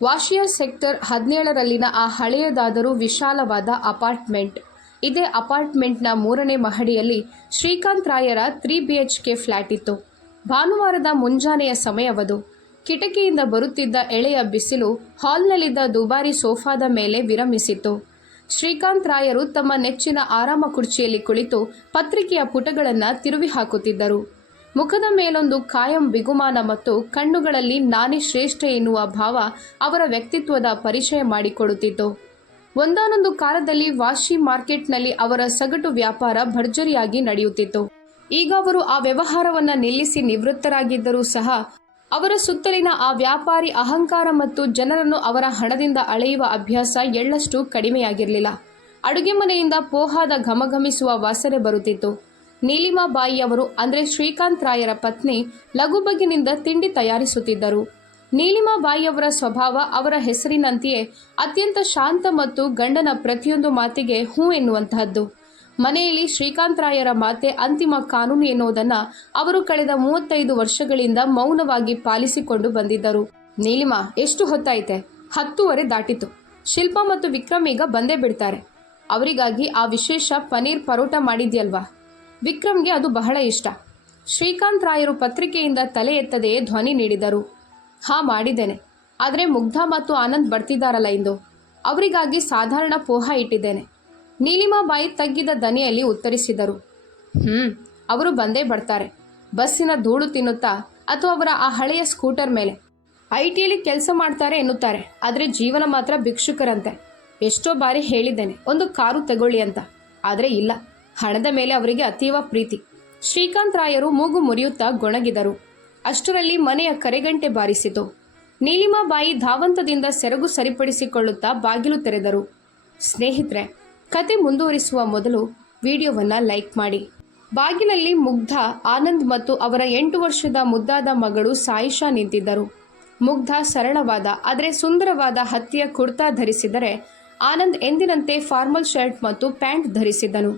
ವಾಶಿಯಾ sector 17ರಲ್ಲಿನ ಆ ಹಳೆಯದಾದರೂ ವಿಶಾಲವಾದ apartment. ಇದೇ ಅಪಾರ್ಟ್ಮೆಂಟ್ನ 3ನೇ ಮಹಡಿಯಲ್ಲಿ ಶ್ರೀಕಾಂತ್ ರಾಯರ 3BHK ಫ್ಲ್ಯಾಟ್ ಇತ್ತು. ಭಾನುವಾರದ ಮುಂಜಾನೆಯ ಸಮಯವದು. ಕಿಟಕಿಯಿಂದ ಬರುತ್ತಿದ್ದ ಎಳೆಯ ಬಿಸಿಲು ಹಾಲ್ನಲ್ಲಿದ್ದ ದುಬಾರಿ ಸೋಫಾದ ಮೇಲೆ ವಿರಮಿಸಿತ್ತು. ಶ್ರೀಕಾಂತ್ ರಾಯರು ತಮ್ಮ ನೆಚ್ಚಿನ ಆರಾಮ ಕುರ್ಚಿಯಲ್ಲಿ ಕುಳಿತು ಪತ್ರಿಕೆಯ ಪುಟಗಳನ್ನು ತಿರುವಿ ಹಾಕುತ್ತಿದ್ದರು. ಮುಖದ ಮೇಲೊಂದು ಕಾಯಂ ಬಿಗುಮಾನ ಮತ್ತು ಕಣ್ಣುಗಳಲ್ಲಿ ನಾನೇ ಶ್ರೇಷ್ಠ ಎನ್ನುವ ಭಾವ ಅವರ ವ್ಯಕ್ತಿತ್ವದ ಪರಿಚಯ ಮಾಡಿಕೊಡುತ್ತಿತ್ತು. ಒಂದಾನೊಂದು ಕಾಲದಲ್ಲಿ ವಾಶಿ ಮಾರ್ಕೆಟ್ನಲ್ಲಿ ಅವರ ಸಗಟು ವ್ಯಾಪಾರ ಭರ್ಜರಿಯಾಗಿ ನಡೆಯುತ್ತಿತ್ತು. ಈಗ ಅವರು ಆ ವ್ಯವಹಾರವನ್ನು ನಿಲ್ಲಿಸಿ ನಿವೃತ್ತರಾಗಿದ್ದರೂ ಸಹ ಅವರ ಸುತ್ತಲಿನ ಆ ವ್ಯಾಪಾರಿ ಅಹಂಕಾರ ಮತ್ತು ಜನರನ್ನು ಅವರ ಹಣದಿಂದ ಅಳೆಯುವ ಅಭ್ಯಾಸ ಎಳ್ಳಷ್ಟು ಕಡಿಮೆಯಾಗಿರಲಿಲ್ಲ. ಅಡುಗೆ ಮನೆಯಿಂದ ಪೋಹಾದ ಘಮಘಮಿಸುವ ವಾಸನೆ ಬರುತ್ತಿತ್ತು. ನೀಲಿಮಾ ಬಾಯಿಯವರು ಅಂದರೆ ಶ್ರೀಕಾಂತ್ ರಾಯರ ಪತ್ನಿ ಲಘುಬಗೆನಿಂದ ತಿಂಡಿ ತಯಾರಿಸುತ್ತಿದ್ದರು. ನೀಲಿಮಾ ಬಾಯಿಯವರ ಸ್ವಭಾವ ಅವರ ಹೆಸರಿನಂತೆಯೇ ಅತ್ಯಂತ ಶಾಂತ ಮತ್ತು ಗಂಡನ ಪ್ರತಿಯೊಂದು ಮಾತಿಗೆ ಹೂ ಎನ್ನುವಂತಹದ್ದು. ಮನೆಯಲ್ಲಿ ಶ್ರೀಕಾಂತ್ ರಾಯರ ಮಾತೆ ಅಂತಿಮ ಕಾನೂನು ಎನ್ನುವುದನ್ನು ಅವರು ಕಳೆದ 35 ವರ್ಷಗಳಿಂದ ಮೌನವಾಗಿ ಪಾಲಿಸಿಕೊಂಡು ಬಂದಿದ್ದರು. ನೀಲಿಮಾ, ಎಷ್ಟು ಹೊತ್ತಾಯಿತೆ? 10:15 ದಾಟಿತು. ಶಿಲ್ಪಾ ಮತ್ತು ವಿಕ್ರಮ್ ಈಗ ಬಂದೇ ಬಿಡ್ತಾರೆ. ಅವರಿಗಾಗಿ ಆ ವಿಶೇಷ ಪನೀರ್ ಪರೋಟ ಮಾಡಿದ್ಯಲ್ವಾ? ವಿಕ್ರಮ್ಗೆ ಅದು ಬಹಳ ಇಷ್ಟ. ಶ್ರೀಕಾಂತ್ ರಾಯರು ಪತ್ರಿಕೆಯಿಂದ ತಲೆ ಎತ್ತದೆಯೇ ಧ್ವನಿ ನೀಡಿದರು. ಮಾಡಿದ್ದೇನೆ. ಆದರೆ ಮುಗ್ಧಾ ಮತ್ತು ಆನಂದ್ ಬರ್ತಿದ್ದಾರಲ್ಲ ಇಂದು, ಅವರಿಗಾಗಿ ಸಾಧಾರಣ ಪೋಹ ಇಟ್ಟಿದ್ದೇನೆ. ನೀಲಿಮಾ ಬಾಯಿ ತಗ್ಗಿದ ದನಿಯಲ್ಲಿ ಉತ್ತರಿಸಿದರು. ಅವರು ಬಂದೇ ಬರ್ತಾರೆ. ಬಸ್ಸಿನ ಧೂಳು ತಿನ್ನುತ್ತಾ ಅಥವಾ ಅವರ ಆ ಹಳೆಯ ಸ್ಕೂಟರ್ ಮೇಲೆ. IT ಯಲ್ಲಿ ಕೆಲಸ ಮಾಡ್ತಾರೆ ಎನ್ನುತ್ತಾರೆ, ಆದರೆ ಜೀವನ ಮಾತ್ರ ಭಿಕ್ಷುಕರಂತೆ. ಎಷ್ಟೋ ಬಾರಿ ಹೇಳಿದ್ದೇನೆ ಒಂದು ಕಾರು ತಗೊಳ್ಳಿ ಅಂತ, ಆದರೆ ಇಲ್ಲ. ಹಣದ ಮೇಲೆ ಅವರಿಗೆ ಅತೀವ ಪ್ರೀತಿ. ಶ್ರೀಕಾಂತ್ ರಾಯರು ಮೂಗು ಮುರಿಯುತ್ತಾ ಗೊಣಗಿದರು. ಅಷ್ಟರಲ್ಲಿ ಮನೆಯ ಕರೆಗಂಟೆ ಬಾರಿಸಿತು. ನೀಲಿಮಾ ಬಾಯಿ ಧಾವಂತದಿಂದ ಸೆರಗು ಸರಿಪಡಿಸಿಕೊಳ್ಳುತ್ತಾ ಬಾಗಿಲು ತೆರೆದರು. ಸ್ನೇಹಿತರೆ, ಕತೆ ಮುಂದುವರಿಸುವ ಮೊದಲು ವಿಡಿಯೋವನ್ನು ಲೈಕ್ ಮಾಡಿ. ಬಾಗಿಲಲ್ಲಿ ಮುಗ್ಧಾ, ಆನಂದ್ ಮತ್ತು ಅವರ 8 ವರ್ಷದ ಮುದ್ದಾದ ಮಗಳು ಸಾಯಿಷಾ ನಿಂತಿದ್ದರು. ಮುಗ್ಧಾ ಸರಳವಾದ ಆದರೆ ಸುಂದರವಾದ ಹತ್ತಿಯ ಕುರ್ತಾ ಧರಿಸಿದರೆ, ಆನಂದ್ ಎಂದಿನಂತೆ ಫಾರ್ಮಲ್ ಶರ್ಟ್ ಮತ್ತು ಪ್ಯಾಂಟ್ ಧರಿಸಿದ್ದನು.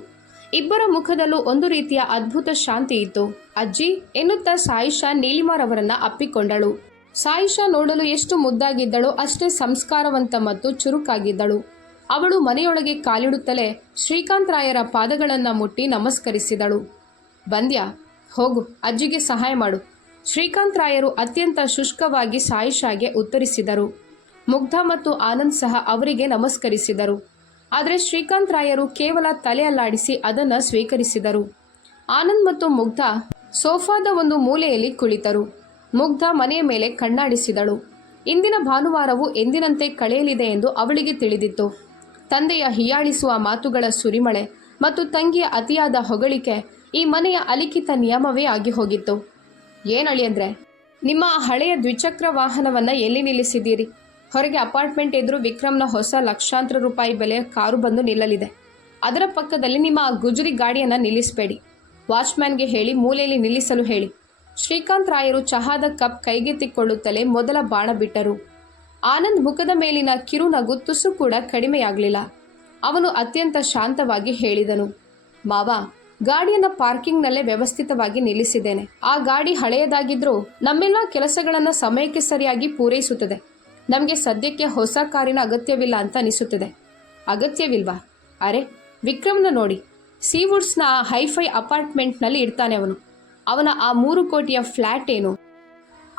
ಇಬ್ಬರ ಮುಖದಲ್ಲೂ ಒಂದು ರೀತಿಯ ಅದ್ಭುತ ಶಾಂತಿ ಇತ್ತು. ಅಜ್ಜಿ ಎನ್ನುತ್ತಾ ಸಾಯಿಷಾ ನೀಲಿಮಾರವರನ್ನ ಅಪ್ಪಿಕೊಂಡಳು. ಸಾಯಿಷಾ ನೋಡಲು ಎಷ್ಟು ಮುದ್ದಾಗಿದ್ದಳು, ಅಷ್ಟೇ ಸಂಸ್ಕಾರವಂತ ಮತ್ತು ಚುರುಕಾಗಿದ್ದಳು. ಅವಳು ಮನೆಯೊಳಗೆ ಕಾಲಿಡುತ್ತಲೇ ಶ್ರೀಕಾಂತ್ ರಾಯರ ಪಾದಗಳನ್ನ ಮುಟ್ಟಿ ನಮಸ್ಕರಿಸಿದಳು. ಬಂದ್ಯಾ? ಹೋಗು, ಅಜ್ಜಿಗೆ ಸಹಾಯ ಮಾಡು. ಶ್ರೀಕಾಂತ್ ರಾಯರು ಅತ್ಯಂತ ಶುಷ್ಕವಾಗಿ ಸಾಯಿಷಾಗೆ ಉತ್ತರಿಸಿದರು. ಮುಗ್ಧಾ ಮತ್ತು ಆನಂದ್ ಸಹ ಅವರಿಗೆ ನಮಸ್ಕರಿಸಿದರು. ಆದರೆ ಶ್ರೀಕಾಂತ್ ರಾಯರು ಕೇವಲ ತಲೆ ಅಲ್ಲಾಡಿಸಿ ಅದನ್ನು ಸ್ವೀಕರಿಸಿದರು. ಆನಂದ್ ಮತ್ತು ಮುಗ್ಧಾ ಸೋಫಾದ ಒಂದು ಮೂಲೆಯಲ್ಲಿ ಕುಳಿತರು. ಮುಗ್ಧಾ ಮನೆಯ ಮೇಲೆ ಕಣ್ಣಾಡಿಸಿದಳು. ಇಂದಿನ ಭಾನುವಾರವು ಎಂದಿನಂತೆ ಕಳೆಯಲಿದೆ ಎಂದು ಅವಳಿಗೆ ತಿಳಿದಿತ್ತು. ತಂದೆಯ ಹೀಯಾಳಿಸುವ ಮಾತುಗಳ ಸುರಿಮಳೆ ಮತ್ತು ತಂಗಿಯ ಅತಿಯಾದ ಹೊಗಳಿಕೆ ಈ ಮನೆಯ ಅಲಿಖಿತ ನಿಯಮವೇ ಆಗಿ ಹೋಗಿತ್ತು. ಏನಳಿಯಂದ್ರೆ, ನಿಮ್ಮ ಹಳೆಯ ದ್ವಿಚಕ್ರ ವಾಹನವನ್ನು ಎಲ್ಲಿ ನಿಲ್ಲಿಸಿದ್ದೀರಿ? ಹೊರಗೆ ಅಪಾರ್ಟ್ಮೆಂಟ್ ಎದುರು ವಿಕ್ರಮ್ನ ಹೊಸ ಲಕ್ಷಾಂತರ ರೂಪಾಯಿ ಬೆಲೆಯ ಕಾರು ಬಂದು ನಿಲ್ಲಲಿದೆ. ಅದರ ಪಕ್ಕದಲ್ಲಿ ನಿಮ್ಮ ಆ ಗುಜರಿ ಗಾಡಿಯನ್ನು ನಿಲ್ಲಿಸಬೇಡಿ. ವಾಚ್ಮ್ಯಾನ್ಗೆ ಹೇಳಿ ಮೂಲೆಯಲ್ಲಿ ನಿಲ್ಲಿಸಲು ಹೇಳಿ. ಶ್ರೀಕಾಂತ್ ರಾಯರು ಚಹಾದ ಕಪ್ ಕೈಗೆತ್ತಿಕೊಳ್ಳುತ್ತಲೇ ಮೊದಲ ಬಾಣ ಬಿಟ್ಟರು. ಆನಂದ್ ಮುಖದ ಮೇಲಿನ ಕಿರುನಗು ತುಸು ಕೂಡ ಕಡಿಮೆಯಾಗಲಿಲ್ಲ. ಅವನು ಅತ್ಯಂತ ಶಾಂತವಾಗಿ ಹೇಳಿದನು, ಮಾವ, ಗಾಡಿಯನ್ನು ಪಾರ್ಕಿಂಗ್ನಲ್ಲೇ ವ್ಯವಸ್ಥಿತವಾಗಿ ನಿಲ್ಲಿಸಿದ್ದೇನೆ. ಆ ಗಾಡಿ ಹಳೆಯದಾಗಿದ್ರೂ ನಮ್ಮೆಲ್ಲ ಕೆಲಸಗಳನ್ನು ಸಮಯಕ್ಕೆ ಸರಿಯಾಗಿ ಪೂರೈಸುತ್ತದೆ. ನಮಗೆ ಸದ್ಯಕ್ಕೆ ಹೊಸ ಕಾರಿನ ಅಗತ್ಯವಿಲ್ಲ ಅಂತ ಅನಿಸುತ್ತದೆ. ಅಗತ್ಯವಿಲ್ವಾ? ಅರೆ, ವಿಕ್ರಮ್ನ ನೋಡಿ. ಸೀವುಡ್ಸ್ನ ಆ ಹೈಫೈ ಅಪಾರ್ಟ್ಮೆಂಟ್ನಲ್ಲಿ ಇರ್ತಾನೆ ಅವನು. ಅವನ ಆ 3 ಕೋಟಿಯ ಫ್ಲ್ಯಾಟ್ ಏನು?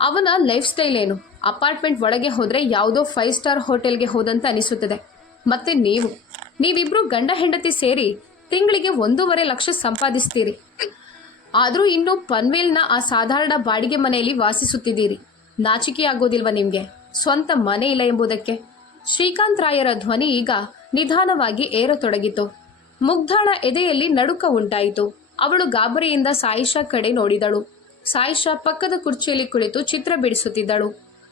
ಅವನ ಲೈಫ್ ಸ್ಟೈಲ್ ಏನು? ಅಪಾರ್ಟ್ಮೆಂಟ್ ಒಳಗೆ ಹೋದರೆ ಯಾವುದೋ 5 ಸ್ಟಾರ್ ಹೋಟೆಲ್ಗೆ ಹೋದಂತ ಅನಿಸುತ್ತದೆ. ಮತ್ತೆ ನೀವಿಬ್ರು ಗಂಡ ಹೆಂಡತಿ ಸೇರಿ ತಿಂಗಳಿಗೆ 1.5 ಲಕ್ಷ ಸಂಪಾದಿಸ್ತೀರಿ. ಆದರೂ ಇನ್ನು ಪನ್ವೇಲ್ನ ಆ ಸಾಧಾರಣ ಬಾಡಿಗೆ ಮನೆಯಲ್ಲಿ ವಾಸಿಸುತ್ತಿದ್ದೀರಿ. ನಾಚಿಕೆ ಆಗೋದಿಲ್ವಾ ನಿಮಗೆ? ಸ್ವಂತ ಮನೆ ಇಲ್ಲ ಎಂಬುದಕ್ಕೆ. ಶ್ರೀಕಾಂತ್ ರಾಯರ ಧ್ವನಿ ಈಗ ನಿಧಾನವಾಗಿ ಏರತೊಡಗಿತು. ಮುಗ್ಧಾಳ ಎದೆಯಲ್ಲಿ ನಡುಕ ಉಂಟಾಯಿತು. ಅವಳು ಗಾಬರಿಯಿಂದ ಸಾಯಿಷಾ ಕಡೆ ನೋಡಿದಳು. ಸಾಯಿಷಾ ಪಕ್ಕದ ಕುರ್ಚಿಯಲ್ಲಿ ಕುಳಿತು ಚಿತ್ರ ಬಿಡಿಸುತ್ತಿದ್ದಳು.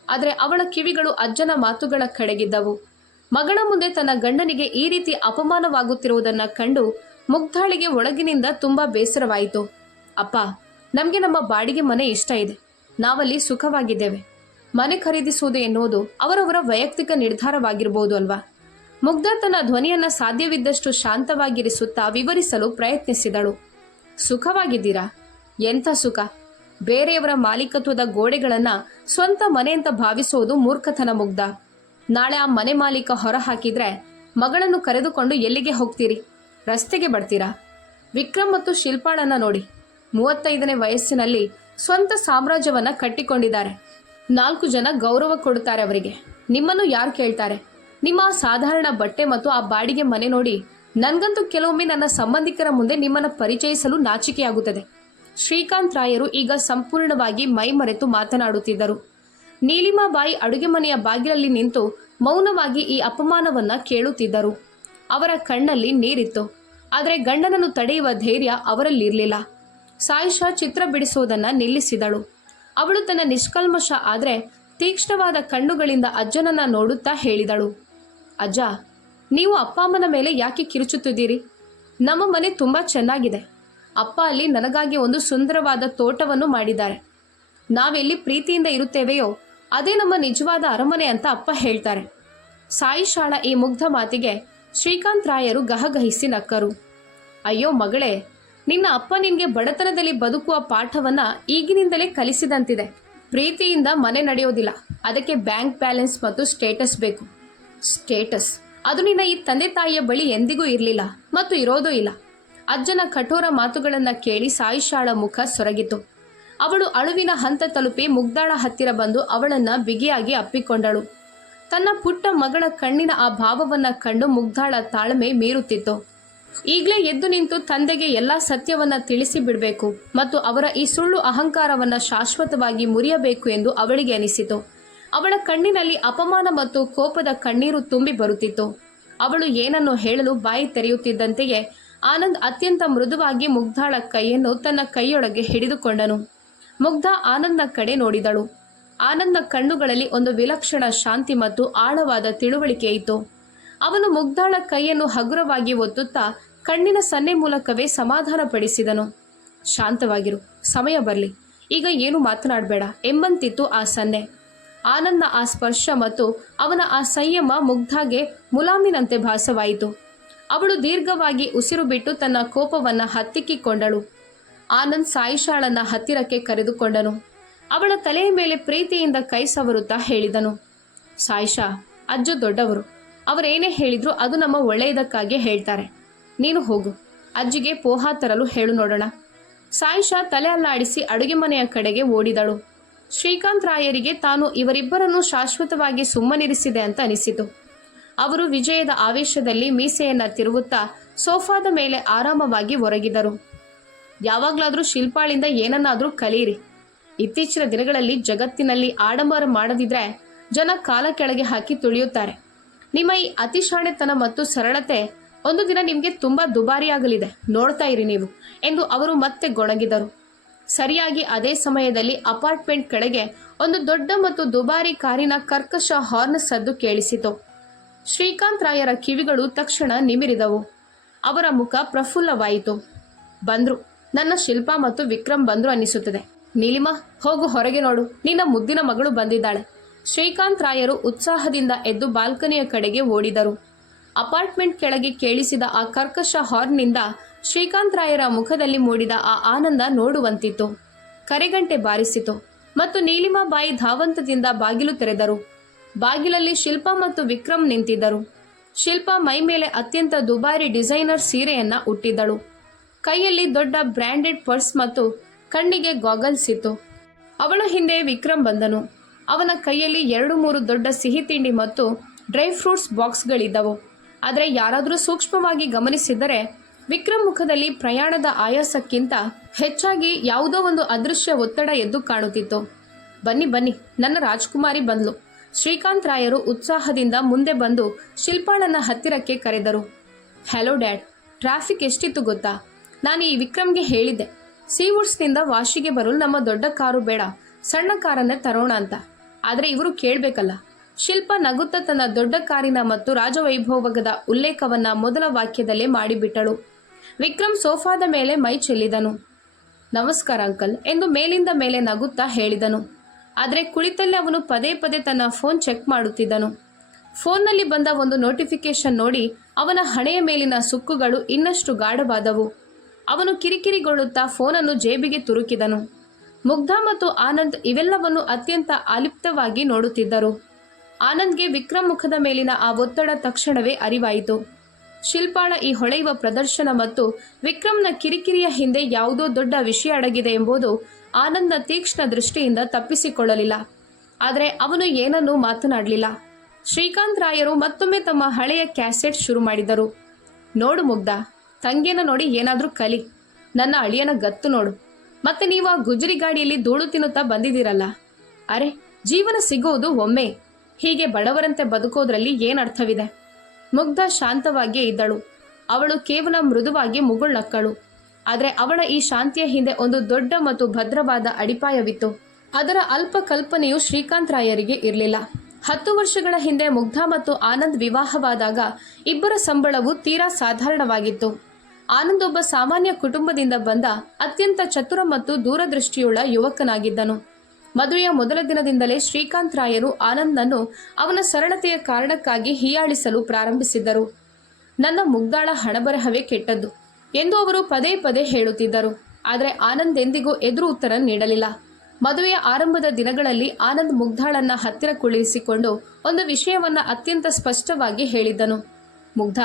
ಆದರೆ ಅವಳ ಕಿವಿಗಳು ಅಜ್ಜನ ಮಾತುಗಳ ಕಡೆಗಿದ್ದವು. ಮಗಳ ಮುಂದೆ ತನ್ನ ಗಂಡನಿಗೆ ಈ ರೀತಿ ಅಪಮಾನವಾಗುತ್ತಿರುವುದನ್ನು ಕಂಡು ಮುಗ್ಧಾಳಿಗೆ ಒಳಗಿನಿಂದ ತುಂಬಾ ಬೇಸರವಾಯಿತು. ಅಪ್ಪ, ನಮಗೆ ನಮ್ಮ ಬಾಡಿಗೆ ಮನೆ ಇಷ್ಟ ಇದೆ. ನಾವಲ್ಲಿ ಸುಖವಾಗಿದ್ದೇವೆ. ಮನೆ ಖರೀದಿಸುವುದು ಎನ್ನುವುದು ಅವರವರ ವೈಯಕ್ತಿಕ ನಿರ್ಧಾರವಾಗಿರಬಹುದು ಅಲ್ವಾ? ಮುಗ್ಧಾ ತನ್ನ ಧ್ವನಿಯನ್ನು ಸಾಧ್ಯವಿದ್ದಷ್ಟು ಶಾಂತವಾಗಿರಿಸುತ್ತಾ ವಿವರಿಸಲು ಪ್ರಯತ್ನಿಸಿದಳು. ಸುಖವಾಗಿದ್ದೀರಾ? ಎಂಥ ಸುಖ? ಬೇರೆಯವರ ಮಾಲೀಕತ್ವದ ಗೋಡೆಗಳನ್ನು ಸ್ವಂತ ಮನೆ ಅಂತ ಭಾವಿಸುವುದು ಮೂರ್ಖತನ ಮುಗ್ಧ. ನಾಳೆ ಆ ಮನೆ ಮಾಲೀಕ ಹೊರ ಹಾಕಿದ್ರೆ ಮಗಳನ್ನು ಕರೆದುಕೊಂಡು ಎಲ್ಲಿಗೆ ಹೋಗ್ತೀರಿ? ರಸ್ತೆಗೆ ಬರ್ತೀರಾ? ವಿಕ್ರಮ್ ಮತ್ತು ಶಿಲ್ಪಾಳನ್ನ ನೋಡಿ, 35ನೇ ವಯಸ್ಸಿನಲ್ಲಿ ಸ್ವಂತ ಸಾಮ್ರಾಜ್ಯವನ್ನ ಕಟ್ಟಿಕೊಂಡಿದ್ದಾರೆ. 4 ಜನ ಗೌರವ ಕೊಡುತ್ತಾರೆ ಅವರಿಗೆ. ನಿಮ್ಮನ್ನು ಯಾರು ಕೇಳ್ತಾರೆ? ನಿಮ್ಮ ಸಾಧಾರಣ ಬಟ್ಟೆ ಮತ್ತು ಆ ಬಾಡಿಗೆ ಮನೆ ನೋಡಿ ನನ್ಗಂತೂ ಕೆಲವೊಮ್ಮೆ ನನ್ನ ಸಂಬಂಧಿಕರ ಮುಂದೆ ನಿಮ್ಮನ್ನ ಪರಿಚಯಿಸಲು ನಾಚಿಕೆಯಾಗುತ್ತದೆ. ಶ್ರೀಕಾಂತ್ ರಾಯರು ಈಗ ಸಂಪೂರ್ಣವಾಗಿ ಮೈಮರೆತು ಮಾತನಾಡುತ್ತಿದ್ದರು. ನೀಲಿಮಾಬಾಯಿ ಅಡುಗೆ ಮನೆಯ ಬಾಗಿಲಲ್ಲಿ ನಿಂತು ಮೌನವಾಗಿ ಈ ಅಪಮಾನವನ್ನ ಕೇಳುತ್ತಿದ್ದರು. ಅವರ ಕಣ್ಣಲ್ಲಿ ನೀರಿತ್ತು. ಆದರೆ ಗಂಡನನ್ನು ತಡೆಯುವ ಧೈರ್ಯ ಅವರಲ್ಲಿರಲಿಲ್ಲ. ಸಾಯಿಷಾ ಚಿತ್ರ ಬಿಡಿಸೋದನ್ನ ನಿಲ್ಲಿಸಿದಳು. ಅವಳು ತನ್ನ ನಿಷ್ಕಲ್ಮಶ ಆದರೆ ತೀಕ್ಷ್ಣವಾದ ಕಣ್ಣುಗಳಿಂದ ಅಜ್ಜನನ್ನ ನೋಡುತ್ತಾ ಹೇಳಿದಳು, ಅಜ್ಜ, ನೀವು ಅಪ್ಪ ಅಮ್ಮನ ಮೇಲೆ ಯಾಕೆ ಕಿರುಚುತ್ತಿದ್ದೀರಿ? ನಮ್ಮ ಮನೆ ತುಂಬಾ ಚೆನ್ನಾಗಿದೆ. ಅಪ್ಪ ಅಲ್ಲಿ ನನಗಾಗಿ ಒಂದು ಸುಂದರವಾದ ತೋಟವನ್ನು ಮಾಡಿದ್ದಾರೆ. ನಾವೆಲ್ಲಿ ಪ್ರೀತಿಯಿಂದ ಇರುತ್ತೇವೆಯೋ ಅದೇ ನಮ್ಮ ನಿಜವಾದ ಅರಮನೆ ಅಂತ ಅಪ್ಪ ಹೇಳ್ತಾರೆ. ಸಾಯಿಷಾಳ ಈ ಮುಗ್ಧ ಮಾತಿಗೆ ಶ್ರೀಕಾಂತ್ ರಾಯರು ಗಹಗಹಿಸಿ ನಕ್ಕರು. ಅಯ್ಯೋ ಮಗಳೇ, ನಿನ್ನ ಅಪ್ಪ ನಿನ್ಗೆ ಬಡತನದಲ್ಲಿ ಬದುಕುವ ಪಾಠವನ್ನ ಈಗಿನಿಂದಲೇ ಕಲಿಸಿದಂತಿದೆ. ಪ್ರೀತಿಯಿಂದ ಮನೆ ನಡೆಯೋದಿಲ್ಲ, ಅದಕ್ಕೆ ಬ್ಯಾಂಕ್ ಬ್ಯಾಲೆನ್ಸ್ ಮತ್ತು ಸ್ಟೇಟಸ್ ಬೇಕು. ಸ್ಟೇಟಸ್ ಅದು ನಿನ್ನ ಈ ತಂದೆ ತಾಯಿಯ ಬಳಿ ಎಂದಿಗೂ ಇರಲಿಲ್ಲ ಮತ್ತು ಇರೋದೂ ಇಲ್ಲ. ಅಜ್ಜನ ಕಠೋರ ಮಾತುಗಳನ್ನ ಕೇಳಿ ಸಾಯಿಷಾಳ ಮುಖ ಸೊರಗಿತು. ಅವಳು ಅಳುವಿನ ಹಂತ ತಲುಪಿ ಮುಗ್ಧಾಳ ಹತ್ತಿರ ಬಂದು ಅವಳನ್ನ ಬಿಗಿಯಾಗಿ ಅಪ್ಪಿಕೊಂಡಳು. ತನ್ನ ಪುಟ್ಟ ಮಗಳ ಕಣ್ಣಿನ ಆ ಭಾವವನ್ನ ಕಂಡು ಮುಗ್ಧಾಳ ತಾಳ್ಮೆ ಮೀರುತ್ತಿತ್ತು. ಈಗಲೇ ಎದ್ದು ನಿಂತು ತಂದೆಗೆ ಎಲ್ಲಾ ಸತ್ಯವನ್ನ ತಿಳಿಸಿ ಬಿಡಬೇಕು ಮತ್ತು ಅವರ ಈ ಸುಳ್ಳು ಅಹಂಕಾರವನ್ನ ಶಾಶ್ವತವಾಗಿ ಮುರಿಯಬೇಕು ಎಂದು ಅವಳಿಗೆ ಅನಿಸಿತು. ಅವಳ ಕಣ್ಣಿನಲ್ಲಿ ಅಪಮಾನ ಮತ್ತು ಕೋಪದ ಕಣ್ಣೀರು ತುಂಬಿ ಬರುತ್ತಿತ್ತು. ಅವಳು ಏನನ್ನು ಹೇಳಲು ಬಾಯಿ ತೆರೆಯುತ್ತಿದ್ದಂತೆಯೇ ಆನಂದ್ ಅತ್ಯಂತ ಮೃದುವಾಗಿ ಮುಗ್ಧಾಳ ಕೈಯನ್ನು ತನ್ನ ಕೈಯೊಳಗೆ ಹಿಡಿದುಕೊಂಡನು. ಮುಗ್ಧ ಆನಂದ್ನ ಕಡೆ ನೋಡಿದಳು. ಆನಂದ್ನ ಕಣ್ಣುಗಳಲ್ಲಿ ಒಂದು ವಿಲಕ್ಷಣ ಶಾಂತಿ ಮತ್ತು ಆಳವಾದ ತಿಳುವಳಿಕೆ ಇತ್ತು. ಅವನು ಮುಗ್ಧಾಳ ಕೈಯನ್ನು ಹಗುರವಾಗಿ ಒತ್ತುತ್ತಾ ಕಣ್ಣಿನ ಸನ್ನೆ ಮೂಲಕವೇ ಸಮಾಧಾನಪಡಿಸಿದನು. ಶಾಂತವಾಗಿರು, ಸಮಯ ಬರಲಿ, ಈಗ ಏನು ಮಾತನಾಡಬೇಡ ಎಂಬಂತಿತ್ತು ಆ ಸನ್ನೆ. ಆನಂದ್ನ ಆ ಸ್ಪರ್ಶ ಮತ್ತು ಅವನ ಆ ಸಂಯಮ ಮುಗ್ಧಾಗೆ ಮುಲಾಮಿನಂತೆ ಭಾಸವಾಯಿತು. ಅವಳು ದೀರ್ಘವಾಗಿ ಉಸಿರು ಬಿಟ್ಟು ತನ್ನ ಕೋಪವನ್ನ ಹತ್ತಿಕ್ಕಿಕೊಂಡಳು. ಆನಂದ್ ಸಾಯಿಷಾಳನ್ನ ಹತ್ತಿರಕ್ಕೆ ಕರೆದುಕೊಂಡನು. ಅವಳ ತಲೆಯ ಮೇಲೆ ಪ್ರೀತಿಯಿಂದ ಕೈ ಸವರುತ್ತಾ ಹೇಳಿದನು, ಸಾಯಿಷಾ, ಅಜ್ಜ ದೊಡ್ಡವರು, ಅವರೇನೇ ಹೇಳಿದ್ರು ಅದು ನಮ್ಮ ಒಳ್ಳೆಯದಕ್ಕಾಗಿ ಹೇಳ್ತಾರೆ. ನೀನು ಹೋಗು, ಅಜ್ಜಿಗೆ ಪೋಹಾ ತರಲು ಹೇಳು ನೋಡೋಣ. ಸಾಯಿಷಾ ತಲೆ ಅಲ್ಲಾಡಿಸಿ ಅಡುಗೆ ಮನೆಯ ಕಡೆಗೆ ಓಡಿದಳು. ಶ್ರೀಕಾಂತ್ ರಾಯರಿಗೆ ತಾನು ಇವರಿಬ್ಬರನ್ನು ಶಾಶ್ವತವಾಗಿ ಸುಮ್ಮನಿರಿಸಿದೆ ಅಂತ ಅನಿಸಿತು. ಅವರು ವಿಜಯದ ಆವೇಶದಲ್ಲಿ ಮೀಸೆಯನ್ನ ತಿರುಗುತ್ತಾ ಸೋಫಾದ ಮೇಲೆ ಆರಾಮವಾಗಿ ಒರಗಿದರು. ಯಾವಾಗ್ಲಾದ್ರೂ ಶಿಲ್ಪಾಳಿಂದ ಏನನ್ನಾದ್ರೂ ಕಲಿಯಿರಿ. ಇತ್ತೀಚಿನ ದಿನಗಳಲ್ಲಿ ಜಗತ್ತಿನಲ್ಲಿ ಆಡಂಬರ ಮಾಡದಿದ್ರೆ ಜನ ಕಾಲ ಕೆಳಗೆ ಹಾಕಿ ತುಳಿಯುತ್ತಾರೆ. ನಿಮ್ಮ ಈ ಅತಿಶಾಣೆತನ ಮತ್ತು ಸರಳತೆ ಒಂದು ದಿನ ನಿಮಗೆ ತುಂಬಾ ದುಬಾರಿಯಾಗಲಿದೆ, ನೋಡ್ತಾ ಇರಿ ನೀವು ಎಂದು ಅವರು ಮತ್ತೆ ಗೊಣಗಿದರು. ಸರಿಯಾಗಿ ಅದೇ ಸಮಯದಲ್ಲಿ ಅಪಾರ್ಟ್ಮೆಂಟ್ ಕೆಳಗೆ ಒಂದು ದೊಡ್ಡ ಮತ್ತು ದುಬಾರಿ ಕಾರಿನ ಕರ್ಕಶ ಹಾರ್ನ್ ಸದ್ದು ಕೇಳಿಸಿತು. ಶ್ರೀಕಾಂತ್ ರಾಯರ ಕಿವಿಗಳು ತಕ್ಷಣ ನಿಮಿರಿದವು. ಅವರ ಮುಖ ಪ್ರಫುಲ್ಲವಾಯಿತು. ಬಂದ್ರು, ನನ್ನ ಶಿಲ್ಪಾ ಮತ್ತು ವಿಕ್ರಮ್ ಬಂದ್ರು ಅನ್ನಿಸುತ್ತದೆ. ನೀಲಿಮಾ, ಹೋಗು ಹೊರಗೆ ನೋಡು, ನಿನ್ನ ಮುದ್ದಿನ ಮಗಳು ಬಂದಿದ್ದಾಳೆ. ಶ್ರೀಕಾಂತ್ ರಾಯರು ಉತ್ಸಾಹದಿಂದ ಎದ್ದು ಬಾಲ್ಕನಿಯ ಕಡೆಗೆ ಓಡಿದರು. ಅಪಾರ್ಟ್ಮೆಂಟ್ ಕೆಳಗೆ ಕೇಳಿಸಿದ ಆ ಕರ್ಕಶ ಹಾರ್ನ್ನಿಂದ ಶ್ರೀಕಾಂತ್ ರಾಯರ ಮುಖದಲ್ಲಿ ಮೂಡಿದ ಆ ಆನಂದ ನೋಡುವಂತಿತ್ತು. ಕರೆಗಂಟೆ ಬಾರಿಸಿತು ಮತ್ತು ನೀಲಿಮಾಬಾಯಿ ಧಾವಂತದಿಂದ ಬಾಗಿಲು ತೆರೆದರು. ಬಾಗಿಲಲ್ಲಿ ಶಿಲ್ಪಾ ಮತ್ತು ವಿಕ್ರಮ್ ನಿಂತಿದ್ದರು. ಶಿಲ್ಪಾ ಮೈ ಮೇಲೆ ಅತ್ಯಂತ ದುಬಾರಿ ಡಿಸೈನರ್ ಸೀರೆಯನ್ನ ಉಟ್ಟಿದ್ದಳು. ಕೈಯಲ್ಲಿ ದೊಡ್ಡ ಬ್ರ್ಯಾಂಡೆಡ್ ಪರ್ಸ್ ಮತ್ತು ಕಣ್ಣಿಗೆ ಗಾಗಲ್ಸ್ ಇತ್ತು. ಅವಳ ಹಿಂದೆ ವಿಕ್ರಮ್ ಬಂದನು. ಅವನ ಕೈಯಲ್ಲಿ 2-3 ದೊಡ್ಡ ಸಿಹಿ ತಿಂಡಿ ಮತ್ತು ಡ್ರೈ ಫ್ರೂಟ್ಸ್ ಬಾಕ್ಸ್ಗಳಿದ್ದವು. ಆದರೆ ಯಾರಾದರೂ ಸೂಕ್ಷ್ಮವಾಗಿ ಗಮನಿಸಿದರೆ ವಿಕ್ರಮ್ ಮುಖದಲ್ಲಿ ಪ್ರಯಾಣದ ಆಯಾಸಕ್ಕಿಂತ ಹೆಚ್ಚಾಗಿ ಯಾವುದೋ ಒಂದು ಅದೃಶ್ಯ ಒತ್ತಡ ಎದ್ದು ಕಾಣುತ್ತಿತ್ತು. ಬನ್ನಿ ಬನ್ನಿ, ನನ್ನ ರಾಜ್ಕುಮಾರಿ ಬಂದ್ಲು. ಶ್ರೀಕಾಂತ್ ರಾಯರು ಉತ್ಸಾಹದಿಂದ ಮುಂದೆ ಬಂದು ಶಿಲ್ಪಾಳನ್ನ ಹತ್ತಿರಕ್ಕೆ ಕರೆದರು. ಹಲೋ ಡ್ಯಾಡ್, ಟ್ರಾಫಿಕ್ ಎಷ್ಟಿತ್ತು ಗೊತ್ತಾ? ನಾನು ಈ ವಿಕ್ರಮ್ಗೆ ಹೇಳಿದ್ದೆ, ಸೀವುಡ್ಸ್ನಿಂದ ವಾಶಿಗೆ ಬರಲು ನಮ್ಮ ದೊಡ್ಡ ಕಾರು ಬೇಡ, ಸಣ್ಣ ಕಾರನ್ನೇ ತರೋಣ ಅಂತ. ಆದರೆ ಇವರು ಕೇಳಬೇಕಲ್ಲ. ಶಿಲ್ಪ ನಗುತ್ತಾ ತನ್ನ ದೊಡ್ಡ ಕಾರಿನ ಮತ್ತು ರಾಜವೈಭೋಗದ ಉಲ್ಲೇಖವನ್ನ ಮೊದಲ ವಾಕ್ಯದಲ್ಲೇ ಮಾಡಿಬಿಟ್ಟಳು. ವಿಕ್ರಮ್ ಸೋಫಾದ ಮೇಲೆ ಮೈ ಚೆಲ್ಲಿದನು. ನಮಸ್ಕಾರ ಅಂಕಲ್ ಎಂದು ಮೇಲಿಂದ ಮೇಲೆ ನಗುತ್ತಾ ಹೇಳಿದನು. ಆದರೆ ಕುಳಿತಲ್ಲಿ ಅವನು ಪದೇ ಪದೇ ತನ್ನ ಫೋನ್ ಚೆಕ್ ಮಾಡುತ್ತಿದ್ದನು. ಫೋನ್ನಲ್ಲಿ ಬಂದ ಒಂದು ನೋಟಿಫಿಕೇಶನ್ ನೋಡಿ ಅವನ ಹಣೆಯ ಮೇಲಿನ ಸುಕ್ಕುಗಳು ಇನ್ನಷ್ಟು ಗಾಢವಾದವು. ಅವನು ಕಿರಿಕಿರಿಗೊಳ್ಳುತ್ತಾ ಫೋನನ್ನು ಜೇಬಿಗೆ ತುರುಕಿದನು. ಮುಗ್ಧ ಮತ್ತು ಆನಂದ್ ಇವೆಲ್ಲವನ್ನು ಅತ್ಯಂತ ಅಲಿಪ್ತವಾಗಿ ನೋಡುತ್ತಿದ್ದರು. ಆನಂದ್ಗೆ ವಿಕ್ರಮ್ ಮುಖದ ಮೇಲಿನ ಆ ಒತ್ತಡ ತಕ್ಷಣವೇ ಅರಿವಾಯಿತು. ಶಿಲ್ಪಾಳ ಈ ಹೊಳೆಯುವ ಪ್ರದರ್ಶನ ಮತ್ತು ವಿಕ್ರಮ್ನ ಕಿರಿಕಿರಿಯ ಹಿಂದೆ ಯಾವುದೋ ದೊಡ್ಡ ವಿಷಯ ಅಡಗಿದೆ ಎಂಬುದು ಆನಂದ್ನ ತೀಕ್ಷ್ಣ ದೃಷ್ಟಿಯಿಂದ ತಪ್ಪಿಸಿಕೊಳ್ಳಲಿಲ್ಲ. ಆದರೆ ಅವನು ಏನನ್ನೂ ಮಾತನಾಡಲಿಲ್ಲ. ಶ್ರೀಕಾಂತ್ ರಾಯರು ಮತ್ತೊಮ್ಮೆ ತಮ್ಮ ಹಳೆಯ ಕ್ಯಾಸೆಟ್ ಶುರು ಮಾಡಿದರು. ನೋಡು ಮುಗ್ಧ, ತಂಗಿಯನ್ನ ನೋಡಿ ಏನಾದರೂ ಕಲಿ. ನನ್ನ ಅಳಿಯನ ಗತ್ತು ನೋಡು. ಮತ್ತೆ ನೀವು ಆ ಗುಜರಿ ಗಾಡಿಯಲ್ಲಿ ಧೂಳು ತಿನ್ನುತ್ತಾ ಬಂದಿದ್ದೀರಲ್ಲ. ಅರೆ, ಜೀವನ ಸಿಗುವುದು ಒಮ್ಮೆ. ಹೀಗೆ ಬಡವರಂತೆ ಬದುಕೋದ್ರಲ್ಲಿ ಏನರ್ಥವಿದೆ? ಮುಗ್ಧ ಶಾಂತವಾಗಿಯೇ ಇದ್ದಳು. ಅವಳು ಕೇವಲ ಮೃದುವಾಗಿ ಮುಗುಳ್ನಕ್ಕಳು. ಆದರೆ ಅವಳ ಈ ಶಾಂತಿಯ ಹಿಂದೆ ಒಂದು ದೊಡ್ಡ ಮತ್ತು ಭದ್ರವಾದ ಅಡಿಪಾಯವಿತ್ತು. ಅದರ ಅಲ್ಪ ಕಲ್ಪನೆಯು ಶ್ರೀಕಾಂತ್ ರಾಯರಿಗೆ ಇರಲಿಲ್ಲ. 10 ವರ್ಷಗಳ ಹಿಂದೆ ಮುಗ್ಧ ಮತ್ತು ಆನಂದ್ ವಿವಾಹವಾದಾಗ ಇಬ್ಬರ ಸಂಬಳವು ತೀರಾ ಸಾಧಾರಣವಾಗಿತ್ತು. ಆನಂದ್ ಒಬ್ಬ ಸಾಮಾನ್ಯ ಕುಟುಂಬದಿಂದ ಬಂದ ಅತ್ಯಂತ ಚತುರ ಮತ್ತು ದೂರದೃಷ್ಟಿಯುಳ್ಳ ಯುವಕನಾಗಿದ್ದನು. ಮದುವೆಯ ಮೊದಲ ದಿನದಿಂದಲೇ ಶ್ರೀಕಾಂತ್ ರಾಯರು ಆನಂದ್ನನ್ನು ಅವನ ಸರಳತೆಯ ಕಾರಣಕ್ಕಾಗಿ ಹೀಯಾಳಿಸಲು ಪ್ರಾರಂಭಿಸಿದ್ದರು. ನನ್ನ ಮುಗ್ಧಾಳ ಹಣಬರಹವೇ ಕೆಟ್ಟದ್ದು ಎಂದು ಅವರು ಪದೇ ಪದೇ ಹೇಳುತ್ತಿದ್ದರು. ಆದರೆ ಆನಂದ್ ಎಂದಿಗೂ ಎದುರು ಉತ್ತರ ನೀಡಲಿಲ್ಲ. ಮದುವೆಯ ಆರಂಭದ ದಿನಗಳಲ್ಲಿ ಆನಂದ್ ಮುಗ್ಧಾಳನ್ನ ಹತ್ತಿರ ಕುಳ್ಳಿರಿಸಿಕೊಂಡು ಒಂದು ವಿಷಯವನ್ನ ಅತ್ಯಂತ ಸ್ಪಷ್ಟವಾಗಿ ಹೇಳಿದ್ದನು. ಮುಗ್ಧ,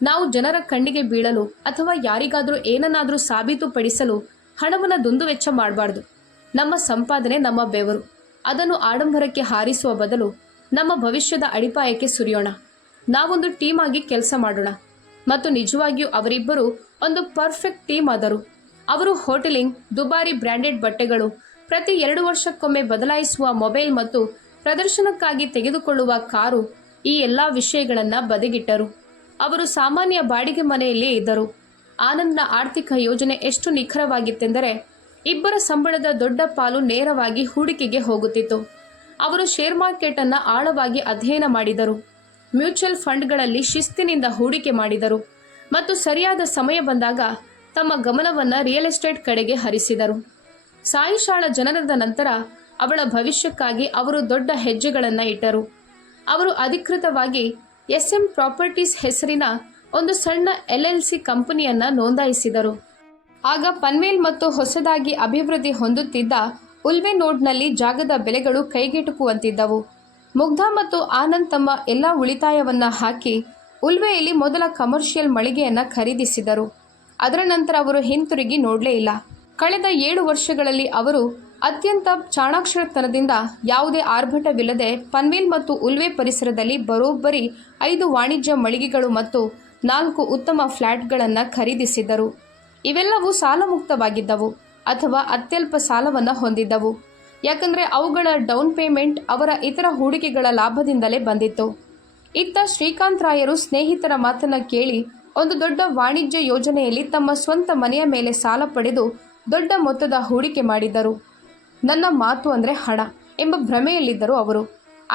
ನಾವು ಜನರ ಕಣ್ಣಿಗೆ ಬೀಳಲು ಅಥವಾ ಯಾರಿಗಾದರೂ ಏನನ್ನಾದರೂ ಸಾಬೀತುಪಡಿಸಲು ಹಣವನ್ನು ದುಂದುವೆಚ್ಚ ಮಾಡಬಾರ್ದು. ನಮ್ಮ ಸಂಪಾದನೆ ನಮ್ಮ ಬೆವರು. ಅದನ್ನು ಆಡಂಬರಕ್ಕೆ ಹಾರಿಸುವ ಬದಲು ನಮ್ಮ ಭವಿಷ್ಯದ ಅಡಿಪಾಯಕ್ಕೆ ಸುರಿಯೋಣ. ನಾವೊಂದು ಟೀಮ್ ಆಗಿ ಕೆಲಸ ಮಾಡೋಣ. ಮತ್ತು ನಿಜವಾಗಿಯೂ ಅವರಿಬ್ಬರು ಒಂದು ಪರ್ಫೆಕ್ಟ್ ಟೀಮ್ ಆದರು. ಅವರು ಹೋಟೆಲಿಂಗ್, ದುಬಾರಿ ಬ್ರ್ಯಾಂಡೆಡ್ ಬಟ್ಟೆಗಳು, ಪ್ರತಿ 2 ವರ್ಷಕ್ಕೊಮ್ಮೆ ಬದಲಾಯಿಸುವ ಮೊಬೈಲ್ ಮತ್ತು ಪ್ರದರ್ಶನಕ್ಕಾಗಿ ತೆಗೆದುಕೊಳ್ಳುವ ಕಾರು, ಈ ಎಲ್ಲ ವಿಷಯಗಳನ್ನು ಬದಿಗಿಟ್ಟರು. ಅವರು ಸಾಮಾನ್ಯ ಬಾಡಿಗೆ ಮನೆಯಲ್ಲೇ ಇದ್ದರು. ಆನಂದ್ನ ಆರ್ಥಿಕ ಯೋಜನೆ ಎಷ್ಟು ನಿಖರವಾಗಿತ್ತೆಂದರೆ ಇಬ್ಬರ ಸಂಬಳದ ದೊಡ್ಡ ಪಾಲು ನೇರವಾಗಿ ಹೂಡಿಕೆಗೆ ಹೋಗುತ್ತಿತ್ತು. ಅವರು ಶೇರ್ ಮಾರ್ಕೆಟ್ ಅನ್ನು ಆಳವಾಗಿ ಅಧ್ಯಯನ ಮಾಡಿದರು. ಮ್ಯೂಚುವಲ್ ಫಂಡ್ಗಳಲ್ಲಿ ಶಿಸ್ತಿನಿಂದ ಹೂಡಿಕೆ ಮಾಡಿದರು ಮತ್ತು ಸರಿಯಾದ ಸಮಯ ಬಂದಾಗ ತಮ್ಮ ಗಮನವನ್ನು ರಿಯಲ್ ಎಸ್ಟೇಟ್ ಕಡೆಗೆ ಹರಿಸಿದರು. ಸಾಯಿಶಾಳ ಜನನದ ನಂತರ ಅವಳ ಭವಿಷ್ಯಕ್ಕಾಗಿ ಅವರು ದೊಡ್ಡ ಹೆಜ್ಜೆಗಳನ್ನು ಇಟ್ಟರು. ಅವರು ಅಧಿಕೃತವಾಗಿ SM ಪ್ರಾಪರ್ಟೀಸ್ ಹೆಸರಿನ ಒಂದು ಸಣ್ಣ LLC ಕಂಪನಿಯನ್ನು ನೋಂದಾಯಿಸಿದರು. ಆಗ ಪನ್ವೇಲ್ ಮತ್ತು ಹೊಸದಾಗಿ ಅಭಿವೃದ್ಧಿ ಹೊಂದುತ್ತಿದ್ದ ಉಲ್ವೆ ನೋಡ್ನಲ್ಲಿ ಜಾಗದ ಬೆಲೆಗಳು ಕೈಗೆಟುಕುವಂತಿದ್ದವು. ಮುಗ್ಧ ಮತ್ತು ಆನಂದ್ ತಮ್ಮ ಎಲ್ಲ ಉಳಿತಾಯವನ್ನು ಹಾಕಿ ಉಲ್ವೆಯಲ್ಲಿ ಮೊದಲ ಕಮರ್ಷಿಯಲ್ ಮಳಿಗೆಯನ್ನು ಖರೀದಿಸಿದರು. ಅದರ ನಂತರ ಅವರು ಹಿಂತಿರುಗಿ ನೋಡಲೇ ಇಲ್ಲ. ಕಳೆದ 7 ವರ್ಷಗಳಲ್ಲಿ ಅವರು ಅತ್ಯಂತ ಚಾಣಾಕ್ಷತನದಿಂದ ಯಾವುದೇ ಆರ್ಭಟವಿಲ್ಲದೆ ಪನ್ವೇಲ್ ಮತ್ತು ಉಲ್ವೆ ಪರಿಸರದಲ್ಲಿ ಬರೋಬ್ಬರಿ 5 ವಾಣಿಜ್ಯ ಮಳಿಗೆಗಳು ಮತ್ತು 4 ಉತ್ತಮ ಫ್ಲ್ಯಾಟ್ಗಳನ್ನು ಖರೀದಿಸಿದ್ದರು. ಇವೆಲ್ಲವೂ ಸಾಲಮುಕ್ತವಾಗಿದ್ದವು ಅಥವಾ ಅತ್ಯಲ್ಪ ಸಾಲವನ್ನು ಹೊಂದಿದ್ದವು. ಯಾಕಂದರೆ ಅವುಗಳ ಡೌನ್ ಪೇಮೆಂಟ್ ಅವರ ಇತರ ಹೂಡಿಕೆಗಳ ಲಾಭದಿಂದಲೇ ಬಂದಿತ್ತು. ಇತ್ತ ಶ್ರೀಕಾಂತ್ ರಾಯರು ಸ್ನೇಹಿತರ ಮಾತನ್ನು ಕೇಳಿ ಒಂದು ದೊಡ್ಡ ವಾಣಿಜ್ಯ ಯೋಜನೆಯಲ್ಲಿ ತಮ್ಮ ಸ್ವಂತ ಮನೆಯ ಮೇಲೆ ಸಾಲ ಪಡೆದು ದೊಡ್ಡ ಮೊತ್ತದ ಹೂಡಿಕೆ ಮಾಡಿದ್ದರು. ನನ್ನ ಮಾತು ಅಂದರೆ ಹಣ ಎಂಬ ಭ್ರಮೆಯಲ್ಲಿದ್ದರು ಅವರು.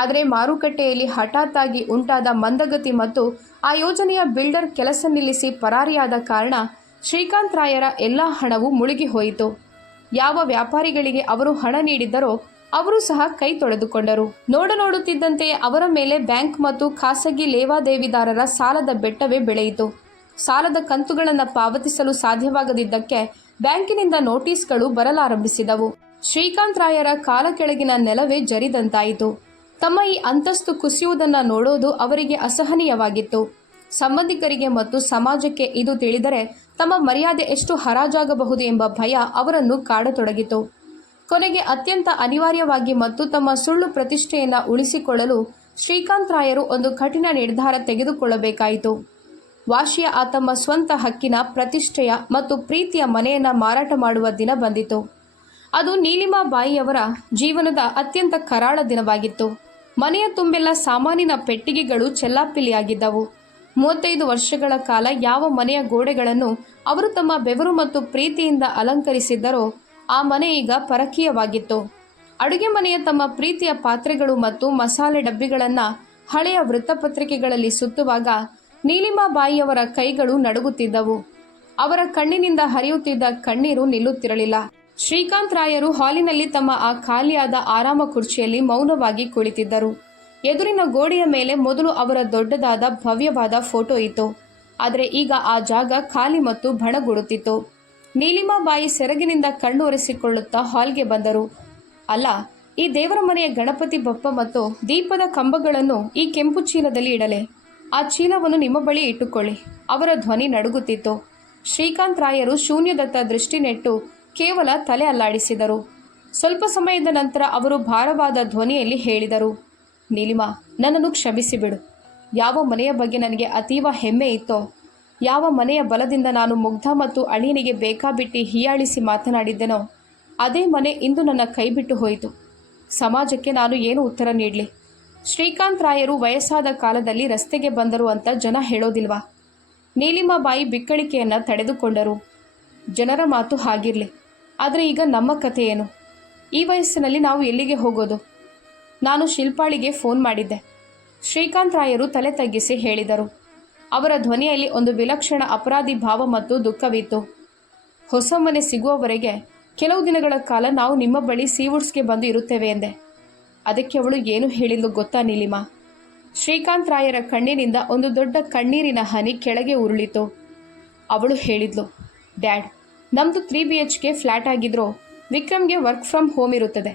ಆದರೆ ಮಾರುಕಟ್ಟೆಯಲ್ಲಿ ಹಠಾತ್ತಾಗಿ ಉಂಟಾದ ಮಂದಗತಿ ಮತ್ತು ಆ ಯೋಜನೆಯ ಬಿಲ್ಡರ್ ಕೆಲಸ ನಿಲ್ಲಿಸಿ ಪರಾರಿಯಾದ ಕಾರಣ ಶ್ರೀಕಾಂತ್ ರಾಯರ ಎಲ್ಲ ಹಣವೂ ಮುಳುಗಿ ಹೋಯಿತು. ಯಾವ ವ್ಯಾಪಾರಿಗಳಿಗೆ ಅವರು ಹಣ ನೀಡಿದ್ದರೋ ಅವರು ಸಹ ಕೈ ತೊಳೆದುಕೊಂಡರು. ನೋಡುತ್ತಿದ್ದಂತೆಯೇ ಅವರ ಮೇಲೆ ಬ್ಯಾಂಕ್ ಮತ್ತು ಖಾಸಗಿ ಲೇವಾದೇವಿದಾರರ ಸಾಲದ ಬೆಟ್ಟವೇ ಬೆಳೆಯಿತು. ಸಾಲದ ಕಂತುಗಳನ್ನು ಪಾವತಿಸಲು ಸಾಧ್ಯವಾಗದಿದ್ದಕ್ಕೆ ಬ್ಯಾಂಕಿನಿಂದ ನೋಟಿಸ್ಗಳು ಬರಲಾರಂಭಿಸಿದವು. ಶ್ರೀಕಾಂತ್ ರಾಯರ ಕಾಲ ಕೆಳಗಿನ ನೆಲವೇ ಜರಿದಂತಾಯಿತು. ತಮ್ಮ ಈ ಅಂತಸ್ತು ಕುಸಿಯುವುದನ್ನು ನೋಡೋದು ಅವರಿಗೆ ಅಸಹನೀಯವಾಗಿತ್ತು. ಸಂಬಂಧಿಕರಿಗೆ ಮತ್ತು ಸಮಾಜಕ್ಕೆ ಇದು ತಿಳಿದರೆ ತಮ್ಮ ಮರ್ಯಾದೆ ಎಷ್ಟು ಹರಾಜಾಗಬಹುದು ಎಂಬ ಭಯ ಅವರನ್ನು ಕಾಡತೊಡಗಿತು. ಕೊನೆಗೆ ಅತ್ಯಂತ ಅನಿವಾರ್ಯವಾಗಿ ಮತ್ತು ತಮ್ಮ ಸುಳ್ಳು ಪ್ರತಿಷ್ಠೆಯನ್ನು ಉಳಿಸಿಕೊಳ್ಳಲು ಶ್ರೀಕಾಂತ್ ರಾಯರು ಒಂದು ಕಠಿಣ ನಿರ್ಧಾರ ತೆಗೆದುಕೊಳ್ಳಬೇಕಾಯಿತು. ವಾಶಿಯ ತಮ್ಮ ಸ್ವಂತ ಹಕ್ಕಿನ, ಪ್ರತಿಷ್ಠೆಯ ಮತ್ತು ಪ್ರೀತಿಯ ಮನೆಯನ್ನು ಮಾರಾಟ ಮಾಡುವ ದಿನ ಬಂದಿತು. ಅದು ನೀಲಿಮಾ ಬಾಯಿಯವರ ಜೀವನದ ಅತ್ಯಂತ ಕರಾಳ ದಿನವಾಗಿತ್ತು. ಮನೆಯ ತುಂಬೆಲ್ಲ ಸಾಮಾನಿನ ಪೆಟ್ಟಿಗೆಗಳು ಚೆಲ್ಲಾಪಿಲ್ಲಿಯಾಗಿದ್ದವು. 35 ವರ್ಷಗಳ ಕಾಲ ಯಾವ ಮನೆಯ ಗೋಡೆಗಳನ್ನು ಅವರು ತಮ್ಮ ಬೆವರು ಮತ್ತು ಪ್ರೀತಿಯಿಂದ ಅಲಂಕರಿಸಿದ್ದರೋ ಆ ಮನೆ ಈಗ ಪರಕೀಯವಾಗಿತ್ತು. ಅಡುಗೆ ಮನೆಯ ತಮ್ಮ ಪ್ರೀತಿಯ ಪಾತ್ರೆಗಳು ಮತ್ತು ಮಸಾಲೆ ಡಬ್ಬಿಗಳನ್ನು ಹಳೆಯ ವೃತ್ತಪತ್ರಿಕೆಗಳಲ್ಲಿ ಸುತ್ತುವಾಗ ನೀಲಿಮಾ ಬಾಯಿಯವರ ಕೈಗಳು ನಡುಗುತ್ತಿದ್ದವು. ಅವರ ಕಣ್ಣಿನಿಂದ ಹರಿಯುತ್ತಿದ್ದ ಕಣ್ಣೀರು ನಿಲ್ಲುತ್ತಿರಲಿಲ್ಲ. ಶ್ರೀಕಾಂತ್ ರಾಯರು ಹಾಲಿನಲ್ಲಿ ತಮ್ಮ ಆ ಖಾಲಿಯಾದ ಆರಾಮ ಕುರ್ಚಿಯಲ್ಲಿ ಮೌನವಾಗಿ ಕುಳಿತಿದ್ದರು. ಎದುರಿನ ಗೋಡೆಯ ಮೇಲೆ ಮೊದಲು ಅವರ ದೊಡ್ಡದಾದ ಭವ್ಯವಾದ ಫೋಟೋ ಇತ್ತು. ಆದರೆ ಈಗ ಆ ಜಾಗ ಖಾಲಿ ಮತ್ತು ಬಣಗುಡುತ್ತಿತ್ತು. ನೀಲಿಮಾ ಬಾಯಿ ಸೆರಗಿನಿಂದ ಕಣ್ಣು ಒರೆಸಿಕೊಳ್ಳುತ್ತಾ ಹಾಲ್ಗೆ ಬಂದರು. ಅಲ್ಲ, ಈ ದೇವರ ಮನೆಯ ಗಣಪತಿ ಬಪ್ಪ ಮತ್ತು ದೀಪದ ಕಂಬಗಳನ್ನು ಈ ಕೆಂಪು ಚೀಲದಲ್ಲಿ ಇಡಲೆ. ಆ ಚೀಲವನ್ನು ನಿಮ್ಮ ಬಳಿ ಇಟ್ಟುಕೊಳ್ಳಿ. ಅವರ ಧ್ವನಿ ನಡುಗುತ್ತಿತ್ತು. ಶ್ರೀಕಾಂತ್ ರಾಯರು ಶೂನ್ಯದತ್ತ ದೃಷ್ಟಿ ನೆಟ್ಟು ಕೇವಲ ತಲೆ ಅಲ್ಲಾಡಿಸಿದರು. ಸ್ವಲ್ಪ ಸಮಯದ ನಂತರ ಅವರು ಭಾರವಾದ ಧ್ವನಿಯಲ್ಲಿ ಹೇಳಿದರು, ನೀಲಿಮಾ, ನನ್ನನ್ನು ಕ್ಷಮಿಸಿಬಿಡು. ಯಾವ ಮನೆಯ ಬಗ್ಗೆ ನನಗೆ ಅತೀವ ಹೆಮ್ಮೆ ಇತ್ತೋ, ಯಾವ ಮನೆಯ ಬಲದಿಂದ ನಾನು ಮುಗ್ಧ ಮತ್ತು ಅಳಿಯನಿಗೆ ಬೇಕಾಬಿಟ್ಟಿ ಹೀಯಾಳಿಸಿ ಮಾತನಾಡಿದ್ದೆನೋ, ಅದೇ ಮನೆ ಇಂದು ನನ್ನ ಕೈಬಿಟ್ಟು ಹೋಯಿತು. ಸಮಾಜಕ್ಕೆ ನಾನು ಏನು ಉತ್ತರ ನೀಡಲಿ? ಶ್ರೀಕಾಂತ್ ರಾಯರು ವಯಸ್ಸಾದ ಕಾಲದಲ್ಲಿ ರಸ್ತೆಗೆ ಬಂದರು ಅಂತ ಜನ ಹೇಳೋದಿಲ್ವಾ? ನೀಲಿಮಾ ಬಾಯಿ ಬಿಕ್ಕಳಿಕೆಯನ್ನು ತಡೆದುಕೊಂಡರು. ಜನರ ಮಾತು ಹಾಗಿರಲಿ, ಆದರೆ ಈಗ ನಮ್ಮ ಕಥೆ ಏನು? ಈ ವಯಸ್ಸಿನಲ್ಲಿ ನಾವು ಎಲ್ಲಿಗೆ ಹೋಗೋದು? ನಾನು ಶಿಲ್ಪಾಳಿಗೆ ಫೋನ್ ಮಾಡಿದ್ದೆ. ಶ್ರೀಕಾಂತ್ ರಾಯರು ತಲೆ ತಗ್ಗಿಸಿ ಹೇಳಿದರು. ಅವರ ಧ್ವನಿಯಲ್ಲಿ ಒಂದು ವಿಲಕ್ಷಣ ಅಪರಾಧಿ ಭಾವ ಮತ್ತು ದುಃಖವಿತ್ತು. ಹೊಸ ಮನೆ ಸಿಗುವವರೆಗೆ ಕೆಲವು ದಿನಗಳ ಕಾಲ ನಾವು ನಿಮ್ಮ ಬಳಿ ಸೀವುಡ್ಸ್ಗೆ ಬಂದು ಇರುತ್ತೇವೆ ಎಂದೆ. ಅದಕ್ಕೆ ಅವಳು ಏನು ಹೇಳಿದ್ಲು ಗೊತ್ತಾ ನೀಲಿಮಾ? ಶ್ರೀಕಾಂತ್ ರಾಯರ ಕಣ್ಣಿನಿಂದ ಒಂದು ದೊಡ್ಡ ಕಣ್ಣೀರಿನ ಹನಿ ಕೆಳಗೆ ಉರುಳಿತು. ಅವಳು ಹೇಳಿದ್ಲು, ಡ್ಯಾಡ್, ನಮ್ಮದು 3 BHK ಫ್ಲ್ಯಾಟ್ ಆಗಿದ್ರೂ ವಿಕ್ರಮ್ಗೆ ವರ್ಕ್ ಫ್ರಮ್ ಹೋಮ್ ಇರುತ್ತದೆ.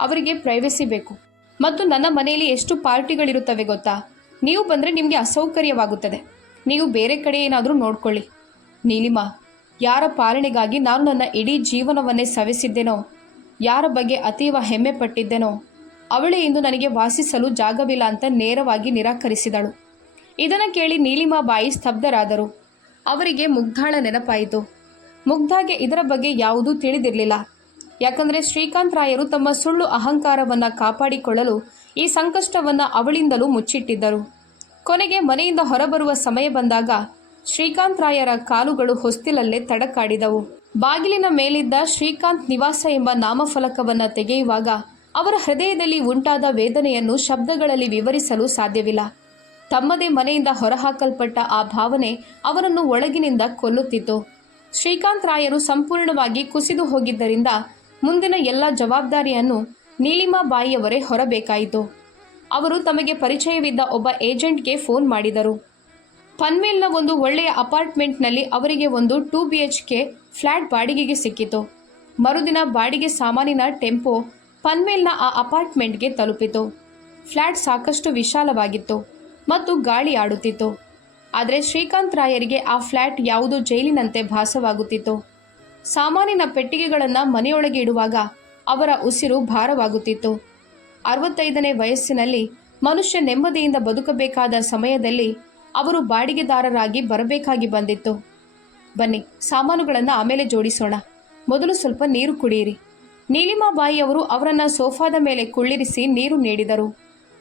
ಅವರಿಗೆ ಪ್ರೈವಸಿ ಬೇಕು. ಮತ್ತು ನನ್ನ ಮನೆಯಲ್ಲಿ ಎಷ್ಟು ಪಾರ್ಟಿಗಳಿರುತ್ತವೆ ಗೊತ್ತಾ? ನೀವು ಬಂದರೆ ನಿಮಗೆ ಅಸೌಕರ್ಯವಾಗುತ್ತದೆ. ನೀವು ಬೇರೆ ಕಡೆ ಏನಾದರೂ ನೋಡ್ಕೊಳ್ಳಿ. ನೀಲಿಮಾ, ಯಾರ ಪಾಲನೆಗಾಗಿ ನಾನು ನನ್ನ ಇಡೀ ಜೀವನವನ್ನೇ ಸವೆಸಿದ್ದೇನೋ, ಯಾರ ಬಗ್ಗೆ ಅತೀವ ಹೆಮ್ಮೆ ಪಟ್ಟಿದ್ದೇನೋ, ಅವಳೇ ಇಂದು ನನಗೆ ವಾಸಿಸಲು ಜಾಗವಿಲ್ಲ ಅಂತ ನೇರವಾಗಿ ನಿರಾಕರಿಸಿದಳು. ಇದನ್ನು ಕೇಳಿ ನೀಲಿಮಾ ಬಾಯಿ ಸ್ತಬ್ಧರಾದರು. ಅವರಿಗೆ ಮುಗ್ಧಾಳ ನೆನಪಾಯಿತು. ಮುಗ್ಧಾಗೆ ಇದರ ಬಗ್ಗೆ ಯಾವುದೂ ತಿಳಿದಿರಲಿಲ್ಲ. ಯಾಕಂದರೆ ಶ್ರೀಕಾಂತ್ ರಾಯರು ತಮ್ಮ ಸುಳ್ಳು ಅಹಂಕಾರವನ್ನು ಕಾಪಾಡಿಕೊಳ್ಳಲು ಈ ಸಂಕಷ್ಟವನ್ನು ಅವಳಿಂದಲೂ ಮುಚ್ಚಿಟ್ಟಿದ್ದರು. ಕೊನೆಗೆ ಮನೆಯಿಂದ ಹೊರಬರುವ ಸಮಯ ಬಂದಾಗ ಶ್ರೀಕಾಂತ್ ರಾಯರ ಕಾಲುಗಳು ಹೊಸ್ತಿಲಲ್ಲೇ ತಡಕಾಡಿದವು. ಬಾಗಿಲಿನ ಮೇಲಿದ್ದ ಶ್ರೀಕಾಂತ್ ನಿವಾಸ ಎಂಬ ನಾಮಫಲಕವನ್ನು ತೆಗೆಯುವಾಗ ಅವರ ಹೃದಯದಲ್ಲಿ ಉಂಟಾದ ವೇದನೆಯನ್ನು ಶಬ್ದಗಳಲ್ಲಿ ವಿವರಿಸಲು ಸಾಧ್ಯವಿಲ್ಲ. ತಮ್ಮದೇ ಮನೆಯಿಂದ ಹೊರಹಾಕಲ್ಪಟ್ಟ ಆ ಭಾವನೆ ಅವರನ್ನು ಒಳಗಿನಿಂದ ಕೊಲ್ಲುತ್ತಿತ್ತು. ಶ್ರೀಕಾಂತ್ ರಾಯರು ಸಂಪೂರ್ಣವಾಗಿ ಕುಸಿದು ಹೋಗಿದ್ದರಿಂದ ಮುಂದಿನ ಎಲ್ಲ ಜವಾಬ್ದಾರಿಯನ್ನು ನೀಲಿಮಾ ಬಾಯಿಯವರೇ ಹೊರಬೇಕಾಯಿತು. ಅವರು ತಮಗೆ ಪರಿಚಯವಿದ್ದ ಒಬ್ಬ ಏಜೆಂಟ್ಗೆ ಫೋನ್ ಮಾಡಿದರು. ಪನ್ವೇಲ್ನ ಒಂದು ಒಳ್ಳೆಯ ಅಪಾರ್ಟ್ಮೆಂಟ್ನಲ್ಲಿ ಅವರಿಗೆ ಒಂದು 2 BHK ಫ್ಲ್ಯಾಟ್ ಬಾಡಿಗೆಗೆ ಸಿಕ್ಕಿತು. ಮರುದಿನ ಬಾಡಿಗೆ ಸಾಮಾನಿನ ಟೆಂಪೋ ಪನ್ವೇಲ್ನ ಆ ಅಪಾರ್ಟ್ಮೆಂಟ್ಗೆ ತಲುಪಿತು. ಫ್ಲ್ಯಾಟ್ ಸಾಕಷ್ಟು ವಿಶಾಲವಾಗಿತ್ತು ಮತ್ತು ಗಾಳಿ ಆಡುತ್ತಿತ್ತು. ಆದರೆ ಶ್ರೀಕಾಂತ್ ರಾಯರಿಗೆ ಆ ಫ್ಲ್ಯಾಟ್ ಯಾವುದೋ ಜೈಲಿನಂತೆ ಭಾಸವಾಗುತ್ತಿತ್ತು. ಸಾಮಾನಿನ ಪೆಟ್ಟಿಗೆಗಳನ್ನು ಮನೆಯೊಳಗೆ ಇಡುವಾಗ ಅವರ ಉಸಿರು ಭಾರವಾಗುತ್ತಿತ್ತು. 65ನೇ ವಯಸ್ಸಿನಲ್ಲಿ ಮನುಷ್ಯ ನೆಮ್ಮದಿಯಿಂದ ಬದುಕಬೇಕಾದ ಸಮಯದಲ್ಲಿ ಅವರು ಬಾಡಿಗೆದಾರರಾಗಿ ಬರಬೇಕಾಗಿ ಬಂದಿತ್ತು. ಬನ್ನಿ, ಸಾಮಾನುಗಳನ್ನು ಆಮೇಲೆ ಜೋಡಿಸೋಣ. ಮೊದಲು ಸ್ವಲ್ಪ ನೀರು ಕುಡಿಯಿರಿ. ನೀಲಿಮಾ ಬಾಯಿಯವರು ಅವರನ್ನು ಸೋಫಾದ ಮೇಲೆ ಕುಳ್ಳಿರಿಸಿ ನೀರು ನೀಡಿದರು.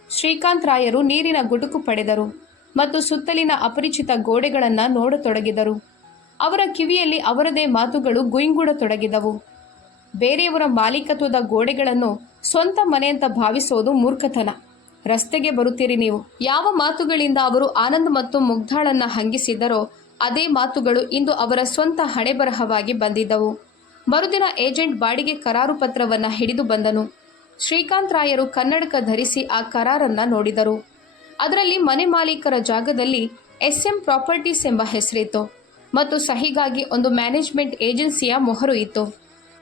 ಶ್ರೀಕಾಂತ್ ರಾಯರು ನೀರಿನ ಗುಟುಕು ಪಡೆದರು ಮತ್ತು ಸುತ್ತಲಿನ ಅಪರಿಚಿತ ಗೋಡೆಗಳನ್ನು ನೋಡತೊಡಗಿದರು. ಅವರ ಕಿವಿಯಲ್ಲಿ ಅವರದೇ ಮಾತುಗಳು ಗುಯಿಂಗುಡತೊಡಗಿದವು. ಬೇರೆಯವರ ಮಾಲೀಕತ್ವದ ಗೋಡೆಗಳನ್ನು ಸ್ವಂತ ಮನೆ ಅಂತ ಭಾವಿಸೋದು ಮೂರ್ಖತನ. ರಸ್ತೆಗೆ ಬರುತ್ತೀರಿ ನೀವು. ಯಾವ ಮಾತುಗಳಿಂದ ಅವರು ಆನಂದ್ ಮತ್ತು ಮುಗ್ಧಾಳನ್ನು ಹಂಗಿಸಿದ್ದರೋ ಅದೇ ಮಾತುಗಳು ಇಂದು ಅವರ ಸ್ವಂತ ಹಣೆಬರಹವಾಗಿ ಬಂದಿದ್ದವು. ಮರುದಿನ ಏಜೆಂಟ್ ಬಾಡಿಗೆ ಕರಾರು ಪತ್ರವನ್ನು ಹಿಡಿದು ಬಂದನು. ಶ್ರೀಕಾಂತ್ ರಾಯರು ಕನ್ನಡಕ ಧರಿಸಿ ಆ ಕರಾರನ್ನು ನೋಡಿದರು. ಅದರಲ್ಲಿ ಮನೆ ಮಾಲೀಕರ ಜಾಗದಲ್ಲಿ SM ಪ್ರಾಪರ್ಟೀಸ್ ಎಂಬ ಹೆಸರಿತ್ತು ಮತ್ತು ಸಹಿಗಾಗಿ ಒಂದು ಮ್ಯಾನೇಜ್ಮೆಂಟ್ ಏಜೆನ್ಸಿಯ ಮೊಹರು ಇತ್ತು.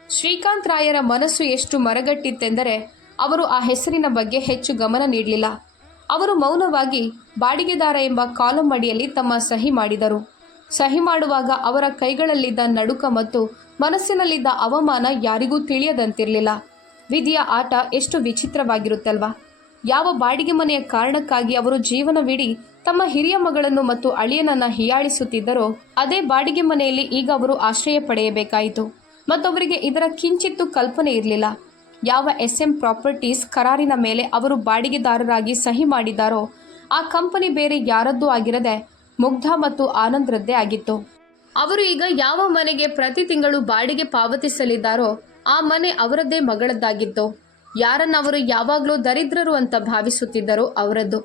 ಶ್ರೀಕಾಂತ್ ರಾಯರ ಮನಸ್ಸು ಎಷ್ಟು ಮರಗಟ್ಟಿತ್ತೆಂದರೆ ಅವರು ಆ ಹೆಸರಿನ ಬಗ್ಗೆ ಹೆಚ್ಚು ಗಮನ ನೀಡಲಿಲ್ಲ. ಅವರು ಮೌನವಾಗಿ ಬಾಡಿಗೆದಾರ ಎಂಬ ಕಾಲಂ ಅಡಿಯಲ್ಲಿ ತಮ್ಮ ಸಹಿ ಮಾಡಿದರು. ಸಹಿ ಮಾಡುವಾಗ ಅವರ ಕೈಗಳಲ್ಲಿದ್ದ ನಡುಕ ಮತ್ತು ಮನಸ್ಸಿನಲ್ಲಿದ್ದ ಅವಮಾನ ಯಾರಿಗೂ ತಿಳಿಯದಂತಿರಲಿಲ್ಲ. ವಿಧಿಯ ಆಟ ಎಷ್ಟು ವಿಚಿತ್ರವಾಗಿರುತ್ತಲ್ವಾ? ಯಾವ ಬಾಡಿಗೆ ಮನೆಯ ಕಾರಣಕ್ಕಾಗಿ ಅವರು ಜೀವನವಿಡೀ ತಮ್ಮ ಹಿರಿಯ ಮಗಳನ್ನು ಮತ್ತು ಅಳಿಯನನ್ನು ಹೀಯಾಳಿಸುತ್ತಿದ್ದರೋ ಅದೇ ಬಾಡಿಗೆ ಮನೆಯಲ್ಲಿ ಈಗ ಅವರು ಆಶ್ರಯ ಪಡೆಯಬೇಕಾಯಿತು. ಮತ್ತು ಅವರಿಗೆ ಇದರ ಕಿಂಚಿತ್ತೂ ಕಲ್ಪನೆ ಇರಲಿಲ್ಲ. ಯಾವ SM ಪ್ರಾಪರ್ಟೀಸ್ ಕರಾರಿನ ಮೇಲೆ ಅವರು ಬಾಡಿಗೆದಾರರಾಗಿ ಸಹಿ ಮಾಡಿದ್ದಾರೋ ಆ ಕಂಪನಿ ಬೇರೆ ಯಾರದ್ದೂ ಆಗಿರದೆ ಮುಗ್ಧ ಮತ್ತು ಆನಂದ್ರದ್ದೇ ಆಗಿತ್ತು. ಅವರು ಈಗ ಯಾವ ಮನೆಗೆ ಪ್ರತಿ ತಿಂಗಳು ಬಾಡಿಗೆ ಪಾವತಿಸಲಿದ್ದಾರೋ ಆ ಮನೆ ಅವರದ್ದೇ ಮಗಳದ್ದಾಗಿತ್ತು. ಯಾರನ್ನು ಅವರು ಯಾವಾಗಲೂ ದರಿದ್ರರು ಅಂತ ಭಾವಿಸುತ್ತಿದ್ದರೋ ಅವರದ್ದು.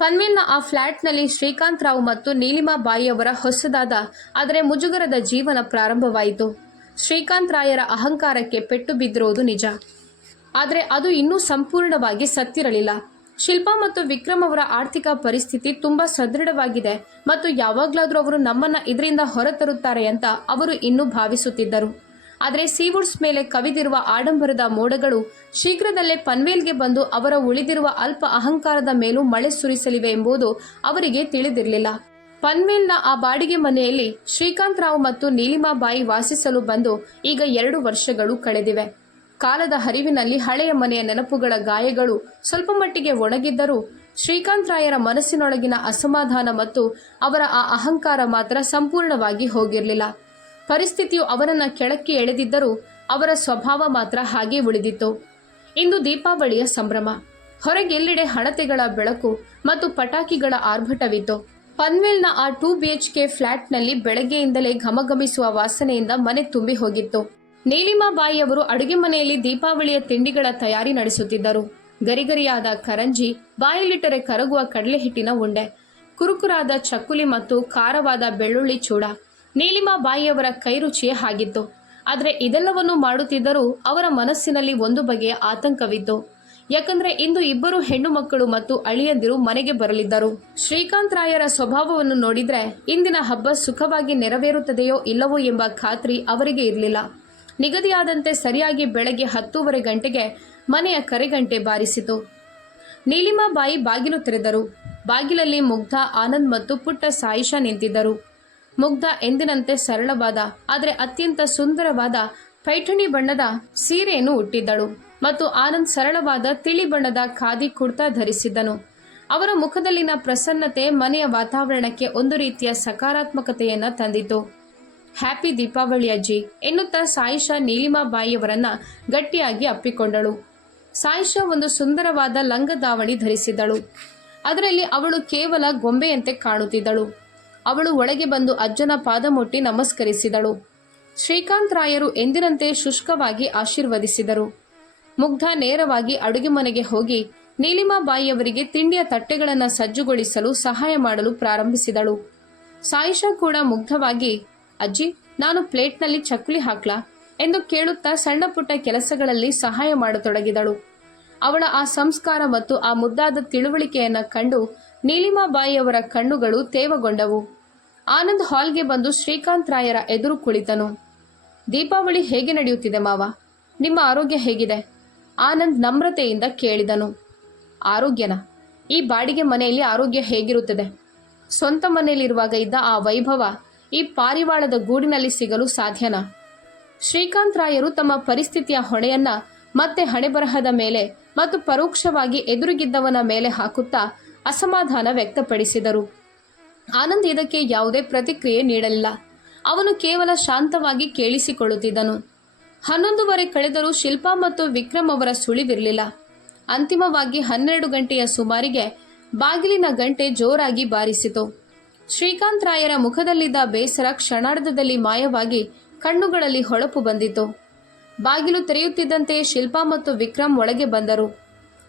ಪನ್ವೇಲ್ನ ಆ ಫ್ಲ್ಯಾಟ್ನಲ್ಲಿ ಶ್ರೀಕಾಂತ್ ರಾವ್ ಮತ್ತು ನೀಲಿಮಾ ಬಾಯಿಯವರ ಹೊಸದಾದ ಆದರೆ ಮುಜುಗರದ ಜೀವನ ಪ್ರಾರಂಭವಾಯಿತು. ಶ್ರೀಕಾಂತ್ ರಾಯರ ಅಹಂಕಾರಕ್ಕೆ ಪೆಟ್ಟು ಬಿದ್ದಿರೋದು ನಿಜ, ಆದರೆ ಅದು ಇನ್ನೂ ಸಂಪೂರ್ಣವಾಗಿ ಸತ್ತಿರಲಿಲ್ಲ. ಶಿಲ್ಪಾ ಮತ್ತು ವಿಕ್ರಮ್ ಅವರ ಆರ್ಥಿಕ ಪರಿಸ್ಥಿತಿ ತುಂಬ ಸದೃಢವಾಗಿದೆ ಮತ್ತು ಯಾವಾಗಲಾದರೂ ಅವರು ನಮ್ಮನ್ನು ಇದರಿಂದ ಹೊರತರುತ್ತಾರೆ ಅಂತ ಅವರು ಇನ್ನೂ ಭಾವಿಸುತ್ತಿದ್ದರು. ಆದರೆ ಸೀವುಡ್ಸ್ ಮೇಲೆ ಕವಿದಿರುವ ಆಡಂಬರದ ಮೋಡಗಳು ಶೀಘ್ರದಲ್ಲೇ ಪನ್ವೇಲ್ಗೆ ಬಂದು ಅವರ ಉಳಿದಿರುವ ಅಲ್ಪ ಅಹಂಕಾರದ ಮೇಲೂ ಮಳೆ ಸುರಿಸಲಿವೆ ಎಂಬುದು ಅವರಿಗೆ ತಿಳಿದಿರಲಿಲ್ಲ. ಪನ್ವೇಲ್ನ ಆ ಬಾಡಿಗೆ ಮನೆಯಲ್ಲಿ ಶ್ರೀಕಾಂತ್ ರಾವ್ ಮತ್ತು ನೀಲಿಮಾಬಾಯಿ ವಾಸಿಸಲು ಬಂದು ಈಗ 2 ವರ್ಷಗಳು ಕಳೆದಿವೆ. ಕಾಲದ ಹರಿವಿನಲ್ಲಿ ಹಳೆಯ ಮನೆಯ ನೆನಪುಗಳ ಗಾಯಗಳು ಸ್ವಲ್ಪ ಮಟ್ಟಿಗೆ ಒಣಗಿದ್ದರೂ ಶ್ರೀಕಾಂತ್ ರಾಯರ ಮನಸ್ಸಿನೊಳಗಿನ ಅಸಮಾಧಾನ ಮತ್ತು ಅವರ ಆ ಅಹಂಕಾರ ಮಾತ್ರ ಸಂಪೂರ್ಣವಾಗಿ ಹೋಗಿರಲಿಲ್ಲ. ಪರಿಸ್ಥಿತಿಯು ಅವರನ್ನ ಕೆಳಕ್ಕೆ ಎಳೆದಿದ್ದರೂ ಅವರ ಸ್ವಭಾವ ಮಾತ್ರ ಹಾಗೇ ಉಳಿದಿತ್ತು. ಇಂದು ದೀಪಾವಳಿಯ ಸಂಭ್ರಮ. ಹೊರಗೆಲ್ಲೆಡೆ ಹಣತೆಗಳ ಬೆಳಕು ಮತ್ತು ಪಟಾಕಿಗಳ ಆರ್ಭಟವಿತ್ತು. ಪನ್ವೇಲ್ನ ಆ 2 BHK ಫ್ಲಾಟ್ನಲ್ಲಿ ಬೆಳಗ್ಗೆಯಿಂದಲೇ ಘಮಘಮಿಸುವ ವಾಸನೆಯಿಂದ ಮನೆ ತುಂಬಿ ಹೋಗಿತ್ತು. ನೀಲಿಮಾಬಾಯಿಯವರು ಅಡುಗೆ ಮನೆಯಲ್ಲಿ ದೀಪಾವಳಿಯ ತಿಂಡಿಗಳ ತಯಾರಿ ನಡೆಸುತ್ತಿದ್ದರು. ಗರಿಗರಿಯಾದ ಕರಂಜಿ, ಬಾಯಲ್ಲಿಟ್ಟರೆ ಕರಗುವ ಕಡಲೆ ಹಿಟ್ಟಿನ ಉಂಡೆ, ಕುರುಕುರಾದ ಚಕ್ಕುಲಿ ಮತ್ತು ಖಾರವಾದ ಬೆಳ್ಳುಳ್ಳಿ ಚೂಡ ನೀಲಿಮಾಬಾಯಿಯವರ ಕೈರುಚಿಯೇ ಆಗಿತ್ತು. ಆದರೆ ಇದೆಲ್ಲವನ್ನೂ ಮಾಡುತ್ತಿದ್ದರೂ ಅವರ ಮನಸ್ಸಿನಲ್ಲಿ ಒಂದು ಬಗೆಯ ಆತಂಕವಿತ್ತು. ಯಾಕಂದ್ರೆ ಇಂದು 2 ಹೆಣ್ಣು ಮಕ್ಕಳು ಮತ್ತು ಅಳಿಯಂದಿರು ಮನೆಗೆ ಬರಲಿದ್ದರು. ಶ್ರೀಕಾಂತ್ ರಾಯರ ಸ್ವಭಾವವನ್ನು ನೋಡಿದ್ರೆ ಇಂದಿನ ಹಬ್ಬ ಸುಖವಾಗಿ ನೆರವೇರುತ್ತದೆಯೋ ಇಲ್ಲವೋ ಎಂಬ ಖಾತ್ರಿ ಅವರಿಗೆ ಇರಲಿಲ್ಲ. ನಿಗದಿಯಾದಂತೆ ಸರಿಯಾಗಿ ಬೆಳಗ್ಗೆ 10:30 ಗಂಟೆಗೆ ಮನೆಯ ಕರೆಗಂಟೆ ಬಾರಿಸಿತು. ನೀಲಿಮಾಬಾಯಿ ಬಾಗಿಲು ತೆರೆದರು. ಬಾಗಿಲಲ್ಲಿ ಮುಗ್ಧ, ಆನಂದ್ ಮತ್ತು ಪುಟ್ಟ ಸಾಯಿಷಾ ನಿಂತಿದ್ದರು. ಮುಗ್ಧ ಎಂದಿನಂತೆ ಸರಳವಾದ ಆದರೆ ಅತ್ಯಂತ ಸುಂದರವಾದ ಪೈಠಣಿ ಬಣ್ಣದ ಸೀರೆಯನ್ನು ಉಟ್ಟಿದ್ದಳು ಮತ್ತು ಆನಂದ್ ಸರಳವಾದ ತಿಳಿ ಬಣ್ಣದ ಖಾದಿ ಕುರ್ತಾ ಧರಿಸಿದ್ದನು. ಅವರ ಮುಖದಲ್ಲಿನ ಪ್ರಸನ್ನತೆ ಮನೆಯ ವಾತಾವರಣಕ್ಕೆ ಒಂದು ರೀತಿಯ ಸಕಾರಾತ್ಮಕತೆಯನ್ನ ತಂದಿತು. ಹ್ಯಾಪಿ ದೀಪಾವಳಿ ಅಜ್ಜಿ ಎನ್ನುತ್ತಾ ಸಾಯಿಷಾ ನೀಲಿಮಾಬಾಯಿಯವರನ್ನ ಗಟ್ಟಿಯಾಗಿ ಅಪ್ಪಿಕೊಂಡಳು. ಸಾಯಿಷಾ ಒಂದು ಸುಂದರವಾದ ಲಂಗ ದಾವಣಿ ಧರಿಸಿದ್ದಳು. ಅದರಲ್ಲಿ ಅವಳು ಕೇವಲ ಗೊಂಬೆಯಂತೆ ಕಾಣುತ್ತಿದ್ದಳು. ಅವಳು ಒಳಗೆ ಬಂದು ಅಜ್ಜನ ಪಾದ ಮುಟ್ಟಿ ನಮಸ್ಕರಿಸಿದಳು. ಶ್ರೀಕಾಂತ್ ರಾಯರು ಎಂದಿನಂತೆ ಶುಷ್ಕವಾಗಿ ಆಶೀರ್ವದಿಸಿದರು. ಮುಗ್ಧ ನೇರವಾಗಿ ಅಡುಗೆ ಮನೆಗೆ ಹೋಗಿ ನೀಲಿಮಾಬಾಯಿಯವರಿಗೆ ತಿಂಡಿಯ ತಟ್ಟೆಗಳನ್ನು ಸಜ್ಜುಗೊಳಿಸಲು ಸಹಾಯ ಮಾಡಲು ಪ್ರಾರಂಭಿಸಿದಳು. ಸಾಯಿಷಾ ಕೂಡ ಮುಗ್ಧವಾಗಿ, ಅಜ್ಜಿ, ನಾನು ಪ್ಲೇಟ್ನಲ್ಲಿ ಚಕ್ಕುಲಿ ಹಾಕ್ಲಾ ಎಂದು ಕೇಳುತ್ತಾ ಸಣ್ಣ ಪುಟ್ಟ ಕೆಲಸಗಳಲ್ಲಿ ಸಹಾಯ ಮಾಡತೊಡಗಿದಳು. ಅವಳ ಆ ಸಂಸ್ಕಾರ ಮತ್ತು ಆ ಮುದ್ದಾದ ತಿಳುವಳಿಕೆಯನ್ನು ಕಂಡು ನೀಲಿಮಾಬಾಯಿಯವರ ಕಣ್ಣುಗಳು ತೇವಗೊಂಡವು. ಆನಂದ್ ಹಾಲ್ಗೆ ಬಂದು ಶ್ರೀಕಾಂತ್ ರಾಯರ ಎದುರು ಕುಳಿತನು. ದೀಪಾವಳಿ ಹೇಗೆ ನಡೆಯುತ್ತಿದೆ ಮಾವ? ನಿಮ್ಮ ಆರೋಗ್ಯ ಹೇಗಿದೆ? ಆನಂದ್ ನಮ್ರತೆಯಿಂದ ಕೇಳಿದನು. ಆರೋಗ್ಯನ? ಈ ಬಾಡಿಗೆ ಮನೆಯಲ್ಲಿ ಆರೋಗ್ಯ ಹೇಗಿರುತ್ತದೆ? ಸ್ವಂತ ಮನೆಯಲ್ಲಿರುವಾಗ ಇದ್ದ ಆ ವೈಭವ ಈ ಪಾರಿವಾಳದ ಗೂಡಿನಲ್ಲಿ ಸಿಗಲು ಸಾಧ್ಯನಾ? ಶ್ರೀಕಾಂತ್ ರಾಯರು ತಮ್ಮ ಪರಿಸ್ಥಿತಿಯ ಹೊಣೆಯನ್ನ ಮತ್ತೆ ಹಣೆಬರಹದ ಮೇಲೆ ಮತ್ತು ಪರೋಕ್ಷವಾಗಿ ಎದುರುಗಿದ್ದವನ ಮೇಲೆ ಹಾಕುತ್ತಾ ಅಸಮಾಧಾನ ವ್ಯಕ್ತಪಡಿಸಿದರು. ಆನಂದ್ ಇದಕ್ಕೆ ಯಾವುದೇ ಪ್ರತಿಕ್ರಿಯೆ ನೀಡಲಿಲ್ಲ. ಅವನು ಕೇವಲ ಶಾಂತವಾಗಿ ಕೇಳಿಸಿಕೊಳ್ಳುತ್ತಿದ್ದನು. 11:30 ಕಳೆದರೂ ಶಿಲ್ಪಾ ಮತ್ತು ವಿಕ್ರಮ್ ಅವರ ಸುಳಿವಿರಲಿಲ್ಲ. ಅಂತಿಮವಾಗಿ 12 ಗಂಟೆಯ ಸುಮಾರಿಗೆ ಬಾಗಿಲಿನ ಗಂಟೆ ಜೋರಾಗಿ ಬಾರಿಸಿತು. ಶ್ರೀಕಾಂತ್ ರಾಯರ ಮುಖದಲ್ಲಿದ್ದ ಬೇಸರ ಕ್ಷಣಾರ್ಧದಲ್ಲಿ ಮಾಯವಾಗಿ ಕಣ್ಣುಗಳಲ್ಲಿ ಹೊಳಪು ಬಂದಿತು. ಬಾಗಿಲು ತೆರೆಯುತ್ತಿದ್ದಂತೆ ಶಿಲ್ಪಾ ಮತ್ತು ವಿಕ್ರಮ್ ಒಳಗೆ ಬಂದರು.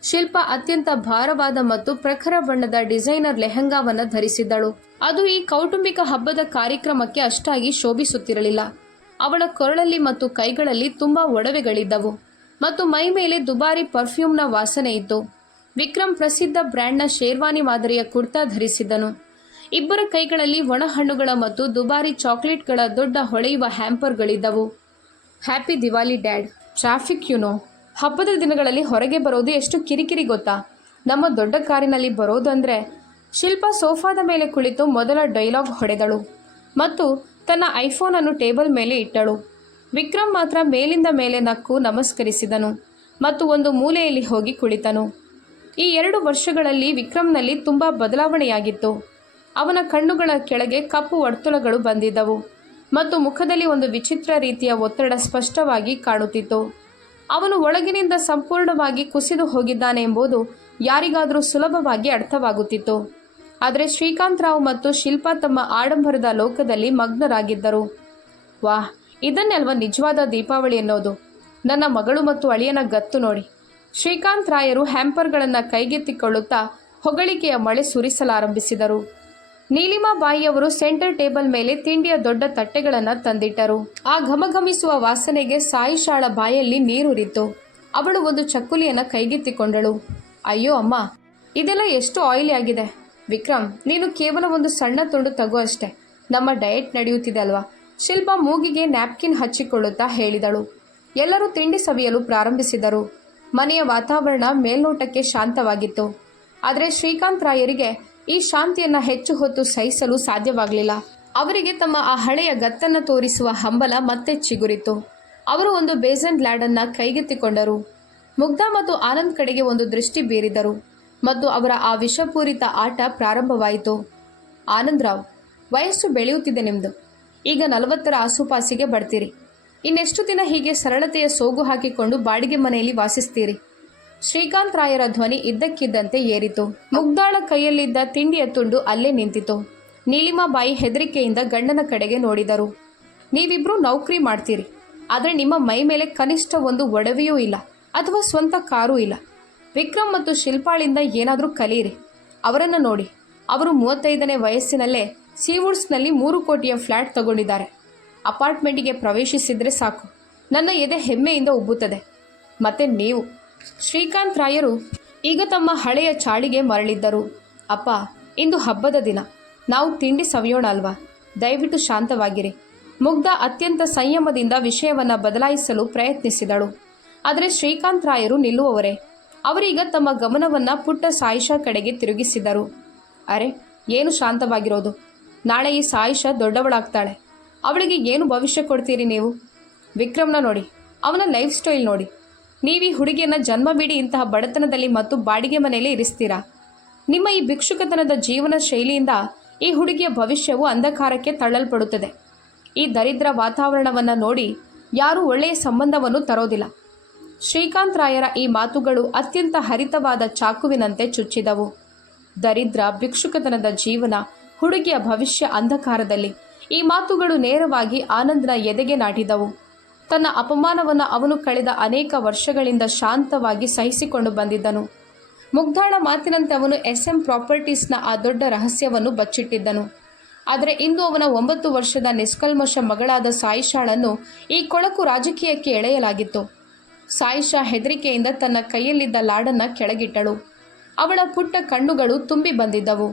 ಶಿಲ್ಪಾ ಅತ್ಯಂತ ಭಾರವಾದ ಮತ್ತು ಪ್ರಖರ ಬಣ್ಣದ ಡಿಸೈನರ್ ಲೆಹಂಗಾವನ್ನು ಧರಿಸಿದ್ದಳು. ಅದು ಈ ಕೌಟುಂಬಿಕ ಹಬ್ಬದ ಕಾರ್ಯಕ್ರಮಕ್ಕೆ ಅಷ್ಟಾಗಿ ಶೋಭಿಸುತ್ತಿರಲಿಲ್ಲ. ಅವಳ ಕೊರಳಲ್ಲಿ ಮತ್ತು ಕೈಗಳಲ್ಲಿ ತುಂಬಾ ಒಡವೆಗಳಿದ್ದವು ಮತ್ತು ಮೈ ಮೇಲೆ ದುಬಾರಿ ಪರ್ಫ್ಯೂಮ್ನ ವಾಸನೆ ಇತ್ತು. ವಿಕ್ರಮ್ ಪ್ರಸಿದ್ಧ ಬ್ರ್ಯಾಂಡ್ನ ಶೇರ್ವಾನಿ ಮಾದರಿಯ ಕುರ್ತಾ ಧರಿಸಿದ್ದನು. ಇಬ್ಬರ ಕೈಗಳಲ್ಲಿ ಒಣ ಹಣ್ಣುಗಳ ಮತ್ತು ದುಬಾರಿ ಚಾಕ್ಲೇಟ್ಗಳ ದೊಡ್ಡ ಹೊಳೆಯುವ ಹ್ಯಾಂಪರ್ಗಳಿದ್ದವು. Happy Diwali dad. ಟ್ರಾಫಿಕ್ ಹಬ್ಬದ ದಿನಗಳಲ್ಲಿ ಹೊರಗೆ ಬರೋದು ಎಷ್ಟು ಕಿರಿಕಿರಿ ಗೊತ್ತಾ? ನಮ್ಮ ದೊಡ್ಡ ಕಾರಿನಲ್ಲಿ ಬರೋದು ಅಂದರೆ. ಶಿಲ್ಪಾ ಸೋಫಾದ ಮೇಲೆ ಕುಳಿತು ಮೊದಲ ಡೈಲಾಗ್ ಹೊಡೆದಳು ಮತ್ತು ತನ್ನ ಐಫೋನನ್ನು ಟೇಬಲ್ ಮೇಲೆ ಇಟ್ಟಳು. ವಿಕ್ರಮ್ ಮಾತ್ರ ಮೇಲಿಂದ ಮೇಲೆ ನಕ್ಕು ನಮಸ್ಕರಿಸಿದನು ಮತ್ತು ಒಂದು ಮೂಲೆಯಲ್ಲಿ ಹೋಗಿ ಕುಳಿತನು. ಈ 2 ವರ್ಷಗಳಲ್ಲಿ ವಿಕ್ರಮ್ನಲ್ಲಿ ತುಂಬ ಬದಲಾವಣೆಯಾಗಿತ್ತು. ಅವನ ಕಣ್ಣುಗಳ ಕೆಳಗೆ ಕಪ್ಪು ವರ್ತುಲಗಳು ಬಂದಿದ್ದವು ಮತ್ತು ಮುಖದಲ್ಲಿ ಒಂದು ವಿಚಿತ್ರ ರೀತಿಯ ಒತ್ತಡ ಸ್ಪಷ್ಟವಾಗಿ ಕಾಣುತ್ತಿತ್ತು. ಅವನು ಒಳಗಿನಿಂದ ಸಂಪೂರ್ಣವಾಗಿ ಕುಸಿದು ಹೋಗಿದ್ದಾನೆ ಎಂಬುದು ಯಾರಿಗಾದರೂ ಸುಲಭವಾಗಿ ಅರ್ಥವಾಗುತ್ತಿತ್ತು. ಆದರೆ ಶ್ರೀಕಾಂತ್ ರಾವ್ ಮತ್ತು ಶಿಲ್ಪಾ ತಮ್ಮ ಆಡಂಬರದ ಲೋಕದಲ್ಲಿ ಮಗ್ನರಾಗಿದ್ದರು. ವಾಹ್, ಇದನ್ನೇ ಅಲ್ವಾ ನಿಜವಾದ ದೀಪಾವಳಿ ಎನ್ನೋದು. ನನ್ನ ಮಗಳು ಮತ್ತು ಅಳಿಯನ ಗತ್ತು ನೋಡಿ. ಶ್ರೀಕಾಂತ್ ರಾಯರು ಹ್ಯಾಂಪರ್ಗಳನ್ನು ಕೈಗೆತ್ತಿಕೊಳ್ಳುತ್ತಾ ಹೊಗಳಿಕೆಯ ಮಳೆ ಸುರಿಸಲಾರಂಭಿಸಿದರು. ನೀಲಿಮಾಬಾಯಿಯವರು ಸೆಂಟರ್ ಟೇಬಲ್ ಮೇಲೆ ತಿಂಡಿಯ ದೊಡ್ಡ ತಟ್ಟೆಗಳನ್ನು ತಂದಿಟ್ಟರು. ಆ ಘಮಘಮಿಸುವ ವಾಸನೆಗೆ ಸಾಯಿಷಾಳ ಬಾಯಲ್ಲಿ ನೀರುರಿತು. ಅವಳು ಒಂದು ಚಕ್ಕುಲಿಯನ್ನು ಕೈಗೆತ್ತಿಕೊಂಡಳು. ಅಯ್ಯೋ ಅಮ್ಮ, ಇದೆಲ್ಲ ಎಷ್ಟು ಆಯಿಲಿ ಆಗಿದೆ. ವಿಕ್ರಮ್, ನೀನು ಕೇವಲ ಒಂದು ಸಣ್ಣ ತುಂಡು ತಗೋ ಅಷ್ಟೆ. ನಮ್ಮ ಡಯಟ್ ನಡೆಯುತ್ತಿದೆ ಅಲ್ವಾ? ಶಿಲ್ಪ ಮೂಗಿಗೆ ನ್ಯಾಪ್ಕಿನ್ ಹಚ್ಚಿಕೊಳ್ಳುತ್ತಾ ಹೇಳಿದಳು. ಎಲ್ಲರೂ ತಿಂಡಿ ಸವಿಯಲು ಪ್ರಾರಂಭಿಸಿದರು. ಮನೆಯ ವಾತಾವರಣ ಮೇಲ್ನೋಟಕ್ಕೆ ಶಾಂತವಾಗಿತ್ತು. ಆದರೆ ಶ್ರೀಕಾಂತ್ ರಾಯರಿಗೆ ಈ ಶಾಂತಿಯನ್ನು ಹೆಚ್ಚು ಹೊತ್ತು ಸಹಿಸಲು ಸಾಧ್ಯವಾಗಲಿಲ್ಲ. ಅವರಿಗೆ ತಮ್ಮ ಆ ಹಳೆಯ ಗತ್ತನ್ನು ತೋರಿಸುವ ಹಂಬಲ ಮತ್ತೆ ಚಿಗುರಿತು. ಅವರು ಒಂದು ಬೇಸನ್ ಲ್ಯಾಡನ್ನು ಕೈಗೆತ್ತಿಕೊಂಡರು. ಮುಗ್ಧ ಮತ್ತು ಆನಂದ್ ಕಡೆಗೆ ಒಂದು ದೃಷ್ಟಿ ಬೀರಿದರು ಮತ್ತು ಅವರ ಆ ವಿಷಪೂರಿತ ಆಟ ಪ್ರಾರಂಭವಾಯಿತು. ಆನಂದ್ ರಾವ್, ವಯಸ್ಸು ಬೆಳೆಯುತ್ತಿದೆ ನಿಮ್ಮದು. ಈಗ 40ರ ಆಸುಪಾಸಿಗೆ ಬರ್ತೀರಿ. ಇನ್ನೆಷ್ಟು ದಿನ ಹೀಗೆ ಸರಳತೆಯ ಸೋಗು ಹಾಕಿಕೊಂಡು ಬಾಡಿಗೆ ಮನೆಯಲ್ಲಿ ವಾಸಿಸ್ತೀರಿ? ಶ್ರೀಕಾಂತ್ ರಾಯರ ಧ್ವನಿ ಇದ್ದಕ್ಕಿದ್ದಂತೆ ಏರಿತು. ಮುಗ್ಧಾಳ ಕೈಯಲ್ಲಿದ್ದ ತಿಂಡಿಯ ತುಂಡು ಅಲ್ಲೇ ನಿಂತಿತು. ನೀಲಿಮಾಬಾಯಿ ಹೆದರಿಕೆಯಿಂದ ಗಂಡನ ಕಡೆಗೆ ನೋಡಿದರು. ನೀವಿಬ್ರು ನೌಕರಿ ಮಾಡ್ತೀರಿ, ಆದರೆ ನಿಮ್ಮ ಮೈ ಮೇಲೆ ಕನಿಷ್ಠ ಒಂದು ಒಡವೆಯೂ ಇಲ್ಲ ಅಥವಾ ಸ್ವಂತ ಕಾರೂ ಇಲ್ಲ. ವಿಕ್ರಮ್ ಮತ್ತು ಶಿಲ್ಪಾಳಿಂದ ಏನಾದರೂ ಕಲಿಯಿರಿ. ಅವರನ್ನು ನೋಡಿ, ಅವರು 35ನೇ ವಯಸ್ಸಿನಲ್ಲೇ ಸೀವುಡ್ಸ್ನಲ್ಲಿ 3 ಕೋಟಿಯ ಫ್ಲ್ಯಾಟ್ ತಗೊಂಡಿದ್ದಾರೆ. ಅಪಾರ್ಟ್ಮೆಂಟಿಗೆ ಪ್ರವೇಶಿಸಿದರೆ ಸಾಕು, ನನ್ನ ಎದೆ ಹೆಮ್ಮೆಯಿಂದ ಉಬ್ಬುತ್ತದೆ. ಮತ್ತೆ ನೀವು? ಶ್ರೀಕಾಂತ್ ರಾಯರು ಈಗ ತಮ್ಮ ಹಳೆಯ ಚಾಳಿಗೆ ಮರಳಿದ್ದರು. ಅಪ್ಪ, ಇಂದು ಹಬ್ಬದ ದಿನ, ನಾವು ತಿಂಡಿ ಸವಿಯೋಣ ಅಲ್ವಾ? ದಯವಿಟ್ಟು ಶಾಂತವಾಗಿರಿ. ಮುಗ್ಧ ಅತ್ಯಂತ ಸಂಯಮದಿಂದ ವಿಷಯವನ್ನು ಬದಲಾಯಿಸಲು ಪ್ರಯತ್ನಿಸಿದಳು. ಆದರೆ ಶ್ರೀಕಾಂತ್ ರಾಯರು ನಿಲ್ಲುವವರೇ. ಅವರೀಗ ತಮ್ಮ ಗಮನವನ್ನು ಪುಟ್ಟ ಸಾಯಿಷಾ ಕಡೆಗೆ ತಿರುಗಿಸಿದರು. ಅರೆ, ಏನು ಶಾಂತವಾಗಿರೋದು? ನಾಳೆ ಈ ಸಾಯಿಷಾ ದೊಡ್ಡವಳಾಗ್ತಾಳೆ. ಅವಳಿಗೆ ಏನು ಭವಿಷ್ಯ ಕೊಡ್ತೀರಿ ನೀವು? ವಿಕ್ರಮ್ನ ನೋಡಿ, ಅವನ ಲೈಫ್ ಸ್ಟೈಲ್ ನೋಡಿ. ನೀವೀ ಹುಡುಗಿಯನ್ನು ಜನ್ಮ ಬಿಡಿ ಇಂತಹ ಬಡತನದಲ್ಲಿ ಮತ್ತು ಬಾಡಿಗೆ ಮನೆಯಲ್ಲಿ ಇರಿಸ್ತೀರಾ? ನಿಮ್ಮ ಈ ಭಿಕ್ಷುಕತನದ ಜೀವನ ಶೈಲಿಯಿಂದ ಈ ಹುಡುಗಿಯ ಭವಿಷ್ಯವು ಅಂಧಕಾರಕ್ಕೆ ತಳ್ಳಲ್ಪಡುತ್ತದೆ. ಈ ದರಿದ್ರ ವಾತಾವರಣವನ್ನು ನೋಡಿ ಯಾರೂ ಒಳ್ಳೆಯ ಸಂಬಂಧವನ್ನು ತರೋದಿಲ್ಲ. ಶ್ರೀಕಾಂತ್ ರಾಯರ ಈ ಮಾತುಗಳು ಅತ್ಯಂತ ಹರಿತವಾದ ಚಾಕುವಿನಂತೆ ಚುಚ್ಚಿದವು. ದರಿದ್ರ ಭಿಕ್ಷುಕತನದ ಜೀವನ, ಹುಡುಗಿಯ ಭವಿಷ್ಯ ಅಂಧಕಾರದಲ್ಲಿ. ಈ ಮಾತುಗಳು ನೇರವಾಗಿ ಆನಂದ್ನ ಎದೆಗೆ ನಾಟಿದವು. ತನ್ನ ಅಪಮಾನವನ್ನು ಅವನು ಕಳೆದ ಅನೇಕ ವರ್ಷಗಳಿಂದ ಶಾಂತವಾಗಿ ಸಹಿಸಿಕೊಂಡು ಬಂದಿದ್ದನು. ಮುಗ್ಧಾಳ ಮಾತಿನಂತೆ ಅವನು SM ಪ್ರಾಪರ್ಟೀಸ್ನ ಆ ದೊಡ್ಡ ರಹಸ್ಯವನ್ನು ಬಚ್ಚಿಟ್ಟಿದ್ದನು. ಆದರೆ ಇಂದು ಅವನ 9 ವರ್ಷದ ನಿಷ್ಕಲ್ಮಶ ಮಗಳಾದ ಸಾಯಿಷಾಳನ್ನು ಈ ಕೊಳಕು ರಾಜಕೀಯಕ್ಕೆ ಎಳೆಯಲಾಗಿತ್ತು. ಸಾಯಿಷಾ ಹೆದರಿಕೆಯಿಂದ ತನ್ನ ಕೈಯಲ್ಲಿದ್ದ ಲಾಡನ್ನು ಕೆಳಗಿಟ್ಟಳು. ಅವಳ ಪುಟ್ಟ ಕಣ್ಣುಗಳು ತುಂಬಿ ಬಂದಿದ್ದವು.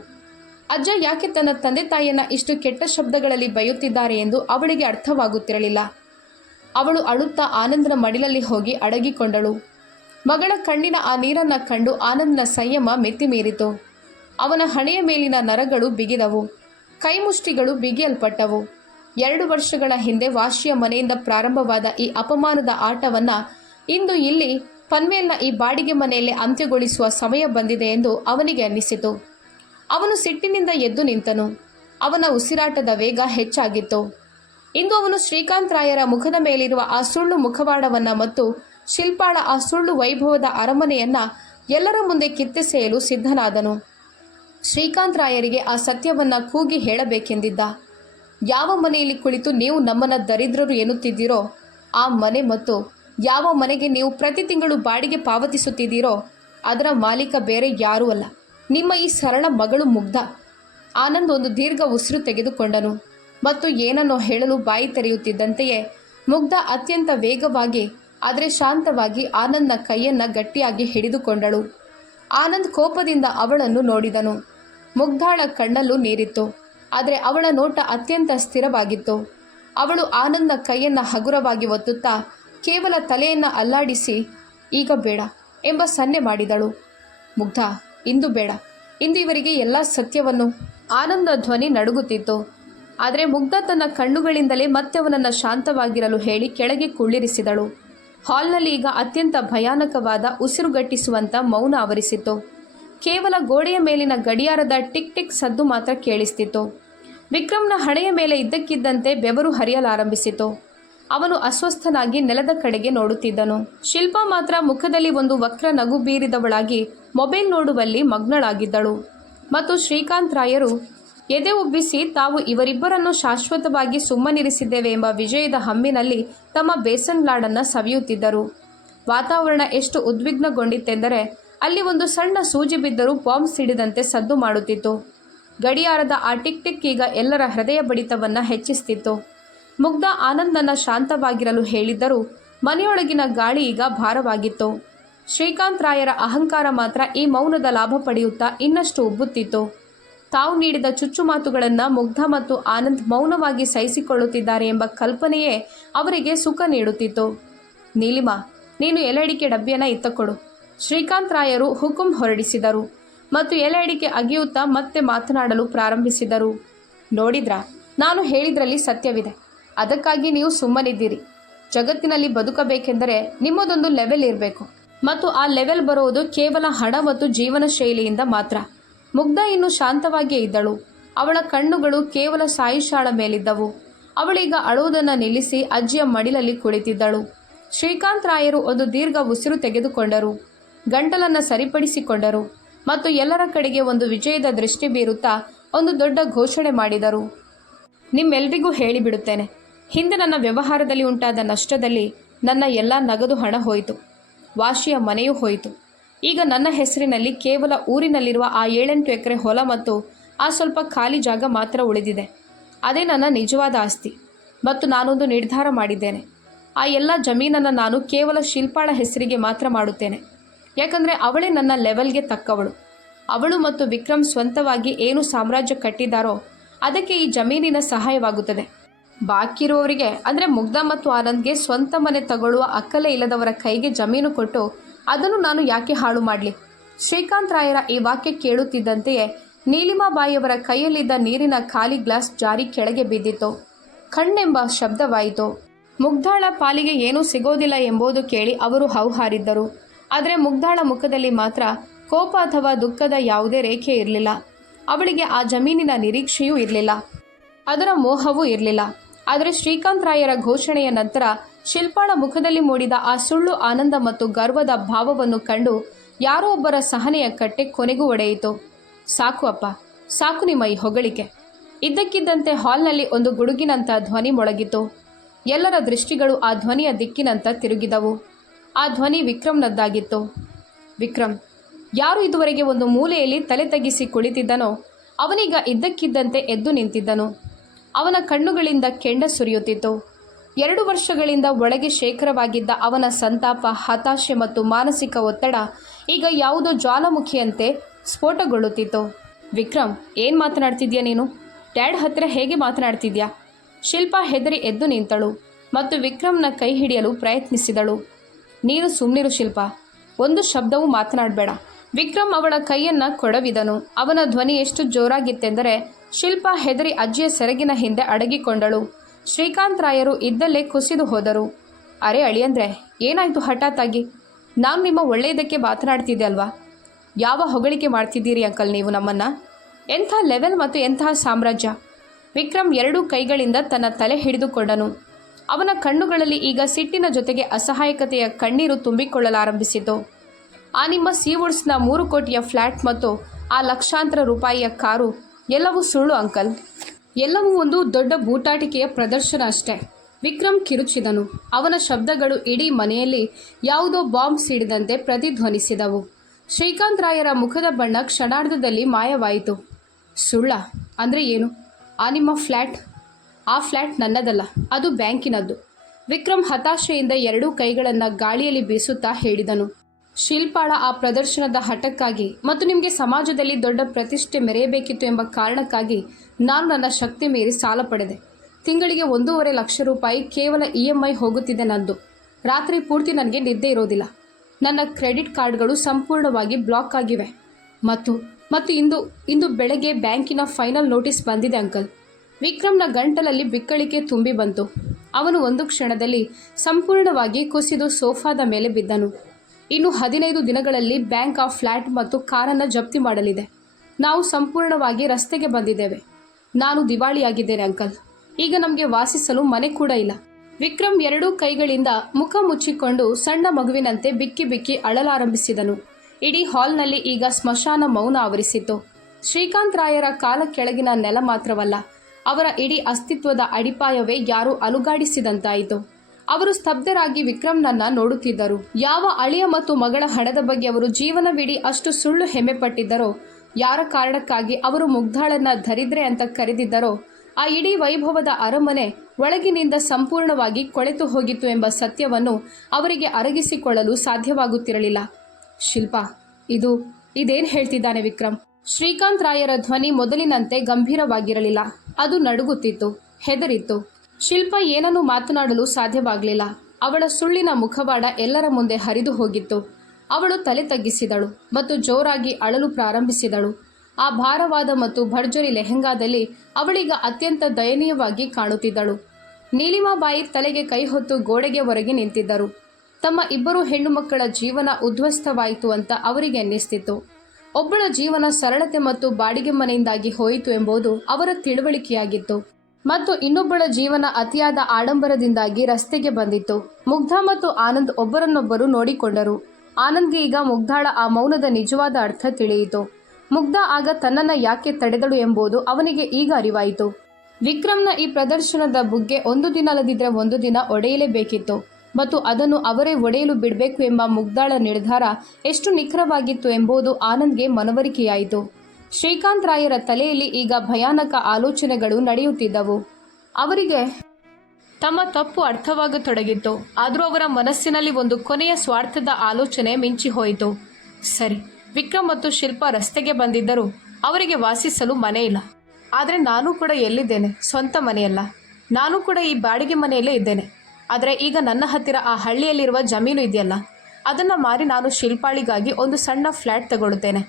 ಅಜ್ಜ ಯಾಕೆ ತನ್ನ ತಂದೆ ತಾಯಿಯನ್ನು ಇಷ್ಟು ಕೆಟ್ಟ ಶಬ್ದಗಳಲ್ಲಿ ಬೈಯುತ್ತಿದ್ದಾರೆ ಎಂದು ಅವಳಿಗೆ ಅರ್ಥವಾಗುತ್ತಿರಲಿಲ್ಲ. ಅವಳು ಅಳುತ್ತಾ ಆನಂದನ ಮಡಿಲಲ್ಲಿ ಹೋಗಿ ಅಡಗಿಕೊಂಡಳು. ಮಗಳ ಕಣ್ಣಿನ ಆ ನೀರನ್ನು ಕಂಡು ಆನಂದನ ಸಂಯಮ ಮಿತಿಮೀರಿತು. ಅವನ ಹಣೆಯ ಮೇಲಿನ ನರಗಳು ಬಿಗಿದವು, ಕೈಮುಷ್ಟಿಗಳು ಬಿಗಿಯಲ್ಪಟ್ಟವು. 2 ವರ್ಷಗಳ ಹಿಂದೆ ವಾಶಿಯ ಮನೆಯಿಂದ ಪ್ರಾರಂಭವಾದ ಈ ಅಪಮಾನದ ಆಟವನ್ನು ಇಂದು ಇಲ್ಲಿ ಪನ್ವೇಲ್ನ ಈ ಬಾಡಿಗೆ ಮನೆಯಲ್ಲಿ ಅಂತ್ಯಗೊಳಿಸುವ ಸಮಯ ಬಂದಿದೆ ಎಂದು ಅವನಿಗೆ ಅನ್ನಿಸಿತು. ಅವನು ಸಿಟ್ಟಿನಿಂದ ಎದ್ದು ನಿಂತನು. ಅವನ ಉಸಿರಾಟದ ವೇಗ ಹೆಚ್ಚಾಗಿತ್ತು. ಇಂದು ಅವನು ಶ್ರೀಕಾಂತ್ ರಾಯರ ಮುಖದ ಮೇಲಿರುವ ಆ ಸುಳ್ಳು ಮುಖವಾಡವನ್ನು ಮತ್ತು ಶಿಲ್ಪಾಳ ಆ ಸುಳ್ಳು ವೈಭವದ ಅರಮನೆಯನ್ನು ಎಲ್ಲರ ಮುಂದೆ ಕಿತ್ತೆಸೆಯಲು ಸಿದ್ಧನಾದನು. ಶ್ರೀಕಾಂತ್ ರಾಯರಿಗೆ ಆ ಸತ್ಯವನ್ನು ಕೂಗಿ ಹೇಳಬೇಕೆಂದಿದ್ದ. ಯಾವ ಮನೆಯಲ್ಲಿ ಕುಳಿತು ನೀವು ನಮ್ಮನ್ನು ದರಿದ್ರರು ಎನ್ನುತ್ತಿದ್ದೀರೋ ಆ ಮನೆ ಮತ್ತು ಯಾವ ಮನೆಗೆ ನೀವು ಪ್ರತಿ ತಿಂಗಳು ಬಾಡಿಗೆ ಪಾವತಿಸುತ್ತಿದ್ದೀರೋ ಅದರ ಮಾಲೀಕ ಬೇರೆ ಯಾರೂ ಅಲ್ಲ, ನಿಮ್ಮ ಈ ಸರಳ ಮಗಳು ಮುಗ್ಧ. ಆನಂದ್ ಒಂದು ದೀರ್ಘ ಉಸಿರು ತೆಗೆದುಕೊಂಡನು ಮತ್ತು ಏನನ್ನೋ ಹೇಳಲು ಬಾಯಿ ತೆರೆಯುತ್ತಿದ್ದಂತೆಯೇ ಮುಗ್ಧ ಅತ್ಯಂತ ವೇಗವಾಗಿ ಆದರೆ ಶಾಂತವಾಗಿ ಆನಂದ್ನ ಕೈಯನ್ನು ಗಟ್ಟಿಯಾಗಿ ಹಿಡಿದುಕೊಂಡಳು. ಆನಂದ್ ಕೋಪದಿಂದ ಅವಳನ್ನು ನೋಡಿದನು. ಮುಗ್ಧಾಳ ಕಣ್ಣಲ್ಲೂ ನೀರಿತ್ತು, ಆದರೆ ಅವಳ ನೋಟ ಅತ್ಯಂತ ಸ್ಥಿರವಾಗಿತ್ತು. ಅವಳು ಆನಂದ್ನ ಕೈಯನ್ನು ಹಗುರವಾಗಿ ಒತ್ತುತ್ತಾ ಕೇವಲ ತಲೆಯನ್ನು ಅಲ್ಲಾಡಿಸಿ ಈಗ ಬೇಡ ಎಂಬ ಸನ್ನೆ ಮಾಡಿದಳು. ಮುಗ್ಧ, ಇಂದು ಬೇಡ, ಇಂದು ಇವರಿಗೆ ಎಲ್ಲ ಸತ್ಯವನ್ನು. ಆನಂದ ಧ್ವನಿ ನಡುಗುತ್ತಿತ್ತು. ಆದರೆ ಮುಗ್ಧ ತನ್ನ ಕಣ್ಣುಗಳಿಂದಲೇ ಮತ್ತೆ ಅವನನ್ನು ಶಾಂತವಾಗಿರಲು ಹೇಳಿ ಕೆಳಗೆ ಕುಳ್ಳಿರಿಸಿದಳು. ಹಾಲ್ನಲ್ಲಿ ಈಗ ಅತ್ಯಂತ ಭಯಾನಕವಾದ ಉಸಿರುಗಟ್ಟಿಸುವಂಥ ಮೌನ ಆವರಿಸಿತು. ಕೇವಲ ಗೋಡೆಯ ಮೇಲಿನ ಗಡಿಯಾರದ ಟಿಕ್ ಟಿಕ್ ಸದ್ದು ಮಾತ್ರ ಕೇಳಿಸ್ತಿತ್ತು. ವಿಕ್ರಮ್ನ ಹಣೆಯ ಮೇಲೆ ಇದ್ದಕ್ಕಿದ್ದಂತೆ ಬೆವರು ಹರಿಯಲಾರಂಭಿಸಿತು. ಅವನು ಅಸ್ವಸ್ಥನಾಗಿ ನೆಲದ ಕಡೆಗೆ ನೋಡುತ್ತಿದ್ದನು. ಶಿಲ್ಪಾ ಮಾತ್ರ ಮುಖದಲ್ಲಿ ಒಂದು ವಕ್ರ ನಗು ಬೀರಿದವಳಾಗಿ ಮೊಬೈಲ್ ನೋಡುವಲ್ಲಿ ಮಗ್ನಳಾಗಿದ್ದಳು. ಮತ್ತು ಶ್ರೀಕಾಂತ್ ರಾಯರು ಎದೆ ಉಬ್ಬಿಸಿ ತಾವು ಇವರಿಬ್ಬರನ್ನು ಶಾಶ್ವತವಾಗಿ ಸುಮ್ಮನಿರಿಸಿದ್ದೇವೆ ಎಂಬ ವಿಜಯದ ಹಮ್ಮಿನಲ್ಲಿ ತಮ್ಮ ಬೇಸನ್ ಲಾಡನ್ನು ಸವಿಯುತ್ತಿದ್ದರು. ವಾತಾವರಣ ಎಷ್ಟು ಉದ್ವಿಗ್ನಗೊಂಡಿತ್ತೆಂದರೆ ಅಲ್ಲಿ ಒಂದು ಸಣ್ಣ ಸೂಜಿ ಬಿದ್ದರೂ ಬಾಂಬ್ ಸಿಡಿದಂತೆ ಸದ್ದು ಮಾಡುತ್ತಿತ್ತು. ಗಡಿಯಾರದ ಆ ಟಿಕ್ ಟಿಕ್ ಈಗ ಎಲ್ಲರ ಹೃದಯ ಬಡಿತವನ್ನು ಹೆಚ್ಚಿಸ್ತಿತ್ತು. ಮುಗ್ಧ ಆನಂದನ ಶಾಂತವಾಗಿರಲು ಹೇಳಿದ್ದರೂ ಮನೆಯೊಳಗಿನ ಗಾಳಿ ಈಗ ಭಾರವಾಗಿತ್ತು. ಶ್ರೀಕಾಂತ್ ರಾಯರ ಅಹಂಕಾರ ಮಾತ್ರ ಈ ಮೌನದ ಲಾಭ ಪಡೆಯುತ್ತಾ ಇನ್ನಷ್ಟು ಉಬ್ಬುತ್ತಿತ್ತು. ತಾವು ನೀಡಿದ ಚುಚ್ಚುಮಾತುಗಳನ್ನು ಮುಗ್ಧ ಮತ್ತು ಆನಂದ್ ಮೌನವಾಗಿ ಸಹಿಸಿಕೊಳ್ಳುತ್ತಿದ್ದಾರೆ ಎಂಬ ಕಲ್ಪನೆಯೇ ಅವರಿಗೆ ಸುಖ ನೀಡುತ್ತಿತ್ತು. ನೀಲಿಮಾ, ನೀನು ಎಲೆ ಅಡಿಕೆ ಡಬ್ಬಿಯನ್ನು ಇತ್ತಕೊಡು. ಶ್ರೀಕಾಂತ್ ರಾಯರು ಹುಕುಂ ಹೊರಡಿಸಿದರು ಮತ್ತು ಎಲೆ ಅಡಿಕೆ ಅಗಿಯುತ್ತಾ ಮತ್ತೆ ಮಾತನಾಡಲು ಪ್ರಾರಂಭಿಸಿದರು. ನೋಡಿದ್ರಾ, ನಾನು ಹೇಳಿದ್ರಲ್ಲಿ ಸತ್ಯವಿದೆ. ಅದಕ್ಕಾಗಿ ನೀವು ಸುಮ್ಮನಿದ್ದೀರಿ. ಜಗತ್ತಿನಲ್ಲಿ ಬದುಕಬೇಕೆಂದರೆ ನಿಮ್ಮದೊಂದು ಲೆವೆಲ್ ಇರಬೇಕು ಮತ್ತು ಆ ಲೆವೆಲ್ ಬರುವುದು ಕೇವಲ ಹಣ ಮತ್ತು ಜೀವನ ಶೈಲಿಯಿಂದ ಮಾತ್ರ. ಮುಗ್ಧ ಇನ್ನು ಶಾಂತವಾಗಿಯೇ ಇದ್ದಳು. ಅವಳ ಕಣ್ಣುಗಳು ಕೇವಲ ಸಾಯಿಶಾಳ ಮೇಲಿದ್ದವು. ಅವಳೀಗ ಅಳುವುದನ್ನು ನಿಲ್ಲಿಸಿ ಅಜ್ಜಿಯ ಮಡಿಲಲ್ಲಿ ಕುಳಿತಿದ್ದಳು. ಶ್ರೀಕಾಂತ್ ರಾಯರು ಒಂದು ದೀರ್ಘ ಉಸಿರು ತೆಗೆದುಕೊಂಡರು, ಗಂಟಲನ್ನು ಸರಿಪಡಿಸಿಕೊಂಡರು ಮತ್ತು ಎಲ್ಲರ ಕಡೆಗೆ ಒಂದು ವಿಜಯದ ದೃಷ್ಟಿ ಬೀರುತ್ತಾ ಒಂದು ದೊಡ್ಡ ಘೋಷಣೆ ಮಾಡಿದರು. ನಿಮ್ಮೆಲ್ಲರಿಗೂ ಹೇಳಿಬಿಡುತ್ತೇನೆ, ಹಿಂದೆ ನನ್ನ ವ್ಯವಹಾರದಲ್ಲಿ ಉಂಟಾದ ನಷ್ಟದಲ್ಲಿ ನನ್ನ ಎಲ್ಲ ನಗದು ಹಣ ಹೋಯಿತು. ವಾಶಿಯ ಮನೆಯೂ ಹೋಯಿತು. ಈಗ ನನ್ನ ಹೆಸರಿನಲ್ಲಿ ಕೇವಲ ಊರಿನಲ್ಲಿರುವ ಆ 7-8 ಎಕರೆ ಹೊಲ ಮತ್ತು ಆ ಸ್ವಲ್ಪ ಖಾಲಿ ಜಾಗ ಮಾತ್ರ ಉಳಿದಿದೆ. ಅದೇ ನನ್ನ ನಿಜವಾದ ಆಸ್ತಿ. ಮತ್ತು ನಾನೊಂದು ನಿರ್ಧಾರ ಮಾಡಿದ್ದೇನೆ. ಆ ಎಲ್ಲ ಜಮೀನನ್ನು ನಾನು ಕೇವಲ ಶಿಲ್ಪಾಳ ಹೆಸರಿಗೆ ಮಾತ್ರ ಮಾಡುತ್ತೇನೆ. ಯಾಕಂದರೆ ಅವಳೇ ನನ್ನ ಲೆವೆಲ್ಗೆ ತಕ್ಕವಳು. ಅವಳು ಮತ್ತು ವಿಕ್ರಮ್ ಸ್ವಂತವಾಗಿ ಏನು ಸಾಮ್ರಾಜ್ಯ ಕಟ್ಟಿದ್ದಾರೋ ಅದಕ್ಕೆ ಈ ಜಮೀನಿನ ಸಹಾಯವಾಗುತ್ತದೆ. ಬಾಕಿ ಇರುವವರಿಗೆ ಅಂದರೆ ಮುಗ್ಧ ಮತ್ತು ಆನಂದ್ಗೆ ಸ್ವಂತ ಮನೆ ತಗೊಳ್ಳುವ ಅಕ್ಕಲೇ ಇಲ್ಲದವರ ಕೈಗೆ ಜಮೀನು ಕೊಟ್ಟು ಅದನ್ನು ನಾನು ಯಾಕೆ ಹಾಳು ಮಾಡಲಿ? ಶ್ರೀಕಾಂತ್ ರಾಯರ ಈ ವಾಕ್ಯ ಕೇಳುತ್ತಿದ್ದಂತೆಯೇ ನೀಲಿಮಾಬಾಯಿಯವರ ಕೈಯಲ್ಲಿದ್ದ ನೀರಿನ ಖಾಲಿ ಗ್ಲಾಸ್ ಜಾರಿ ಕೆಳಗೆ ಬಿದ್ದಿತು. ಕಣ್ಣೆಂಬ ಶಬ್ದವಾಯಿತು. ಮುಗ್ಧಾಳ ಪಾಲಿಗೆ ಏನೂ ಸಿಗೋದಿಲ್ಲ ಎಂಬುದು ಕೇಳಿ ಅವರು ಹೌಹಾರಿದ್ದರು. ಆದರೆ ಮುಗ್ಧಾಳ ಮುಖದಲ್ಲಿ ಮಾತ್ರ ಕೋಪ ಅಥವಾ ದುಃಖದ ಯಾವುದೇ ರೇಖೆ ಇರಲಿಲ್ಲ. ಅವಳಿಗೆ ಆ ಜಮೀನಿನ ನಿರೀಕ್ಷೆಯೂ ಇರಲಿಲ್ಲ, ಅದರ ಮೋಹವೂ ಇರಲಿಲ್ಲ. ಆದರೆ ಶ್ರೀಕಾಂತ್ ರಾಯರ ಘೋಷಣೆಯ ನಂತರ ಶಿಲ್ಪಾಳ ಮುಖದಲ್ಲಿ ಮೂಡಿದ ಆ ಸುಳ್ಳು ಆನಂದ ಮತ್ತು ಗರ್ವದ ಭಾವವನ್ನು ಕಂಡು ಯಾರೋ ಒಬ್ಬರ ಸಹನೆಯ ಕಟ್ಟೆ ಕೊನೆಗೂ ಒಡೆಯಿತು. ಸಾಕು ಅಪ್ಪ, ಸಾಕು ನಿಮ್ಮ ಈ ಹೊಗಳಿಕೆ. ಇದ್ದಕ್ಕಿದ್ದಂತೆ ಹಾಲ್ನಲ್ಲಿ ಒಂದು ಗುಡುಗಿನಂಥ ಧ್ವನಿ ಮೊಳಗಿತು. ಎಲ್ಲರ ದೃಷ್ಟಿಗಳು ಆ ಧ್ವನಿಯ ದಿಕ್ಕಿನಂತ ತಿರುಗಿದವು. ಆ ಧ್ವನಿ ವಿಕ್ರಮ್ನದ್ದಾಗಿತ್ತು. ವಿಕ್ರಮ್, ಯಾರು ಇದುವರೆಗೆ ಒಂದು ಮೂಲೆಯಲ್ಲಿ ತಲೆ ತಗ್ಗಿಸಿ ಕುಳಿತಿದ್ದನೋ ಅವನೀಗ ಇದ್ದಕ್ಕಿದ್ದಂತೆ ಎದ್ದು ನಿಂತಿದ್ದನು. ಅವನ ಕಣ್ಣುಗಳಿಂದ ಕೆಂಡ ಸುರಿಯುತ್ತಿತ್ತು. 2 ವರ್ಷಗಳಿಂದ ಒಳಗೆ ಶೇಖರವಾಗಿದ್ದ ಅವನ ಸಂತಾಪ, ಹತಾಶೆ ಮತ್ತು ಮಾನಸಿಕ ಒತ್ತಡ ಈಗ ಯಾವುದೋ ಜ್ವಾಲಾಮುಖಿಯಂತೆ ಸ್ಫೋಟಗೊಳ್ಳುತ್ತಿತ್ತು. ವಿಕ್ರಮ್, ಏನು ಮಾತನಾಡ್ತಿದ್ಯಾ ನೀನು? ಡ್ಯಾಡ್ ಹತ್ತಿರ ಹೇಗೆ ಮಾತನಾಡ್ತಿದ್ಯಾ? ಶಿಲ್ಪಾ ಹೆದರಿ ಎದ್ದು ನಿಂತಳು ಮತ್ತು ವಿಕ್ರಮ್ನ ಕೈ ಹಿಡಿಯಲು ಪ್ರಯತ್ನಿಸಿದಳು. ನೀನು ಸುಮ್ಮನಿರು ಶಿಲ್ಪಾ, ಒಂದು ಶಬ್ದವೂ ಮಾತನಾಡಬೇಡ. ವಿಕ್ರಮ್ ಅವಳ ಕೈಯನ್ನು ಕೊಡವಿದನು. ಅವನ ಧ್ವನಿ ಎಷ್ಟು ಜೋರಾಗಿತ್ತೆಂದರೆ ಶಿಲ್ಪಾ ಹೆದರಿ ಅಜ್ಜಿಯ ಸೆರಗಿನ ಹಿಂದೆ ಅಡಗಿಕೊಂಡಳು. ಶ್ರೀಕಾಂತ್ ರಾಯರು ಇದ್ದಲ್ಲೇ ಕುಸಿದು ಹೋದರು. ಅರೆ ಅಳಿಯಂದ್ರೆ, ಏನಾಯಿತು ಹಠಾತ್ ಆಗಿ? ನಾನು ನಿಮ್ಮ ಒಳ್ಳೆಯದಕ್ಕೆ ಮಾತನಾಡ್ತಿದ್ದೆ ಅಲ್ವಾ? ಯಾವ ಹೊಗಳಿಕೆ ಮಾಡ್ತಿದ್ದೀರಿ ಅಂಕಲ್ ನೀವು ನಮ್ಮನ್ನು? ಎಂಥ ಲೆವೆಲ್ ಮತ್ತು ಎಂತಹ ಸಾಮ್ರಾಜ್ಯ! ವಿಕ್ರಮ್ 2 ಕೈಗಳಿಂದ ತನ್ನ ತಲೆ ಹಿಡಿದುಕೊಂಡನು. ಅವನ ಕಣ್ಣುಗಳಲ್ಲಿ ಈಗ ಸಿಟ್ಟಿನ ಜೊತೆಗೆ ಅಸಹಾಯಕತೆಯ ಕಣ್ಣೀರು ತುಂಬಿಕೊಳ್ಳಲಾರಂಭಿಸಿತು. ಆ ನಿಮ್ಮ ಸೀವುಡ್ಸ್ನ 3 ಕೋಟಿಯ ಫ್ಲ್ಯಾಟ್ ಮತ್ತು ಆ ಲಕ್ಷಾಂತರ ರೂಪಾಯಿಯ ಕಾರು ಎಲ್ಲವೂ ಸುಳ್ಳು ಅಂಕಲ್. ಎಲ್ಲವೂ ಒಂದು ದೊಡ್ಡ ಬೂಟಾಟಿಕೆಯ ಪ್ರದರ್ಶನ ಅಷ್ಟೇ. ವಿಕ್ರಮ್ ಕಿರುಚಿದನು. ಅವನ ಶಬ್ದಗಳು ಇಡೀ ಮನೆಯಲ್ಲಿ ಯಾವುದೋ ಬಾಂಬ್ ಸಿಡಿದಂತೆ ಪ್ರತಿಧ್ವನಿಸಿದವು. ಶ್ರೀಕಾಂತ್ ರಾಯರ ಮುಖದ ಬಣ್ಣ ಕ್ಷಣಾರ್ಧದಲ್ಲಿ ಮಾಯವಾಯಿತು. ಸುಳ್ಳ ಅಂದರೆ ಏನು? ಆ ನಿಮ್ಮ ಫ್ಲ್ಯಾಟ್? ಆ ಫ್ಲ್ಯಾಟ್ ನನ್ನದಲ್ಲ, ಅದು ಬ್ಯಾಂಕಿನದ್ದು. ವಿಕ್ರಮ್ ಹತಾಶೆಯಿಂದ 2 ಕೈಗಳನ್ನು ಗಾಳಿಯಲ್ಲಿ ಬೀಸುತ್ತಾ ಹೇಳಿದನು. ಶಿಲ್ಪಾಳ ಆ ಪ್ರದರ್ಶನದ ಹಠಕ್ಕಾಗಿ ಮತ್ತು ನಿಮಗೆ ಸಮಾಜದಲ್ಲಿ ದೊಡ್ಡ ಪ್ರತಿಷ್ಠೆ ಮೆರೆಯಬೇಕಿತ್ತು ಎಂಬ ಕಾರಣಕ್ಕಾಗಿ ನಾನು ನನ್ನ ಶಕ್ತಿ ಮೀರಿ ಸಾಲ ಪಡೆದೆ. ತಿಂಗಳಿಗೆ 1.5 ಲಕ್ಷ ರೂಪಾಯಿ ಕೇವಲ EMI ಹೋಗುತ್ತಿದೆ ನಂದು. ರಾತ್ರಿ ಪೂರ್ತಿ ನನಗೆ ನಿದ್ದೆ ಇರೋದಿಲ್ಲ. ನನ್ನ ಕ್ರೆಡಿಟ್ ಕಾರ್ಡ್ಗಳು ಸಂಪೂರ್ಣವಾಗಿ ಬ್ಲಾಕ್ ಆಗಿವೆ. ಮತ್ತು ಇಂದು ಬೆಳಗ್ಗೆ ಬ್ಯಾಂಕಿನ ಫೈನಲ್ ನೋಟಿಸ್ ಬಂದಿದೆ ಅಂಕಲ್. ವಿಕ್ರಮ್ನ ಗಂಟಲಲ್ಲಿ ಬಿಕ್ಕಳಿಕೆ ತುಂಬಿ ಬಂತು. ಅವನು ಒಂದು ಕ್ಷಣದಲ್ಲಿ ಸಂಪೂರ್ಣವಾಗಿ ಕುಸಿದು ಸೋಫಾದ ಮೇಲೆ ಬಿದ್ದನು. ಇನ್ನು 15 ದಿನಗಳಲ್ಲಿ ಬ್ಯಾಂಕ್ ಆ ಫ್ಲ್ಯಾಟ್ ಮತ್ತು ಕಾರನ್ನು ಜಪ್ತಿ ಮಾಡಲಿದೆ. ನಾವು ಸಂಪೂರ್ಣವಾಗಿ ರಸ್ತೆಗೆ ಬಂದಿದ್ದೇವೆ. ನಾನು ದಿವಾಳಿಯಾಗಿದ್ದೇನೆ ಅಂಕಲ್. ಈಗ ನಮಗೆ ವಾಸಿಸಲು ಮನೆ ಕೂಡ ಇಲ್ಲ. ವಿಕ್ರಮ್ 2 ಕೈಗಳಿಂದ ಮುಖ ಮುಚ್ಚಿಕೊಂಡು ಸಣ್ಣ ಮಗುವಿನಂತೆ ಬಿಕ್ಕಿ ಬಿಕ್ಕಿ ಅಳಲಾರಂಭಿಸಿದನು. ಇಡೀ ಹಾಲ್ನಲ್ಲಿ ಈಗ ಸ್ಮಶಾನ ಮೌನ ಆವರಿಸಿತು. ಶ್ರೀಕಾಂತ್ ರಾಯರ ಕಾಲ ಕೆಳಗಿನ ನೆಲ ಮಾತ್ರವಲ್ಲ, ಅವರ ಇಡೀ ಅಸ್ತಿತ್ವದ ಅಡಿಪಾಯವೇ ಯಾರೂ ಅಲುಗಾಡಿಸಿದಂತಾಯಿತು. ಅವರು ಸ್ತಬ್ಧರಾಗಿ ವಿಕ್ರಮ್ನನ್ನ ನೋಡುತ್ತಿದ್ದರು. ಯಾವ ಅಳಿಯ ಮತ್ತು ಮಗಳ ಹಣದ ಬಗ್ಗೆ ಅವರು ಜೀವನವಿಡೀ ಅಷ್ಟು ಸುಳ್ಳು ಹೆಮ್ಮೆ ಪಟ್ಟಿದ್ದರೋ, ಯಾರ ಕಾರಣಕ್ಕಾಗಿ ಅವರು ಮುಗ್ಧಾಳನ್ನ ದರಿದ್ರೆ ಅಂತ ಕರೆದಿದ್ದರೋ, ಆ ಇಡೀ ವೈಭವದ ಅರಮನೆ ಒಳಗಿನಿಂದ ಸಂಪೂರ್ಣವಾಗಿ ಕೊಳೆತು ಹೋಗಿತ್ತು ಎಂಬ ಸತ್ಯವನ್ನು ಅವರಿಗೆ ಅರಗಿಸಿಕೊಳ್ಳಲು ಸಾಧ್ಯವಾಗುತ್ತಿರಲಿಲ್ಲ. ಶಿಲ್ಪಾ, ಇದೇನು ಹೇಳ್ತಿದ್ದಾನೆ ವಿಕ್ರಮ್? ಶ್ರೀಕಾಂತ್ ರಾಯರ ಧ್ವನಿ ಮೊದಲಿನಂತೆ ಗಂಭೀರವಾಗಿರಲಿಲ್ಲ. ಅದು ನಡುಗುತ್ತಿತ್ತು, ಹೆದರಿತ್ತು. ಶಿಲ್ಪ ಏನನ್ನೂ ಮಾತನಾಡಲು ಸಾಧ್ಯವಾಗಲಿಲ್ಲ. ಅವಳ ಸುಳ್ಳಿನ ಮುಖವಾಡ ಎಲ್ಲರ ಮುಂದೆ ಹರಿದು ಹೋಗಿತ್ತು. ಅವಳು ತಲೆ ತಗ್ಗಿಸಿದಳು ಮತ್ತು ಜೋರಾಗಿ ಅಳಲು ಪ್ರಾರಂಭಿಸಿದಳು. ಆ ಭಾರವಾದ ಮತ್ತು ಭರ್ಜರಿ ಲೆಹೆಂಗಾದಲ್ಲಿ ಅವಳೀಗ ಅತ್ಯಂತ ದಯನೀಯವಾಗಿ ಕಾಣುತ್ತಿದ್ದಳು. ನೀಲಿಮಾಬಾಯಿ ತಲೆಗೆ ಕೈ ಹೊತ್ತು ಗೋಡೆಗೆ ಹೊರಗೆ ನಿಂತಿದ್ದರು. ತಮ್ಮ ಇಬ್ಬರು ಹೆಣ್ಣು ಮಕ್ಕಳ ಜೀವನ ಉದ್ಧ್ವಸ್ತವಾಯಿತು ಅಂತ ಅವರಿಗೆ ಅನ್ನಿಸ್ತಿತ್ತು. ಒಬ್ಬಳ ಜೀವನ ಸರಳತೆ ಮತ್ತು ಬಾಡಿಗೆ ಮನೆಯಿಂದಾಗಿ ಹೋಯಿತು ಎಂಬುದು ಅವರ ತಿಳುವಳಿಕೆಯಾಗಿತ್ತು ಮತ್ತು ಇನ್ನೊಬ್ಬಳ ಜೀವನ ಅತಿಯಾದ ಆಡಂಬರದಿಂದಾಗಿ ರಸ್ತೆಗೆ ಬಂದಿತ್ತು. ಮುಗ್ಧಾ ಮತ್ತು ಆನಂದ್ ಒಬ್ಬರನ್ನೊಬ್ಬರು ನೋಡಿಕೊಂಡರು. ಆನಂದ್ಗೆ ಈಗ ಮುಗ್ಧಾಳ ಆ ಮೌನದ ನಿಜವಾದ ಅರ್ಥ ತಿಳಿಯಿತು. ಮುಗ್ಧಾ ಆಗ ತನ್ನನ್ನು ಯಾಕೆ ತಡೆದಳು ಎಂಬುದು ಅವನಿಗೆ ಈಗ ಅರಿವಾಯಿತು. ವಿಕ್ರಮ್ನ ಈ ಪ್ರದರ್ಶನದ ಬುಗ್ಗೆ ಒಂದು ದಿನ ಅಲ್ಲದಿದ್ದರೆ ಒಂದು ದಿನ ಒಡೆಯಲೇಬೇಕಿತ್ತು ಮತ್ತು ಅದನ್ನು ಅವರೇ ಒಡೆಯಲು ಬಿಡಬೇಕು ಎಂಬ ಮುಗ್ಧಾಳ ನಿರ್ಧಾರ ಎಷ್ಟು ನಿಖರವಾಗಿತ್ತು ಎಂಬುದು ಆನಂದ್ಗೆ ಮನವರಿಕೆಯಾಯಿತು. ಶ್ರೀಕಾಂತ್ ರಾಯರ ತಲೆಯಲ್ಲಿ ಈಗ ಭಯಾನಕ ಆಲೋಚನೆಗಳು ನಡೆಯುತ್ತಿದ್ದವು. ಅವರಿಗೆ ತಮ್ಮ ತಪ್ಪು ಅರ್ಥವಾಗತೊಡಗಿತ್ತು. ಆದರೂ ಅವರ ಮನಸ್ಸಿನಲ್ಲಿ ಒಂದು ಕೊನೆಯ ಸ್ವಾರ್ಥದ ಆಲೋಚನೆ ಮಿಂಚಿ ಹೋಯಿತು. ಸರಿ, ವಿಕ್ರಮ್ ಮತ್ತು ಶಿಲ್ಪ ರಸ್ತೆಗೆ ಬಂದಿದ್ದರು. ಅವರಿಗೆ ವಾಸಿಸಲು ಮನೆ ಇಲ್ಲ. ಆದರೆ ನಾನು ಕೂಡ ಎಲ್ಲಿದ್ದೇನೆ? ಸ್ವಂತ ಮನೆಯಲ್ಲ. ನಾನು ಕೂಡ ಈ ಬಾಡಿಗೆ ಮನೆಯಲ್ಲೇ ಇದ್ದೇನೆ. ಆದರೆ ಈಗ ನನ್ನ ಹತ್ತಿರ ಆ ಹಳ್ಳಿಯಲ್ಲಿರುವ ಜಮೀನು ಇದೆಯಲ್ಲ, ಅದನ್ನು ಮಾರಿ ನಾನು ಶಿಲ್ಪಾಳಿಗಾಗಿ ಒಂದು ಸಣ್ಣ ಫ್ಲ್ಯಾಟ್ ತಗೊಳ್ಳುತ್ತೇನೆ.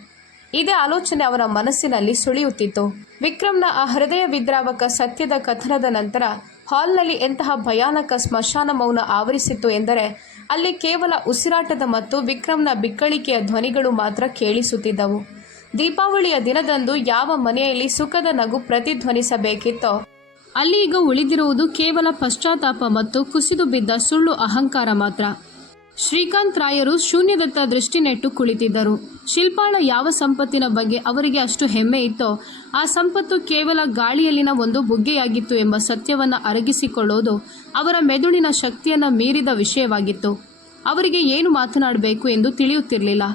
ಇದೇ ಆಲೋಚನೆ ಅವನ ಮನಸ್ಸಿನಲ್ಲಿ ಸುಳಿಯುತ್ತಿತ್ತು. ವಿಕ್ರಮ್ನ ಆ ಹೃದಯ ವಿದ್ರಾವಕ ಸತ್ಯದ ಕಥನದ ನಂತರ ಹಾಲ್ನಲ್ಲಿ ಎಂತಹ ಭಯಾನಕ ಸ್ಮಶಾನ ಮೌನ ಆವರಿಸಿತ್ತು ಎಂದರೆ ಅಲ್ಲಿ ಕೇವಲ ಉಸಿರಾಟದ ಮತ್ತು ವಿಕ್ರಮ್ನ ಬಿಕ್ಕಳಿಕೆಯ ಧ್ವನಿಗಳು ಮಾತ್ರ ಕೇಳಿಸುತ್ತಿದ್ದವು. ದೀಪಾವಳಿಯ ದಿನದಂದು ಯಾವ ಮನೆಯಲ್ಲಿ ಸುಖದ ನಗು ಪ್ರತಿಧ್ವನಿಸಬೇಕಿತ್ತೋ ಅಲ್ಲಿ ಈಗ ಉಳಿದಿರುವುದು ಕೇವಲ ಪಶ್ಚಾತ್ತಾಪ ಮತ್ತು ಕುಸಿದು ಬಿದ್ದ ಸುಳ್ಳು ಅಹಂಕಾರ ಮಾತ್ರ. ಶ್ರೀಕಾಂತ್ ರಾಯರು ಶೂನ್ಯದತ್ತ ದೃಷ್ಟಿ ನೆಟ್ಟು ಕುಳಿತಿದ್ದರು. ಶಿಲ್ಪಾಳ ಯಾವ ಸಂಪತ್ತಿನ ಬಗ್ಗೆ ಅವರಿಗೆ ಅಷ್ಟು ಹೆಮ್ಮೆ ಇತ್ತೋ ಆ ಸಂಪತ್ತು ಕೇವಲ ಗಾಳಿಯಲ್ಲಿನ ಒಂದು ಬುಗ್ಗೆಯಾಗಿತ್ತು ಎಂಬ ಸತ್ಯವನ್ನು ಅರಗಿಸಿಕೊಳ್ಳೋದು ಅವರ ಮೆದುಳಿನ ಶಕ್ತಿಯನ್ನು ಮೀರಿದ ವಿಷಯವಾಗಿತ್ತು. ಅವರಿಗೆ ಏನು ಮಾತನಾಡಬೇಕು ಎಂದು ತಿಳಿಯುತ್ತಿರಲಿಲ್ಲ.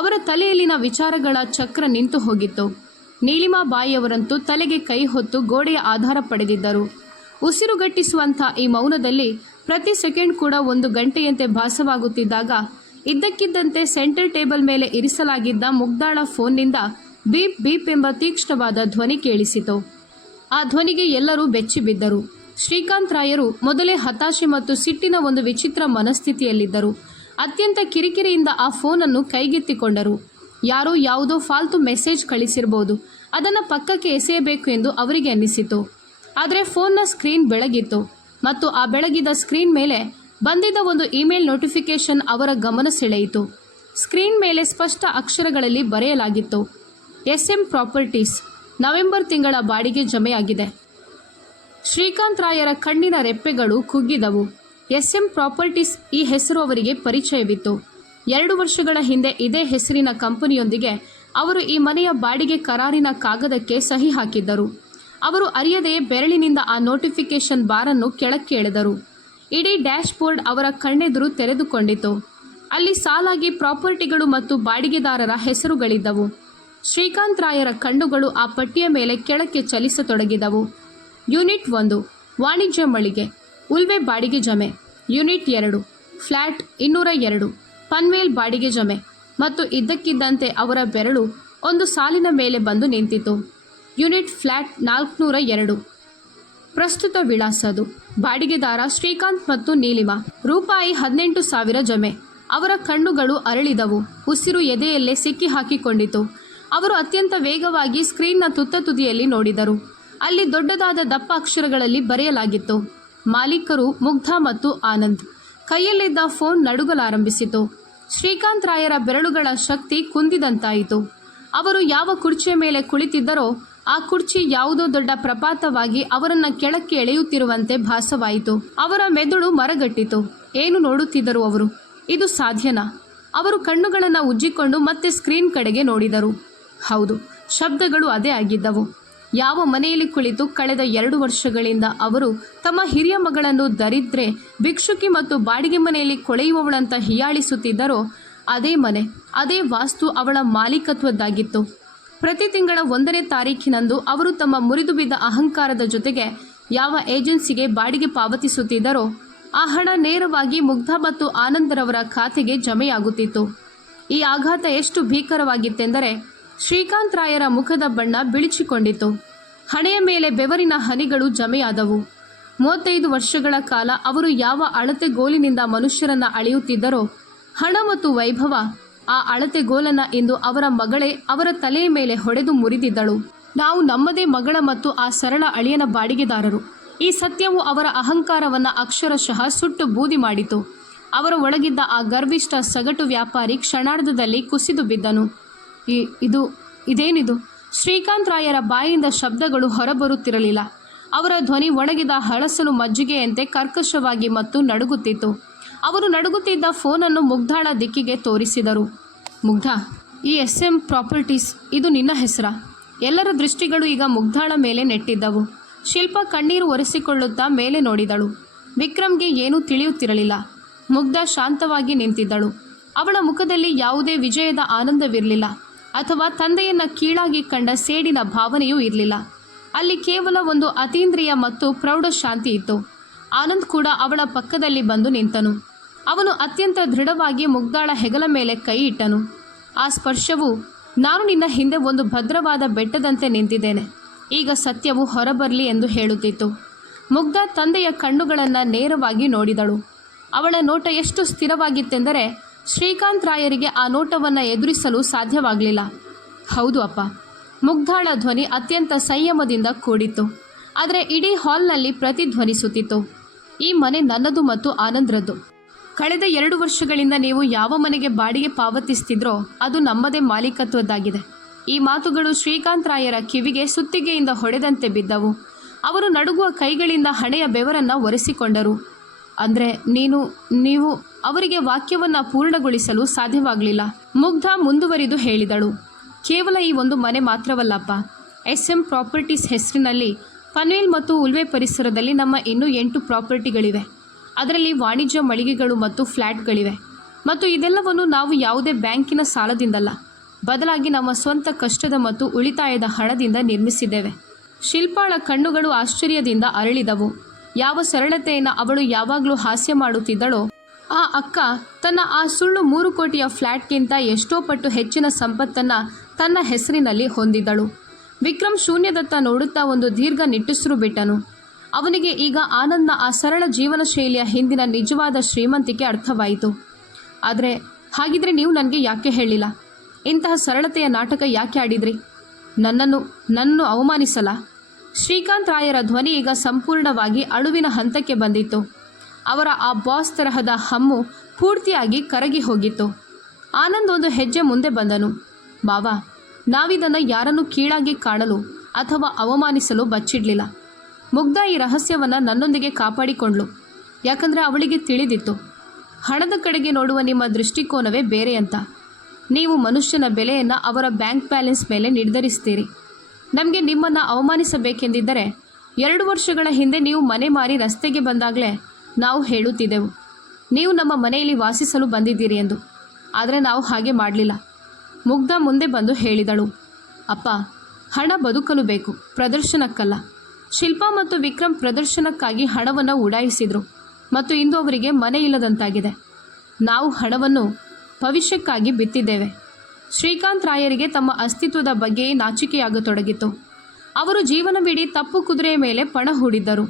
ಅವರ ತಲೆಯಲ್ಲಿನ ವಿಚಾರಗಳ ಚಕ್ರ ನಿಂತು ಹೋಗಿತ್ತು. ನೀಲಿಮಾಬಾಯಿಯವರಂತೂ ತಲೆಗೆ ಕೈ ಹೊತ್ತು ಗೋಡೆಯ ಆಧಾರ ಪಡೆದಿದ್ದರು. ಉಸಿರುಗಟ್ಟಿಸುವಂಥ ಈ ಮೌನದಲ್ಲಿ ಪ್ರತಿ ಸೆಕೆಂಡ್ ಕೂಡ ಒಂದು ಗಂಟೆಯಂತೆ ಭಾಸವಾಗುತ್ತಿದ್ದಾಗ ಇದ್ದಕ್ಕಿದ್ದಂತೆ ಸೆಂಟರ್ ಟೇಬಲ್ ಮೇಲೆ ಇರಿಸಲಾಗಿದ್ದ ಮುಗ್ಧಾಳ ಫೋನ್ನಿಂದ ಬೀಪ್ ಬೀಪ್ ಎಂಬ ತೀಕ್ಷ್ಣವಾದ ಧ್ವನಿ ಕೇಳಿಸಿತು. ಆ ಧ್ವನಿಗೆ ಎಲ್ಲರೂ ಬೆಚ್ಚಿಬಿದ್ದರು. ಶ್ರೀಕಾಂತ್ ರಾಯರು ಮೊದಲೇ ಹತಾಶೆ ಮತ್ತು ಸಿಟ್ಟಿನ ಒಂದು ವಿಚಿತ್ರ ಮನಸ್ಥಿತಿಯಲ್ಲಿದ್ದರು. ಅತ್ಯಂತ ಕಿರಿಕಿರಿಯಿಂದ ಆ ಫೋನನ್ನು ಕೈಗೆತ್ತಿಕೊಂಡರು. ಯಾರೋ ಯಾವುದೋ ಫಾಲ್ತು ಮೆಸೇಜ್ ಕಳಿಸಿರ್ಬೋದು, ಅದನ್ನು ಪಕ್ಕಕ್ಕೆ ಎಸೆಯಬೇಕು ಎಂದು ಅವರಿಗೆ ಅನ್ನಿಸಿತು. ಆದರೆ ಫೋನ್ನ ಸ್ಕ್ರೀನ್ ಬೆಳಗಿತ್ತು ಮತ್ತು ಆ ಬೆಳಗಿದ ಸ್ಕ್ರೀನ್ ಮೇಲೆ ಬಂದಿದ್ದ ಒಂದು ಇಮೇಲ್ ನೋಟಿಫಿಕೇಶನ್ ಅವರ ಗಮನ ಸೆಳೆಯಿತು. ಸ್ಕ್ರೀನ್ ಮೇಲೆ ಸ್ಪಷ್ಟ ಅಕ್ಷರಗಳಲ್ಲಿ ಬರೆಯಲಾಗಿತ್ತು, SM ಪ್ರಾಪರ್ಟೀಸ್, ನವೆಂಬರ್ ತಿಂಗಳ ಬಾಡಿಗೆ ಜಮೆಯಾಗಿದೆ. ಶ್ರೀಕಾಂತ್ ರಾಯರ ಕಣ್ಣಿನ ರೆಪ್ಪೆಗಳು ಕುಗ್ಗಿದವು. SM ಪ್ರಾಪರ್ಟೀಸ್ ಈ ಹೆಸರು ಅವರಿಗೆ ಪರಿಚಯವಿತ್ತು. 2 ವರ್ಷಗಳ ಹಿಂದೆ ಇದೇ ಹೆಸರಿನ ಕಂಪನಿಯೊಂದಿಗೆ ಅವರು ಈ ಮನೆಯ ಬಾಡಿಗೆ ಕರಾರಿನ ಕಾಗದಕ್ಕೆ ಸಹಿ ಹಾಕಿದ್ದರು. ಅವರು ಅರಿಯದೆಯೇ ಬೆರಳಿನಿಂದ ಆ ನೋಟಿಫಿಕೇಶನ್ ಬಾರನ್ನು ಕೆಳಕ್ಕೆ ಎಳೆದರು. ಇಡೀ ಡ್ಯಾಶ್ ಬೋರ್ಡ್ ಅವರ ಕಣ್ಣೆದುರು ತೆರೆದುಕೊಂಡಿತು. ಅಲ್ಲಿ ಸಾಲಾಗಿ ಪ್ರಾಪರ್ಟಿಗಳು ಮತ್ತು ಬಾಡಿಗೆದಾರರ ಹೆಸರುಗಳಿದ್ದವು. ಶ್ರೀಕಾಂತ್ ರಾಯರ ಕಣ್ಣುಗಳು ಆ ಪಟ್ಟಿಯ ಮೇಲೆ ಕೆಳಕ್ಕೆ ಚಲಿಸತೊಡಗಿದವು. ಯೂನಿಟ್ 1 ವಾಣಿಜ್ಯ ಮಳಿಗೆ, ಉಲ್ವೆ ಬಾಡಿಗೆ ಜಮೆ. ಯೂನಿಟ್ 2 ಫ್ಲ್ಯಾಟ್ 202 ಪನ್ವೇಲ್ ಬಾಡಿಗೆ ಜಮೆ. ಮತ್ತು ಇದ್ದಕ್ಕಿದ್ದಂತೆ ಅವರ ಬೆರಳು ಒಂದು ಸಾಲಿನ ಮೇಲೆ ಬಂದು ನಿಂತಿತು. ಯೂನಿಟ್ ಫ್ಲ್ಯಾಟ್ 402 ಪ್ರಸ್ತುತ ವಿಳಾಸದು. ಬಾಡಿಗೆದಾರ ಶ್ರೀಕಾಂತ್ ಮತ್ತು ನೀಲಿಮಾ. ರೂಪಾಯಿ 18,000 ಜಮೆ. ಅವರ ಕಣ್ಣುಗಳು ಅರಳಿದವು. ಉಸಿರು ಎದೆಯಲ್ಲೇ ಸಿಕ್ಕಿ ಹಾಕಿಕೊಂಡಿತು. ಅವರು ಅತ್ಯಂತ ವೇಗವಾಗಿ ಸ್ಕ್ರೀನ್ನ ತುತ್ತ ತುದಿಯಲ್ಲಿ ನೋಡಿದರು. ಅಲ್ಲಿ ದೊಡ್ಡದಾದ ದಪ್ಪ ಅಕ್ಷರಗಳಲ್ಲಿ ಬರೆಯಲಾಗಿತ್ತು, ಮಾಲೀಕರು ಮುಗ್ಧಾ ಮತ್ತು ಆನಂದ್. ಕೈಯಲ್ಲಿದ್ದ ಫೋನ್ ನಡುಗಲಾರಂಭಿಸಿತು. ಶ್ರೀಕಾಂತ್ ರಾಯರ ಬೆರಳುಗಳ ಶಕ್ತಿ ಕುಂದಿದಂತಾಯಿತು. ಅವರು ಯಾವ ಕುರ್ಚಿಯ ಮೇಲೆ ಕುಳಿತಿದ್ದರೋ ಆ ಕುರ್ಚಿ ಯಾವುದೋ ದೊಡ್ಡ ಪ್ರಪಾತವಾಗಿ ಅವರನ್ನು ಕೆಳಕ್ಕೆ ಎಳೆಯುತ್ತಿರುವಂತೆ ಭಾಸವಾಯಿತು. ಅವರ ಮೆದುಳು ಮರಗಟ್ಟಿತು. ಏನು ನೋಡುತ್ತಿದ್ದರು ಅವರು? ಇದು ಸಾಧ್ಯನಾ? ಅವರು ಕಣ್ಣುಗಳನ್ನು ಉಜ್ಜಿಕೊಂಡು ಮತ್ತೆ ಸ್ಕ್ರೀನ್ ಕಡೆಗೆ ನೋಡಿದರು. ಹೌದು, ಶಬ್ದಗಳು ಅದೇ ಆಗಿದ್ದವು. ಯಾವ ಮನೆಯಲ್ಲಿ ಕುಳಿತು ಕಳೆದ 2 ವರ್ಷಗಳಿಂದ ಅವರು ತಮ್ಮ ಹಿರಿಯ ಮಗಳನ್ನು ದರಿದ್ರೆ, ಭಿಕ್ಷುಕಿ ಮತ್ತು ಬಾಡಿಗೆ ಮನೆಯಲ್ಲಿ ಕೊಳೆಯುವವಳಂತ ಹೀಯಾಳಿಸುತ್ತಿದ್ದರೋ ಅದೇ ಮನೆ, ಅದೇ ವಾಸ್ತು ಅವಳ ಮಾಲೀಕತ್ವದ್ದಾಗಿತ್ತು. ಪ್ರತಿ ತಿಂಗಳ 1ನೇ ತಾರೀಖಿನಂದು ಅವರು ತಮ್ಮ ಮುರಿದು ಬಿದ್ದ ಅಹಂಕಾರದ ಜೊತೆಗೆ ಯಾವ ಏಜೆನ್ಸಿಗೆ ಬಾಡಿಗೆ ಪಾವತಿಸುತ್ತಿದ್ದರೋ ಆ ಹಣ ನೇರವಾಗಿ ಮುಗ್ಧಾ ಮತ್ತು ಆನಂದರವರ ಖಾತೆಗೆ ಜಮೆಯಾಗುತ್ತಿತ್ತು. ಈ ಆಘಾತ ಎಷ್ಟು ಭೀಕರವಾಗಿತ್ತೆಂದರೆ ಶ್ರೀಕಾಂತ್ ರಾಯರ ಮುಖದ ಬಣ್ಣ ಬಿಳಿಚಿಕೊಂಡಿತು. ಹಣೆಯ ಮೇಲೆ ಬೆವರಿನ ಹನಿಗಳು ಜಮೆಯಾದವು. 35 ವರ್ಷಗಳ ಕಾಲ ಅವರು ಯಾವ ಅಳತೆಗೋಲಿನಿಂದ ಮನುಷ್ಯರನ್ನ ಅಳೆಯುತ್ತಿದ್ದರೋ, ಹಣ ಮತ್ತು ವೈಭವ ಆ ಅಳತೆಗೋಲನ್ನ ಇಂದು ಅವರ ಮಗಳೇ ಅವರ ತಲೆಯ ಮೇಲೆ ಹೊಡೆದು ಮುರಿದಿದ್ದಳು. ನಾವು ನಮ್ಮದೇ ಮಗಳ ಮತ್ತು ಆ ಸರಳ ಅಳಿಯನ ಬಾಡಿಗೆದಾರರು. ಈ ಸತ್ಯವು ಅವರ ಅಹಂಕಾರವನ್ನ ಅಕ್ಷರಶಃ ಸುಟ್ಟು ಬೂದಿ ಮಾಡಿತು. ಅವರ ಒಳಗಿದ್ದ ಆ ಗರ್ವಿಷ್ಠ ಸಗಟು ವ್ಯಾಪಾರಿ ಕ್ಷಣಾರ್ಧದಲ್ಲಿ ಕುಸಿದು ಬಿದ್ದನು. ಇದೇನಿದು? ಶ್ರೀಕಾಂತ್ ರಾಯರ ಬಾಯಿಂದ ಶಬ್ದಗಳು ಹೊರಬರುತ್ತಿರಲಿಲ್ಲ. ಅವರ ಧ್ವನಿ ಒಣಗಿದ ಹಳಸಲು ಮಜ್ಜಿಗೆಯಂತೆ ಕರ್ಕಶವಾಗಿ ಮತ್ತು ನಡುಗುತ್ತಿತ್ತು. ಅವರು ನಡುಗುತ್ತಿದ್ದ ಫೋನನ್ನು ಮುಗ್ಧಾಳ ದಿಕ್ಕಿಗೆ ತೋರಿಸಿದರು. ಮುಗ್ಧಾ, ಈ SM ಪ್ರಾಪರ್ಟೀಸ್ ಇದು ನಿನ್ನ ಹೆಸರ? ಎಲ್ಲರ ದೃಷ್ಟಿಗಳು ಈಗ ಮುಗ್ಧಾಳ ಮೇಲೆ ನೆಟ್ಟಿದ್ದವು. ಶಿಲ್ಪ ಕಣ್ಣೀರು ಒರೆಸಿಕೊಳ್ಳುತ್ತಾ ಮೇಲೆ ನೋಡಿದಳು. ವಿಕ್ರಮ್ಗೆ ಏನೂ ತಿಳಿಯುತ್ತಿರಲಿಲ್ಲ. ಮುಗ್ಧಾ ಶಾಂತವಾಗಿ ನಿಂತಿದ್ದಳು. ಅವಳ ಮುಖದಲ್ಲಿ ಯಾವುದೇ ವಿಜಯದ ಆನಂದವಿರಲಿಲ್ಲ ಅಥವಾ ತಂದೆಯನ್ನ ಕೀಳಾಗಿ ಕಂಡ ಸೇಡಿನ ಭಾವನೆಯೂ ಇರಲಿಲ್ಲ. ಅಲ್ಲಿ ಕೇವಲ ಒಂದು ಅತೀಂದ್ರಿಯ ಮತ್ತು ಪ್ರೌಢ ಶಾಂತಿ ಇತ್ತು. ಆನಂದ್ ಕೂಡ ಅವಳ ಪಕ್ಕದಲ್ಲಿ ಬಂದು ನಿಂತನು. ಅವನು ಅತ್ಯಂತ ದೃಢವಾಗಿ ಮುಗ್ಧಾಳ ಹೆಗಲ ಮೇಲೆ ಕೈ ಇಟ್ಟನು. ಆ ಸ್ಪರ್ಶವು, ನಾನು ನಿನ್ನ ಹಿಂದೆ ಒಂದು ಭದ್ರವಾದ ಬೆಟ್ಟದಂತೆ ನಿಂತಿದ್ದೇನೆ, ಈಗ ಸತ್ಯವು ಹೊರಬರಲಿ ಎಂದು ಹೇಳುತ್ತಿತ್ತು. ಮುಗ್ಧಾ ತಂದೆಯ ಕಣ್ಣುಗಳನ್ನು ನೇರವಾಗಿ ನೋಡಿದಳು. ಅವಳ ನೋಟ ಎಷ್ಟು ಸ್ಥಿರವಾಗಿತ್ತೆಂದರೆ ಶ್ರೀಕಾಂತ್ ರಾಯರಿಗೆ ಆ ನೋಟವನ್ನು ಎದುರಿಸಲು ಸಾಧ್ಯವಾಗಲಿಲ್ಲ. ಹೌದು ಅಪ್ಪ. ಮುಗ್ಧಾಳ ಧ್ವನಿ ಅತ್ಯಂತ ಸಂಯಮದಿಂದ ಕೂಡಿತ್ತು, ಆದರೆ ಇಡೀ ಹಾಲ್ನಲ್ಲಿ ಪ್ರತಿಧ್ವನಿಸುತ್ತಿತ್ತು. ಈ ಮನೆ ನನ್ನದು ಮತ್ತು ಆನಂದ್ರದ್ದು. ಕಳೆದ 2 ವರ್ಷಗಳಿಂದ ನೀವು ಯಾವ ಮನೆಗೆ ಬಾಡಿಗೆ ಪಾವತಿಸ್ತಿದ್ರೋ ಅದು ನಮ್ಮದೇ ಮಾಲೀಕತ್ವದ್ದಾಗಿದೆ. ಈ ಮಾತುಗಳು ಶ್ರೀಕಾಂತ್ ರಾಯರ ಕಿವಿಗೆ ಸುತ್ತಿಗೆಯಿಂದ ಹೊಡೆದಂತೆ ಬಿದ್ದವು. ಅವರು ನಡುಗುವ ಕೈಗಳಿಂದ ಹಣೆಯ ಬೆವರನ್ನು ಒರೆಸಿಕೊಂಡರು. ಅಂದರೆ ನೀವು ಅವರಿಗೆ ವಾಕ್ಯವನ್ನು ಪೂರ್ಣಗೊಳಿಸಲು ಸಾಧ್ಯವಾಗಲಿಲ್ಲ. ಮುಗ್ಧಾ ಮುಂದುವರಿದು ಹೇಳಿದಳು. ಕೇವಲ ಈ ಒಂದು ಮನೆ ಮಾತ್ರವಲ್ಲಪ್ಪ. SM ಪ್ರಾಪರ್ಟೀಸ್ ಹೆಸರಿನಲ್ಲಿ ಪನ್ವೇಲ್ ಮತ್ತು ಉಲ್ವೆ ಪರಿಸರದಲ್ಲಿ ನಮ್ಮ ಇನ್ನೂ 8 ಪ್ರಾಪರ್ಟಿಗಳಿವೆ. ಅದರಲ್ಲಿ ವಾಣಿಜ್ಯ ಮಳಿಗೆಗಳು ಮತ್ತು ಫ್ಲ್ಯಾಟ್ಗಳಿವೆ. ಮತ್ತು ಇದೆಲ್ಲವನ್ನು ನಾವು ಯಾವುದೇ ಬ್ಯಾಂಕಿನ ಸಾಲದಿಂದಲ್ಲ, ಬದಲಾಗಿ ನಮ್ಮ ಸ್ವಂತ ಕಷ್ಟದ ಮತ್ತು ಉಳಿತಾಯದ ಹಣದಿಂದ ನಿರ್ಮಿಸಿದ್ದೇವೆ. ಶಿಲ್ಪಾಳ ಕಣ್ಣುಗಳು ಆಶ್ಚರ್ಯದಿಂದ ಅರಳಿದವು. ಯಾವ ಸರಳತೆಯನ್ನು ಅವಳು ಯಾವಾಗಲೂ ಹಾಸ್ಯ ಮಾಡುತ್ತಿದ್ದಳೋ ಆ ಅಕ್ಕ ತನ್ನ ಆ ಸುಳ್ಳು 3 ಕೋಟಿಯ ಫ್ಲ್ಯಾಟ್ಗಿಂತ ಎಷ್ಟೋ ಪಟ್ಟು ಹೆಚ್ಚಿನ ಸಂಪತ್ತನ್ನು ತನ್ನ ಹೆಸರಿನಲ್ಲಿ ಹೊಂದಿದ್ದಳು. ವಿಕ್ರಮ್ ಶೂನ್ಯದತ್ತ ನೋಡುತ್ತಾ ಒಂದು ದೀರ್ಘ ನಿಟ್ಟುಸಿರು ಬಿಟ್ಟನು. ಅವನಿಗೆ ಈಗ ಆನಂದ್ನ ಆ ಸರಳ ಜೀವನ ಶೈಲಿಯ ಹಿಂದಿನ ನಿಜವಾದ ಶ್ರೀಮಂತಿಕೆ ಅರ್ಥವಾಯಿತು. ಆದರೆ ಹಾಗಿದ್ರೆ ನೀವು ನನಗೆ ಯಾಕೆ ಹೇಳಿಲ್ಲ? ಇಂತಹ ಸರಳತೆಯ ನಾಟಕ ಯಾಕೆ ಆಡಿದ್ರಿ? ನನ್ನನ್ನು ಅವಮಾನಿಸಲ? ಶ್ರೀಕಾಂತ್ ರಾಯರ ಧ್ವನಿ ಈಗ ಸಂಪೂರ್ಣವಾಗಿ ಅಳುವಿನ ಹಂತಕ್ಕೆ ಬಂದಿತ್ತು. ಅವರ ಆ ಬಾಸ್ ತರಹದ ಹಮ್ಮು ಪೂರ್ತಿಯಾಗಿ ಕರಗಿ ಹೋಗಿತ್ತು. ಆನಂದ್ ಒಂದು ಹೆಜ್ಜೆ ಮುಂದೆ ಬಂದನು. ಬಾವಾ, ನಾವಿದನ್ನು ಯಾರನ್ನು ಕೀಳಾಗಿ ಕಾಣಲು ಅಥವಾ ಅವಮಾನಿಸಲು ಬಚ್ಚಿಡಲಿಲ್ಲ. ಮುಗ್ಧಾ ಈ ರಹಸ್ಯವನ್ನು ನನ್ನೊಂದಿಗೆ ಕಾಪಾಡಿಕೊಂಡ್ಳು. ಯಾಕಂದರೆ ಅವಳಿಗೆ ತಿಳಿದಿತ್ತು ಹಣದ ಕಡೆಗೆ ನೋಡುವ ನಿಮ್ಮ ದೃಷ್ಟಿಕೋನವೇ ಬೇರೆ ಅಂತ. ನೀವು ಮನುಷ್ಯನ ಬೆಲೆಯನ್ನು ಅವರ ಬ್ಯಾಂಕ್ ಬ್ಯಾಲೆನ್ಸ್ ಮೇಲೆ ನಿರ್ಧರಿಸ್ತೀರಿ. ನಮಗೆ ನಿಮ್ಮನ್ನು ಅವಮಾನಿಸಬೇಕೆಂದಿದ್ದರೆ 2 ವರ್ಷಗಳ ಹಿಂದೆ ನೀವು ಮನೆ ಮಾರಿ ರಸ್ತೆಗೆ ಬಂದಾಗಲೇ ನಾವು ಹೇಳುತ್ತಿದ್ದೆವು, ನೀವು ನಮ್ಮ ಮನೆಯಲ್ಲಿ ವಾಸಿಸಲು ಬಂದಿದ್ದೀರಿ ಎಂದು. ಆದರೆ ನಾವು ಹಾಗೆ ಮಾಡಲಿಲ್ಲ. ಮುಗ್ಧಾ ಮುಂದೆ ಬಂದು ಹೇಳಿದಳು. ಅಪ್ಪ, ಹಣ ಬದುಕಲು ಬೇಕು, ಪ್ರದರ್ಶನಕ್ಕಲ್ಲ. ಶಿಲ್ಪಾ ಮತ್ತು ವಿಕ್ರಮ್ ಪ್ರದರ್ಶನಕ್ಕಾಗಿ ಹಣವನ್ನು ಉಡಾಯಿಸಿದರು ಮತ್ತು ಇಂದು ಅವರಿಗೆ ಮನೆ ಇಲ್ಲದಂತಾಗಿದೆ. ನಾವು ಹಣವನ್ನು ಭವಿಷ್ಯಕ್ಕಾಗಿ ಬಿತ್ತಿದ್ದೇವೆ. ಶ್ರೀಕಾಂತ್ ರಾಯರಿಗೆ ತಮ್ಮ ಅಸ್ತಿತ್ವದ ಬಗ್ಗೆ ನಾಚಿಕೆಯಾಗತೊಡಗಿತು. ಅವರು ಜೀವನವಿಡೀ ತಪ್ಪು ಕುದುರೆಯ ಮೇಲೆ ಪಣ ಹೂಡಿದ್ದರು.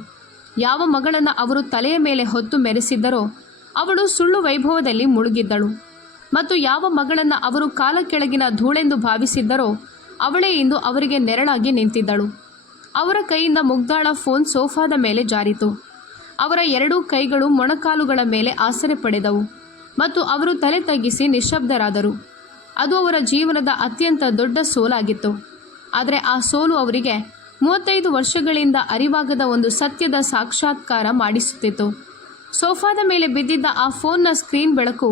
ಯಾವ ಮಗಳನ್ನು ಅವರು ತಲೆಯ ಮೇಲೆ ಹೊತ್ತು ಮೆರೆಸಿದ್ದರೋ ಅವಳು ಸುಳ್ಳು ವೈಭವದಲ್ಲಿ ಮುಳುಗಿದ್ದಳು. ಮತ್ತು ಯಾವ ಮಗಳನ್ನು ಅವರು ಕಾಲ ಕೆಳಗಿನ ಧೂಳೆಂದು ಭಾವಿಸಿದ್ದರೋ ಅವಳೇ ಇಂದು ಅವರಿಗೆ ನೆರಳಾಗಿ ನಿಂತಿದ್ದಳು. ಅವರ ಕೈಯಿಂದ ಮುಗ್ಧಾಳ ಫೋನ್ ಸೋಫಾದ ಮೇಲೆ ಜಾರಿತು. ಅವರ 2 ಕೈಗಳು ಮೊಣಕಾಲುಗಳ ಮೇಲೆ ಆಸರೆ ಪಡೆದವು ಮತ್ತು ಅವರು ತಲೆ ತಗ್ಗಿಸಿ ನಿಶ್ಶಬ್ದರಾದರು. ಅದು ಅವರ ಜೀವನದ ಅತ್ಯಂತ ದೊಡ್ಡ ಸೋಲಾಗಿತ್ತು. ಆದರೆ ಆ ಸೋಲು ಅವರಿಗೆ 35 ವರ್ಷಗಳಿಂದ ಅರಿವಾಗದ ಒಂದು ಸತ್ಯದ ಸಾಕ್ಷಾತ್ಕಾರ ಮಾಡಿಸುತ್ತಿತ್ತು. ಸೋಫಾದ ಮೇಲೆ ಬಿದ್ದಿದ್ದ ಆ ಫೋನ್ನ ಸ್ಕ್ರೀನ್ ಬೆಳಕು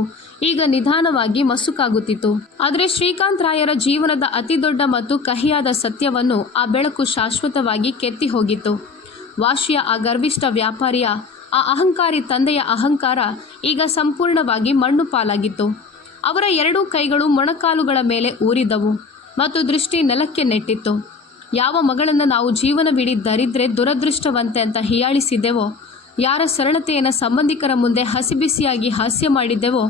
ಈಗ ನಿಧಾನವಾಗಿ ಮಸುಕಾಗುತ್ತಿತ್ತು. ಆದರೆ ಶ್ರೀಕಾಂತ್ ರಾಯರ ಜೀವನದ ಅತಿದೊಡ್ಡ ಮತ್ತು ಕಹಿಯಾದ ಸತ್ಯವನ್ನು ಆ ಬೆಳಕು ಶಾಶ್ವತವಾಗಿ ಕೆತ್ತಿ ಹೋಗಿತ್ತು. ವಾಶಿಯ ಆ ಗರ್ವಿಷ್ಠ ವ್ಯಾಪಾರಿಯ, ಆ ಅಹಂಕಾರಿ ತಂದೆಯ ಅಹಂಕಾರ ಈಗ ಸಂಪೂರ್ಣವಾಗಿ ಮಣ್ಣು ಪಾಲಾಗಿತ್ತು. ಅವರ 2 ಕೈಗಳು ಮೊಣಕಾಲುಗಳ ಮೇಲೆ ಊರಿದವು ಮತ್ತು ದೃಷ್ಟಿ ನೆಲಕ್ಕೆ ನೆಟ್ಟಿತ್ತು. ಯಾವ ಮಗಳನ್ನು ನಾವು ಜೀವನವಿಡೀ ದರಿದ್ರೆ ದುರದೃಷ್ಟವಂತೆ ಅಂತ ಹೀಯಾಳಿಸಿದ್ದೆವೋ, ಯಾರ ಸರಳತೆಯನ್ನು ಸಂಬಂಧಿಕರ ಮುಂದೆ ಹಸಿಬಿಸಿಯಾಗಿ ಹಾಸ್ಯ ಮಾಡಿದ್ದೆವೋ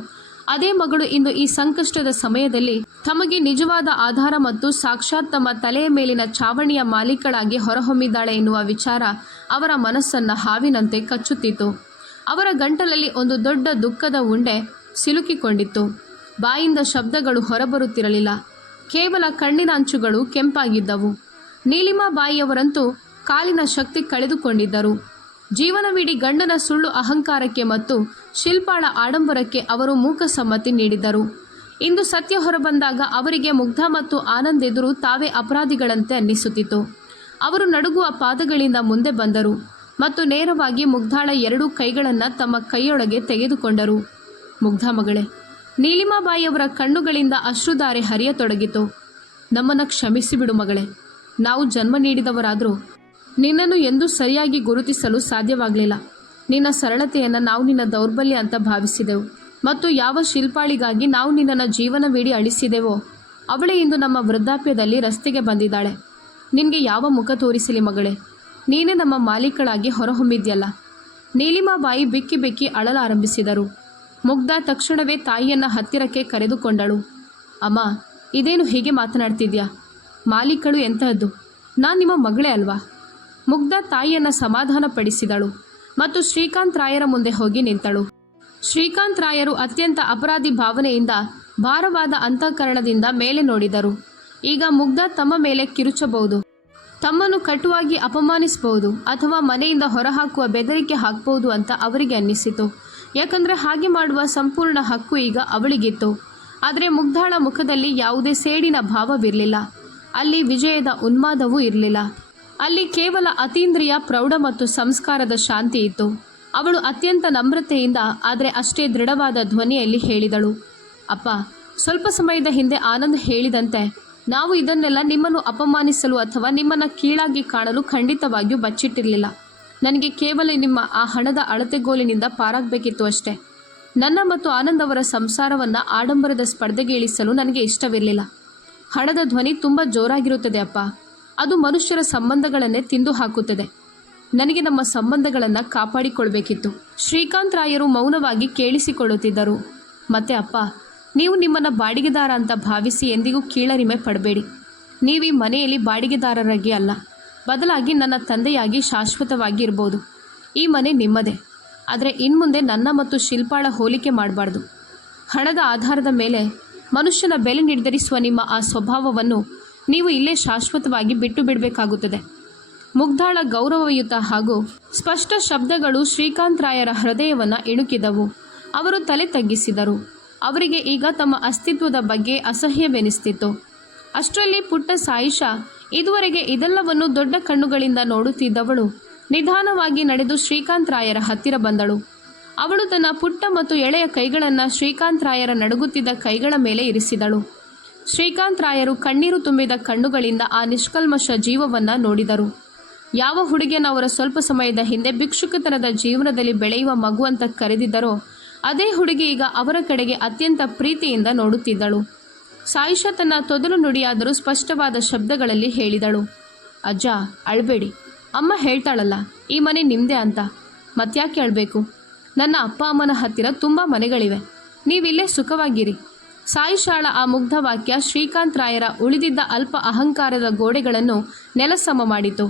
ಅದೇ ಮಗಳು ಇಂದು ಈ ಸಂಕಷ್ಟದ ಸಮಯದಲ್ಲಿ ತಮಗೆ ನಿಜವಾದ ಆಧಾರ ಮತ್ತು ಸಾಕ್ಷಾತ್ ತಮ್ಮ ತಲೆಯ ಮೇಲಿನ ಛಾವಣಿಯ ಮಾಲೀಕಳಾಗಿ ಹೊರಹೊಮ್ಮಿದ್ದಾಳೆ ಎನ್ನುವ ವಿಚಾರ ಅವರ ಮನಸ್ಸನ್ನು ಹಾವಿನಂತೆ ಕಚ್ಚುತ್ತಿತ್ತು. ಅವರ ಗಂಟಲಲ್ಲಿ ಒಂದು ದೊಡ್ಡ ದುಃಖದ ಉಂಡೆ ಸಿಲುಕಿಕೊಂಡಿತ್ತು. ಬಾಯಿಂದ ಶಬ್ದಗಳು ಹೊರಬರುತ್ತಿರಲಿಲ್ಲ. ಕೇವಲ ಕಣ್ಣಿನ ಅಂಚುಗಳು ಕೆಂಪಾಗಿದ್ದವು. ನೀಲಿಮಾಬಾಯಿಯವರಂತೂ ಕಾಲಿನ ಶಕ್ತಿ ಕಳೆದುಕೊಂಡಿದ್ದರು. ಜೀವನವಿಡೀ ಗಂಡನ ಸುಳ್ಳು ಅಹಂಕಾರಕ್ಕೆ ಮತ್ತು ಶಿಲ್ಪಾಳ ಆಡಂಬರಕ್ಕೆ ಅವರು ಮೂಕ ಸಮ್ಮತಿ ನೀಡಿದ್ದರು. ಇಂದು ಸತ್ಯ ಹೊರಬಂದಾಗ ಅವರಿಗೆ ಮುಗ್ಧ ಮತ್ತು ಆನಂದ್ ಎದುರು ತಾವೇ ಅಪರಾಧಿಗಳಂತೆ ಅನ್ನಿಸುತ್ತಿತ್ತು. ಅವರು ನಡುಗುವ ಪಾದಗಳಿಂದ ಮುಂದೆ ಬಂದರು ಮತ್ತು ನೇರವಾಗಿ ಮುಗ್ಧಾಳ ಎರಡೂ ಕೈಗಳನ್ನು ತಮ್ಮ ಕೈಯೊಳಗೆ ತೆಗೆದುಕೊಂಡರು. ಮುಗ್ಧ ಮಗಳೇ, ನೀಲಿಮಾಬಾಯಿಯವರ ಕಣ್ಣುಗಳಿಂದ ಅಶ್ರುಧಾರೆ ಹರಿಯತೊಡಗಿತು. ನಮ್ಮನ್ನು ಕ್ಷಮಿಸಿಬಿಡು ಮಗಳೇ. ನಾವು ಜನ್ಮ ನೀಡಿದವರಾದರೂ ನಿನ್ನನ್ನು ಎಂದೂ ಸರಿಯಾಗಿ ಗುರುತಿಸಲು ಸಾಧ್ಯವಾಗಲಿಲ್ಲ. ನಿನ್ನ ಸರಳತೆಯನ್ನು ನಾವು ನಿನ್ನ ದೌರ್ಬಲ್ಯ ಅಂತ ಭಾವಿಸಿದೆವು ಮತ್ತು ಯಾವ ಶಿಲ್ಪಾಳಿಗಾಗಿ ನಾವು ನಿನ್ನನ್ನು ಜೀವನವಿಡೀ ಅಳಿಸಿದೆವೋ ಅವಳೇ ಇಂದು ನಮ್ಮ ವೃದ್ಧಾಪ್ಯದಲ್ಲಿ ರಸ್ತೆಗೆ ಬಂದಿದ್ದಾಳೆ. ನಿನಗೆ ಯಾವ ಮುಖ ತೋರಿಸಲಿ ಮಗಳೇ? ನೀನೇ ನಮ್ಮ ಮಾಲೀಕಳಾಗಿ ಹೊರಹೊಮ್ಮಿದ್ಯಲ್ಲ. ನೀಲಿಮಾಬಾಯಿ ಬಿಕ್ಕಿ ಬಿಕ್ಕಿ ಅಳಲಾರಂಭಿಸಿದರು. ಮುಗ್ಧ ತಕ್ಷಣವೇ ತಾಯಿಯನ್ನು ಹತ್ತಿರಕ್ಕೆ ಕರೆದುಕೊಂಡಳು. ಅಮ್ಮ, ಇದೇನು ಹೀಗೆ ಮಾತನಾಡ್ತಿದ್ಯಾ? ಮಾಲೀಕಳು ಎಂತಹದ್ದು? ನಾನು ನಿಮ್ಮ ಮಗಳೇ ಅಲ್ವಾ? ಮುಗ್ಧ ತಾಯಿಯನ್ನು ಸಮಾಧಾನಪಡಿಸಿದಳು ಮತ್ತು ಶ್ರೀಕಾಂತ್ ರಾಯರ ಮುಂದೆ ಹೋಗಿ ನಿಂತಳು. ಶ್ರೀಕಾಂತ್ ರಾಯರು ಅತ್ಯಂತ ಅಪರಾಧಿ ಭಾವನೆಯಿಂದ ಭಾರವಾದ ಅಂತಃಕರಣದಿಂದ ಮೇಲೆ ನೋಡಿದರು. ಈಗ ಮುಗ್ಧ ತಮ್ಮ ಮೇಲೆ ಕಿರುಚಬಹುದು, ತಮ್ಮನ್ನು ಕಟುವಾಗಿ ಅಪಮಾನಿಸಬಹುದು ಅಥವಾ ಮನೆಯಿಂದ ಹೊರಹಾಕುವ ಬೆದರಿಕೆ ಹಾಕಬಹುದು ಅಂತ ಅವರಿಗೆ ಅನ್ನಿಸಿತು. ಯಾಕಂದರೆ ಹಾಗೆ ಮಾಡುವ ಸಂಪೂರ್ಣ ಹಕ್ಕು ಈಗ ಅವಳಿಗಿತ್ತು. ಆದರೆ ಮುಗ್ಧಾಳ ಮುಖದಲ್ಲಿ ಯಾವುದೇ ಸೇಡಿನ ಭಾವವಿರಲಿಲ್ಲ. ಅಲ್ಲಿ ವಿಜಯದ ಉನ್ಮಾದವೂ ಇರಲಿಲ್ಲ. ಅಲ್ಲಿ ಕೇವಲ ಅತೀಂದ್ರಿಯ ಪ್ರೌಢ ಮತ್ತು ಸಂಸ್ಕಾರದ ಶಾಂತಿ ಇತ್ತು. ಅವಳು ಅತ್ಯಂತ ನಮ್ರತೆಯಿಂದ ಆದರೆ ಅಷ್ಟೇ ದೃಢವಾದ ಧ್ವನಿಯಲ್ಲಿ ಹೇಳಿದಳು, ಅಪ್ಪ, ಸ್ವಲ್ಪ ಸಮಯದ ಹಿಂದೆ ಆನಂದ್ ಹೇಳಿದಂತೆ ನಾವು ಇದನ್ನೆಲ್ಲ ನಿಮ್ಮನ್ನು ಅಪಮಾನಿಸಲು ಅಥವಾ ನಿಮ್ಮನ್ನು ಕೀಳಾಗಿ ಕಾಣಲು ಖಂಡಿತವಾಗಿಯೂ ಬಚ್ಚಿಟ್ಟಿರಲಿಲ್ಲ. ನನಗೆ ಕೇವಲ ನಿಮ್ಮ ಆ ಹಣದ ಅಳತೆಗೋಲಿನಿಂದ ಪಾರಾಗಬೇಕಿತ್ತು ಅಷ್ಟೇ. ನನ್ನ ಮತ್ತು ಆನಂದ್ ಅವರ ಸಂಸಾರವನ್ನು ಆಡಂಬರದ ಸ್ಪರ್ಧೆಗೆ ಇಳಿಸಲು ನನಗೆ ಇಷ್ಟವಿರಲಿಲ್ಲ. ಹಣದ ಧ್ವನಿ ತುಂಬ ಜೋರಾಗಿರುತ್ತದೆ ಅಪ್ಪ. ಅದು ಮನುಷ್ಯರ ಸಂಬಂಧಗಳನ್ನೇ ತಿಂದು ಹಾಕುತ್ತದೆ. ನನಗೆ ನಮ್ಮ ಸಂಬಂಧಗಳನ್ನು ಕಾಪಾಡಿಕೊಳ್ಬೇಕಿತ್ತು. ಶ್ರೀಕಾಂತ್ ರಾಯರು ಮೌನವಾಗಿ ಕೇಳಿಸಿಕೊಳ್ಳುತ್ತಿದ್ದರು. ಮತ್ತೆ ಅಪ್ಪ, ನೀವು ನಿಮ್ಮನ್ನು ಬಾಡಿಗೆದಾರ ಅಂತ ಭಾವಿಸಿ ಎಂದಿಗೂ ಕೀಳರಿಮೆ ಪಡಬೇಡಿ. ನೀವು ಈ ಮನೆಯಲ್ಲಿ ಬಾಡಿಗೆದಾರರಾಗಿ ಅಲ್ಲ, ಬದಲಾಗಿ ನನ್ನ ತಂದೆಯಾಗಿ ಶಾಶ್ವತವಾಗಿ ಇರ್ಬೋದು. ಈ ಮನೆ ನಿಮ್ಮದೇ. ಆದರೆ ಇನ್ಮುಂದೆ ನನ್ನ ಮತ್ತು ಶಿಲ್ಪಾಳ ಹೋಲಿಕೆ ಮಾಡಬಾರ್ದು. ಹಣದ ಆಧಾರದ ಮೇಲೆ ಮನುಷ್ಯನ ಬೆಲೆ ನಿರ್ಧರಿಸುವ ನಿಮ್ಮ ಆ ಸ್ವಭಾವವನ್ನು ನೀವು ಇಲ್ಲೇ ಶಾಶ್ವತವಾಗಿ ಬಿಟ್ಟು ಬಿಡಬೇಕಾಗುತ್ತದೆ. ಮುಗ್ಧಾಳ ಗೌರವಯುತ ಹಾಗೂ ಸ್ಪಷ್ಟ ಶಬ್ದಗಳು ಶ್ರೀಕಾಂತ್ ರಾಯರ ಹೃದಯವನ್ನು ಇಣುಕಿದವು. ಅವರು ತಲೆ ತಗ್ಗಿಸಿದರು. ಅವರಿಗೆ ಈಗ ತಮ್ಮ ಅಸ್ತಿತ್ವದ ಬಗ್ಗೆ ಅಸಹ್ಯವೆನಿಸ್ತಿತ್ತು. ಅಷ್ಟರಲ್ಲಿ ಪುಟ್ಟ ಸಾಯಿಷಾ, ಇದುವರೆಗೆ ಇದೆಲ್ಲವನ್ನು ದೊಡ್ಡ ಕಣ್ಣುಗಳಿಂದ ನೋಡುತ್ತಿದ್ದವಳು, ನಿಧಾನವಾಗಿ ನಡೆದು ಶ್ರೀಕಾಂತ್ ರಾಯರ ಹತ್ತಿರ ಬಂದಳು. ಅವಳು ತನ್ನ ಪುಟ್ಟ ಮತ್ತು ಎಳೆಯ ಕೈಗಳನ್ನು ಶ್ರೀಕಾಂತ್ ರಾಯರ ನಡುಗುತ್ತಿದ್ದ ಕೈಗಳ ಮೇಲೆ ಇರಿಸಿದಳು. ಶ್ರೀಕಾಂತ್ ರಾಯರು ಕಣ್ಣೀರು ತುಂಬಿದ ಕಣ್ಣುಗಳಿಂದ ಆ ನಿಷ್ಕಲ್ಮಶ ಜೀವವನ್ನು ನೋಡಿದರು. ಯಾವ ಹುಡುಗಿಯನ್ನು ಅವರ ಸ್ವಲ್ಪ ಸಮಯದ ಹಿಂದೆ ಭಿಕ್ಷುಕತನದ ಜೀವನದಲ್ಲಿ ಬೆಳೆಯುವ ಮಗು ಅಂತ ಕರೆದಿದ್ದರೋ ಅದೇ ಹುಡುಗಿ ಈಗ ಅವರ ಕಡೆಗೆ ಅತ್ಯಂತ ಪ್ರೀತಿಯಿಂದ ನೋಡುತ್ತಿದ್ದಳು. ಸಾಯಿಷಾ ತನ್ನ ತೊದಲು ನುಡಿಯಾದರೂ ಸ್ಪಷ್ಟವಾದ ಶಬ್ದಗಳಲ್ಲಿ ಹೇಳಿದಳು, ಅಜ್ಜ, ಅಳಬೇಡಿ. ಅಮ್ಮ ಹೇಳ್ತಾಳಲ್ಲ, ಈ ಮನೆ ನಿಮ್ಮದೇ ಅಂತ. ಮತ್ತ್ಯಾಕೆ ಅಳಬೇಕು? ನನ್ನ ಅಪ್ಪ ಅಮ್ಮನ ಹತ್ತಿರ ತುಂಬ ಮನೆಗಳಿವೆ. ನೀವಿಲ್ಲೇ ಸುಖವಾಗಿರಿ. ಸಾಯಿಷಾಳ ಆ ಮುಗ್ಧ ವಾಕ್ಯ ಶ್ರೀಕಾಂತ್ ರಾಯರ ಉಳಿದಿದ್ದ ಅಲ್ಪ ಅಹಂಕಾರದ ಗೋಡೆಗಳನ್ನು ನೆಲಸಮ ಮಾಡಿತು.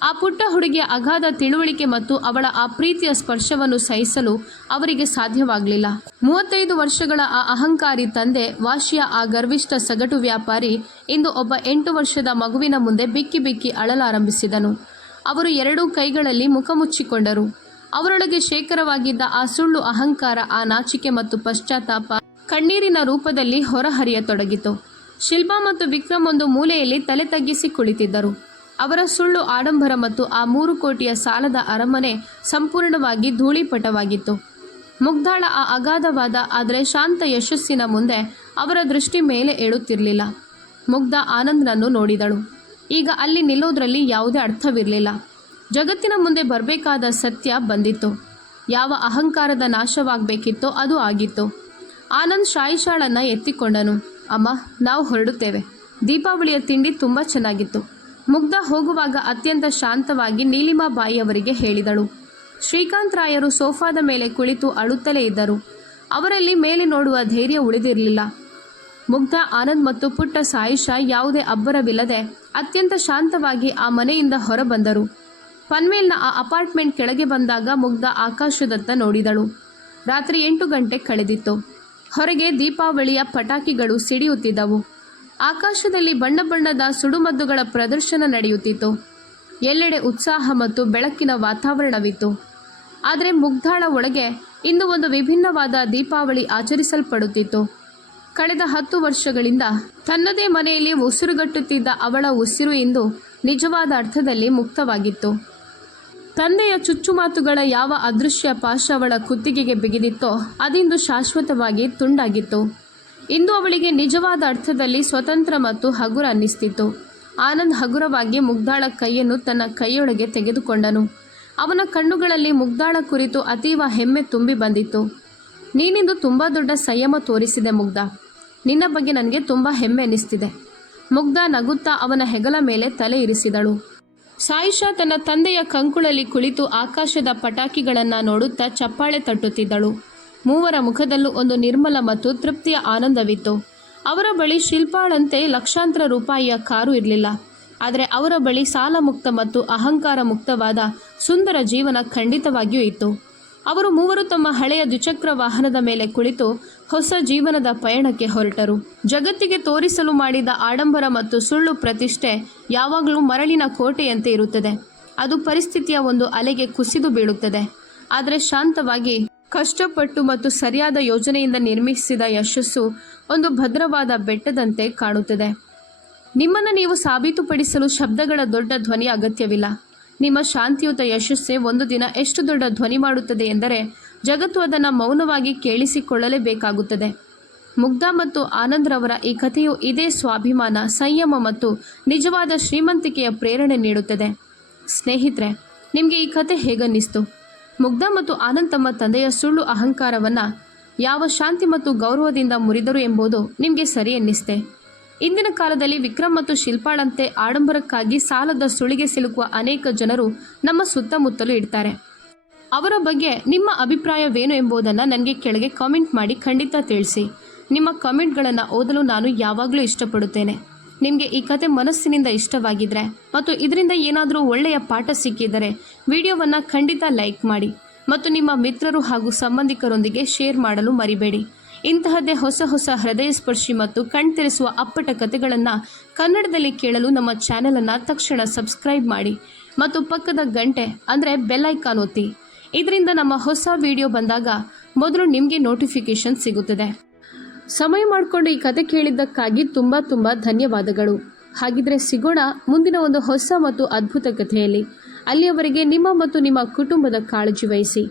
ಆ ಪುಟ್ಟ ಹುಡುಗಿಯ ಅಗಾಧ ತಿಳುವಳಿಕೆ ಮತ್ತು ಅವಳ ಆ ಪ್ರೀತಿಯ ಸ್ಪರ್ಶವನ್ನು ಸಹಿಸಲು ಅವರಿಗೆ ಸಾಧ್ಯವಾಗಲಿಲ್ಲ. 35 ವರ್ಷಗಳ ಆ ಅಹಂಕಾರಿ ತಂದೆ, ವಾಶಿಯ ಆ ಗರ್ವಿಷ್ಠ ಸಗಟು ವ್ಯಾಪಾರಿ ಇಂದು ಒಬ್ಬ 8 ವರ್ಷದ ಮಗುವಿನ ಮುಂದೆ ಬಿಕ್ಕಿ ಬಿಕ್ಕಿ ಅಳಲಾರಂಭಿಸಿದನು. ಅವರು ಎರಡೂ ಕೈಗಳಲ್ಲಿ ಮುಖ ಮುಚ್ಚಿಕೊಂಡರು. ಅವರೊಳಗೆ ಶೇಖರವಾಗಿದ್ದ ಆ ಸುಳ್ಳು ಅಹಂಕಾರ, ಆ ನಾಚಿಕೆ ಮತ್ತು ಪಶ್ಚಾತ್ತಾಪ ಕಣ್ಣೀರಿನ ರೂಪದಲ್ಲಿ ಹೊರಹರಿಯತೊಡಗಿತು. ಶಿಲ್ಪಾ ಮತ್ತು ವಿಕ್ರಮ್ ಒಂದು ಮೂಲೆಯಲ್ಲಿ ತಲೆ ತಗ್ಗಿಸಿ ಕುಳಿತಿದ್ದರು. ಅವರ ಸುಳ್ಳು ಆಡಂಬರ ಮತ್ತು ಆ 3 ಕೋಟಿಯ ಸಾಲದ ಅರಮನೆ ಸಂಪೂರ್ಣವಾಗಿ ಧೂಳಿಪಟವಾಗಿತ್ತು. ಮುಗ್ಧಾಳ ಆ ಅಗಾಧವಾದ ಆದರೆ ಶಾಂತ ಯಶಸ್ಸಿನ ಮುಂದೆ ಅವರ ದೃಷ್ಟಿ ಮೇಲೆ ಏಳುತ್ತಿರಲಿಲ್ಲ. ಮುಗ್ಧ ಆನಂದ್ನನ್ನು ನೋಡಿದಳು. ಈಗ ಅಲ್ಲಿ ನಿಲ್ಲೋದ್ರಲ್ಲಿ ಯಾವುದೇ ಅರ್ಥವಿರಲಿಲ್ಲ. ಜಗತ್ತಿನ ಮುಂದೆ ಬರಬೇಕಾದ ಸತ್ಯ ಬಂದಿತ್ತು. ಯಾವ ಅಹಂಕಾರದ ನಾಶವಾಗಬೇಕಿತ್ತೋ ಅದು ಆಗಿತ್ತು. ಆನಂದ್ ಸಾಯಿಷಾಳನ್ನು ಎತ್ತಿಕೊಂಡನು. ಅಮ್ಮ, ನಾವು ಹೊರಡುತ್ತೇವೆ. ದೀಪಾವಳಿಯ ತಿಂಡಿ ತುಂಬ ಚೆನ್ನಾಗಿತ್ತು. ಮುಗ್ಧ ಹೋಗುವಾಗ ಅತ್ಯಂತ ಶಾಂತವಾಗಿ ನೀಲಿಮಾಬಾಯಿಯವರಿಗೆ ಹೇಳಿದಳು. ಶ್ರೀಕಾಂತ್ ರಾಯರು ಸೋಫಾದ ಮೇಲೆ ಕುಳಿತು ಅಳುತ್ತಲೇ ಇದ್ದರು. ಅವರಲ್ಲಿ ಮೇಲೆ ನೋಡುವ ಧೈರ್ಯ ಉಳಿದಿರಲಿಲ್ಲ. ಮುಗ್ಧ, ಆನಂದ್ ಮತ್ತು ಪುಟ್ಟ ಸಾಯಿಷಾ ಯಾವುದೇ ಅಬ್ಬರವಿಲ್ಲದೆ ಅತ್ಯಂತ ಶಾಂತವಾಗಿ ಆ ಮನೆಯಿಂದ ಹೊರಬಂದರು. ಪನ್ವೇಲ್ನ ಆ ಅಪಾರ್ಟ್ಮೆಂಟ್ ಕೆಳಗೆ ಬಂದಾಗ ಮುಗ್ಧ ಆಕಾಶದತ್ತ ನೋಡಿದಳು. ರಾತ್ರಿ 8 ಗಂಟೆ ಕಳೆದಿತ್ತು. ಹೊರಗೆ ದೀಪಾವಳಿಯ ಪಟಾಕಿಗಳು ಸಿಡಿಯುತ್ತಿದ್ದವು. ಆಕಾಶದಲ್ಲಿ ಬಣ್ಣ ಬಣ್ಣದ ಸುಡುಮದ್ದುಗಳ ಪ್ರದರ್ಶನ ನಡೆಯುತ್ತಿತ್ತು. ಎಲ್ಲೆಡೆ ಉತ್ಸಾಹ ಮತ್ತು ಬೆಳಕಿನ ವಾತಾವರಣವಿತ್ತು. ಆದರೆ ಮುಗ್ಧಾಳ ಒಳಗೆ ಇಂದು ಒಂದು ವಿಭಿನ್ನವಾದ ದೀಪಾವಳಿ ಆಚರಿಸಲ್ಪಡುತ್ತಿತ್ತು. ಕಳೆದ 10 ವರ್ಷಗಳಿಂದ ತನ್ನದೇ ಮನೆಯಲ್ಲಿ ಉಸಿರುಗಟ್ಟುತ್ತಿದ್ದ ಅವಳ ಉಸಿರು ಇಂದು ನಿಜವಾದ ಅರ್ಥದಲ್ಲಿ ಮುಕ್ತವಾಗಿತ್ತು. ತಂದೆಯ ಚುಚ್ಚುಮಾತುಗಳ ಯಾವ ಅದೃಶ್ಯ ಪಾಶ ಅವಳ ಕುತ್ತಿಗೆಗೆ ಬಿಗಿದಿತ್ತೋ ಅದಿಂದು ಶಾಶ್ವತವಾಗಿ ತುಂಡಾಗಿತ್ತು. ಇಂದು ಅವಳಿಗೆ ನಿಜವಾದ ಅರ್ಥದಲ್ಲಿ ಸ್ವತಂತ್ರ ಮತ್ತು ಹಗುರ ಅನ್ನಿಸ್ತಿತ್ತು. ಆನಂದ್ ಹಗುರವಾಗಿ ಮುಗ್ಧಾಳ ಕೈಯನ್ನು ತನ್ನ ಕೈಯೊಳಗೆ ತೆಗೆದುಕೊಂಡನು. ಅವನ ಕಣ್ಣುಗಳಲ್ಲಿ ಮುಗ್ಧಾಳ ಕುರಿತು ಅತೀವ ಹೆಮ್ಮೆ ತುಂಬಿ ಬಂದಿತ್ತು. ನೀನಿಂದು ತುಂಬ ದೊಡ್ಡ ಸಂಯಮ ತೋರಿಸಿದೆ ಮುಗ್ಧ. ನಿನ್ನ ಬಗ್ಗೆ ನನಗೆ ತುಂಬ ಹೆಮ್ಮೆ ಅನ್ನಿಸ್ತಿದೆ. ಮುಗ್ಧ ನಗುತ್ತಾ ಅವನ ಹೆಗಲ ಮೇಲೆ ತಲೆ ಇರಿಸಿದಳು. ಸಾಯಿಷಾ ತನ್ನ ತಂದೆಯ ಕಂಕುಳಲ್ಲಿ ಕುಳಿತು ಆಕಾಶದ ಪಟಾಕಿಗಳನ್ನು ನೋಡುತ್ತಾ ಚಪ್ಪಾಳೆ ತಟ್ಟುತ್ತಿದ್ದಳು. ಮೂವರ ಮುಖದಲ್ಲೂ ಒಂದು ನಿರ್ಮಲ ಮತ್ತು ತೃಪ್ತಿಯ ಆನಂದವಿತ್ತು. ಅವರ ಬಳಿ ಶಿಲ್ಪಾಳಂತೆ ಲಕ್ಷಾಂತರ ರೂಪಾಯಿಯ ಕಾರು ಇರಲಿಲ್ಲ. ಆದರೆ ಅವರ ಬಳಿ ಸಾಲ ಮುಕ್ತ ಮತ್ತು ಅಹಂಕಾರ ಮುಕ್ತವಾದ ಸುಂದರ ಜೀವನ ಖಂಡಿತವಾಗಿಯೂ ಇತ್ತು. ಅವರು ಮೂವರು ತಮ್ಮ ಹಳೆಯ ದ್ವಿಚಕ್ರ ವಾಹನದ ಮೇಲೆ ಕುಳಿತು ಹೊಸ ಜೀವನದ ಪಯಣಕ್ಕೆ ಹೊರಟರು. ಜಗತ್ತಿಗೆ ತೋರಿಸಲು ಮಾಡಿದ ಆಡಂಬರ ಮತ್ತು ಸುಳ್ಳು ಪ್ರತಿಷ್ಠೆ ಯಾವಾಗಲೂ ಮರಳಿನ ಕೋಟೆಯಂತೆ ಇರುತ್ತದೆ. ಅದು ಪರಿಸ್ಥಿತಿಯ ಒಂದು ಅಲೆಗೆ ಕುಸಿದು ಬೀಳುತ್ತದೆ. ಆದರೆ ಶಾಂತವಾಗಿ ಕಷ್ಟಪಟ್ಟು ಮತ್ತು ಸರಿಯಾದ ಯೋಜನೆಯಿಂದ ನಿರ್ಮಿಸಿದ ಯಶಸ್ಸು ಒಂದು ಭದ್ರವಾದ ಬೆಟ್ಟದಂತೆ ಕಾಣುತ್ತದೆ. ನಿಮ್ಮನ್ನು ನೀವು ಸಾಬೀತುಪಡಿಸಲು ಶಬ್ದಗಳ ದೊಡ್ಡ ಧ್ವನಿಯ ಅಗತ್ಯವಿಲ್ಲ. ನಿಮ್ಮ ಶಾಂತಿಯುತ ಯಶಸ್ಸೇ ಒಂದು ದಿನ ಎಷ್ಟು ದೊಡ್ಡ ಧ್ವನಿ ಮಾಡುತ್ತದೆ ಎಂದರೆ ಜಗತ್ತು ಅದನ್ನು ಮೌನವಾಗಿ ಕೇಳಿಸಿಕೊಳ್ಳಲೇಬೇಕಾಗುತ್ತದೆ. ಮುಗ್ಧ ಮತ್ತು ಆನಂದ್ರವರ ಈ ಕಥೆಯು ಇದೇ ಸ್ವಾಭಿಮಾನ, ಸಂಯಮ ಮತ್ತು ನಿಜವಾದ ಶ್ರೀಮಂತಿಕೆಯ ಪ್ರೇರಣೆ ನೀಡುತ್ತದೆ. ಸ್ನೇಹಿತರೆ, ನಿಮಗೆ ಈ ಕಥೆ ಹೇಗನ್ನಿಸ್ತು? ಮುಗ್ಧ ಮತ್ತು ಆನಂದ್ ತಮ್ಮ ತಂದೆಯ ಸುಳ್ಳು ಅಹಂಕಾರವನ್ನು ಯಾವ ಶಾಂತಿ ಮತ್ತು ಗೌರವದಿಂದ ಮುರಿದರು ಎಂಬುದು ನಿಮಗೆ ಸರಿ ಅನ್ನಿಸ್ತೆ? ಇಂದಿನ ಕಾಲದಲ್ಲಿ ವಿಕ್ರಮ್ ಮತ್ತು ಶಿಲ್ಪಾಳಂತೆ ಆಡಂಬರಕ್ಕಾಗಿ ಸಾಲದ ಸುಳಿಗೆ ಸಿಲುಕುವ ಅನೇಕ ಜನರು ನಮ್ಮ ಸುತ್ತಮುತ್ತಲೂ ಇರ್ತಾರೆ. ಅವರ ಬಗ್ಗೆ ನಿಮ್ಮ ಅಭಿಪ್ರಾಯವೇನು ಎಂಬುದನ್ನು ನನಗೆ ಕೆಳಗೆ ಕಾಮೆಂಟ್ ಮಾಡಿ ಖಂಡಿತ ತಿಳಿಸಿ. ನಿಮ್ಮ ಕಾಮೆಂಟ್ಗಳನ್ನು ಓದಲು ನಾನು ಯಾವಾಗಲೂ ಇಷ್ಟಪಡುತ್ತೇನೆ. ನಿಮಗೆ ಈ ಕತೆ ಮನಸ್ಸಿನಿಂದ ಇಷ್ಟವಾಗಿದ್ದರೆ ಮತ್ತು ಇದರಿಂದ ಏನಾದರೂ ಒಳ್ಳೆಯ ಪಾಠ ಸಿಕ್ಕಿದರೆ ವಿಡಿಯೋವನ್ನು ಖಂಡಿತ ಲೈಕ್ ಮಾಡಿ ಮತ್ತು ನಿಮ್ಮ ಮಿತ್ರರು ಹಾಗೂ ಸಂಬಂಧಿಕರೊಂದಿಗೆ ಶೇರ್ ಮಾಡಲು ಮರಿಬೇಡಿ. ಇಂತಹದ್ದೇ ಹೊಸ ಹೊಸ ಹೃದಯ ಸ್ಪರ್ಶಿ ಮತ್ತು ಕಣ್ತೆರೆಸುವ ಅಪ್ಪಟ ಕಥೆಗಳನ್ನು ಕನ್ನಡದಲ್ಲಿ ಕೇಳಲು ನಮ್ಮ ಚಾನೆಲನ್ನು ತಕ್ಷಣ ಸಬ್ಸ್ಕ್ರೈಬ್ ಮಾಡಿ ಮತ್ತು ಪಕ್ಕದ ಗಂಟೆ ಅಂದರೆ ಬೆಲ್ ಐಕಾನ್ ಒತ್ತಿ. ಇದರಿಂದ ನಮ್ಮ ಹೊಸ ವಿಡಿಯೋ ಬಂದಾಗ ಮೊದಲು ನಿಮಗೆ ನೋಟಿಫಿಕೇಶನ್ ಸಿಗುತ್ತದೆ. ಸಮಯ ಮಾಡಿಕೊಂಡು ಈ ಕತೆ ಕೇಳಿದ್ದಕ್ಕಾಗಿ ತುಂಬ ಧನ್ಯವಾದಗಳು. ಹಾಗಿದ್ರೆ ಸಿಗೋಣ ಮುಂದಿನ ಒಂದು ಹೊಸ ಮತ್ತು ಅದ್ಭುತ ಕಥೆಯಲ್ಲಿ. ಅಲ್ಲಿಯವರೆಗೆ ನಿಮ್ಮ ಮತ್ತು ನಿಮ್ಮ ಕುಟುಂಬದ ಕಾಳಜಿ ವಹಿಸಿ.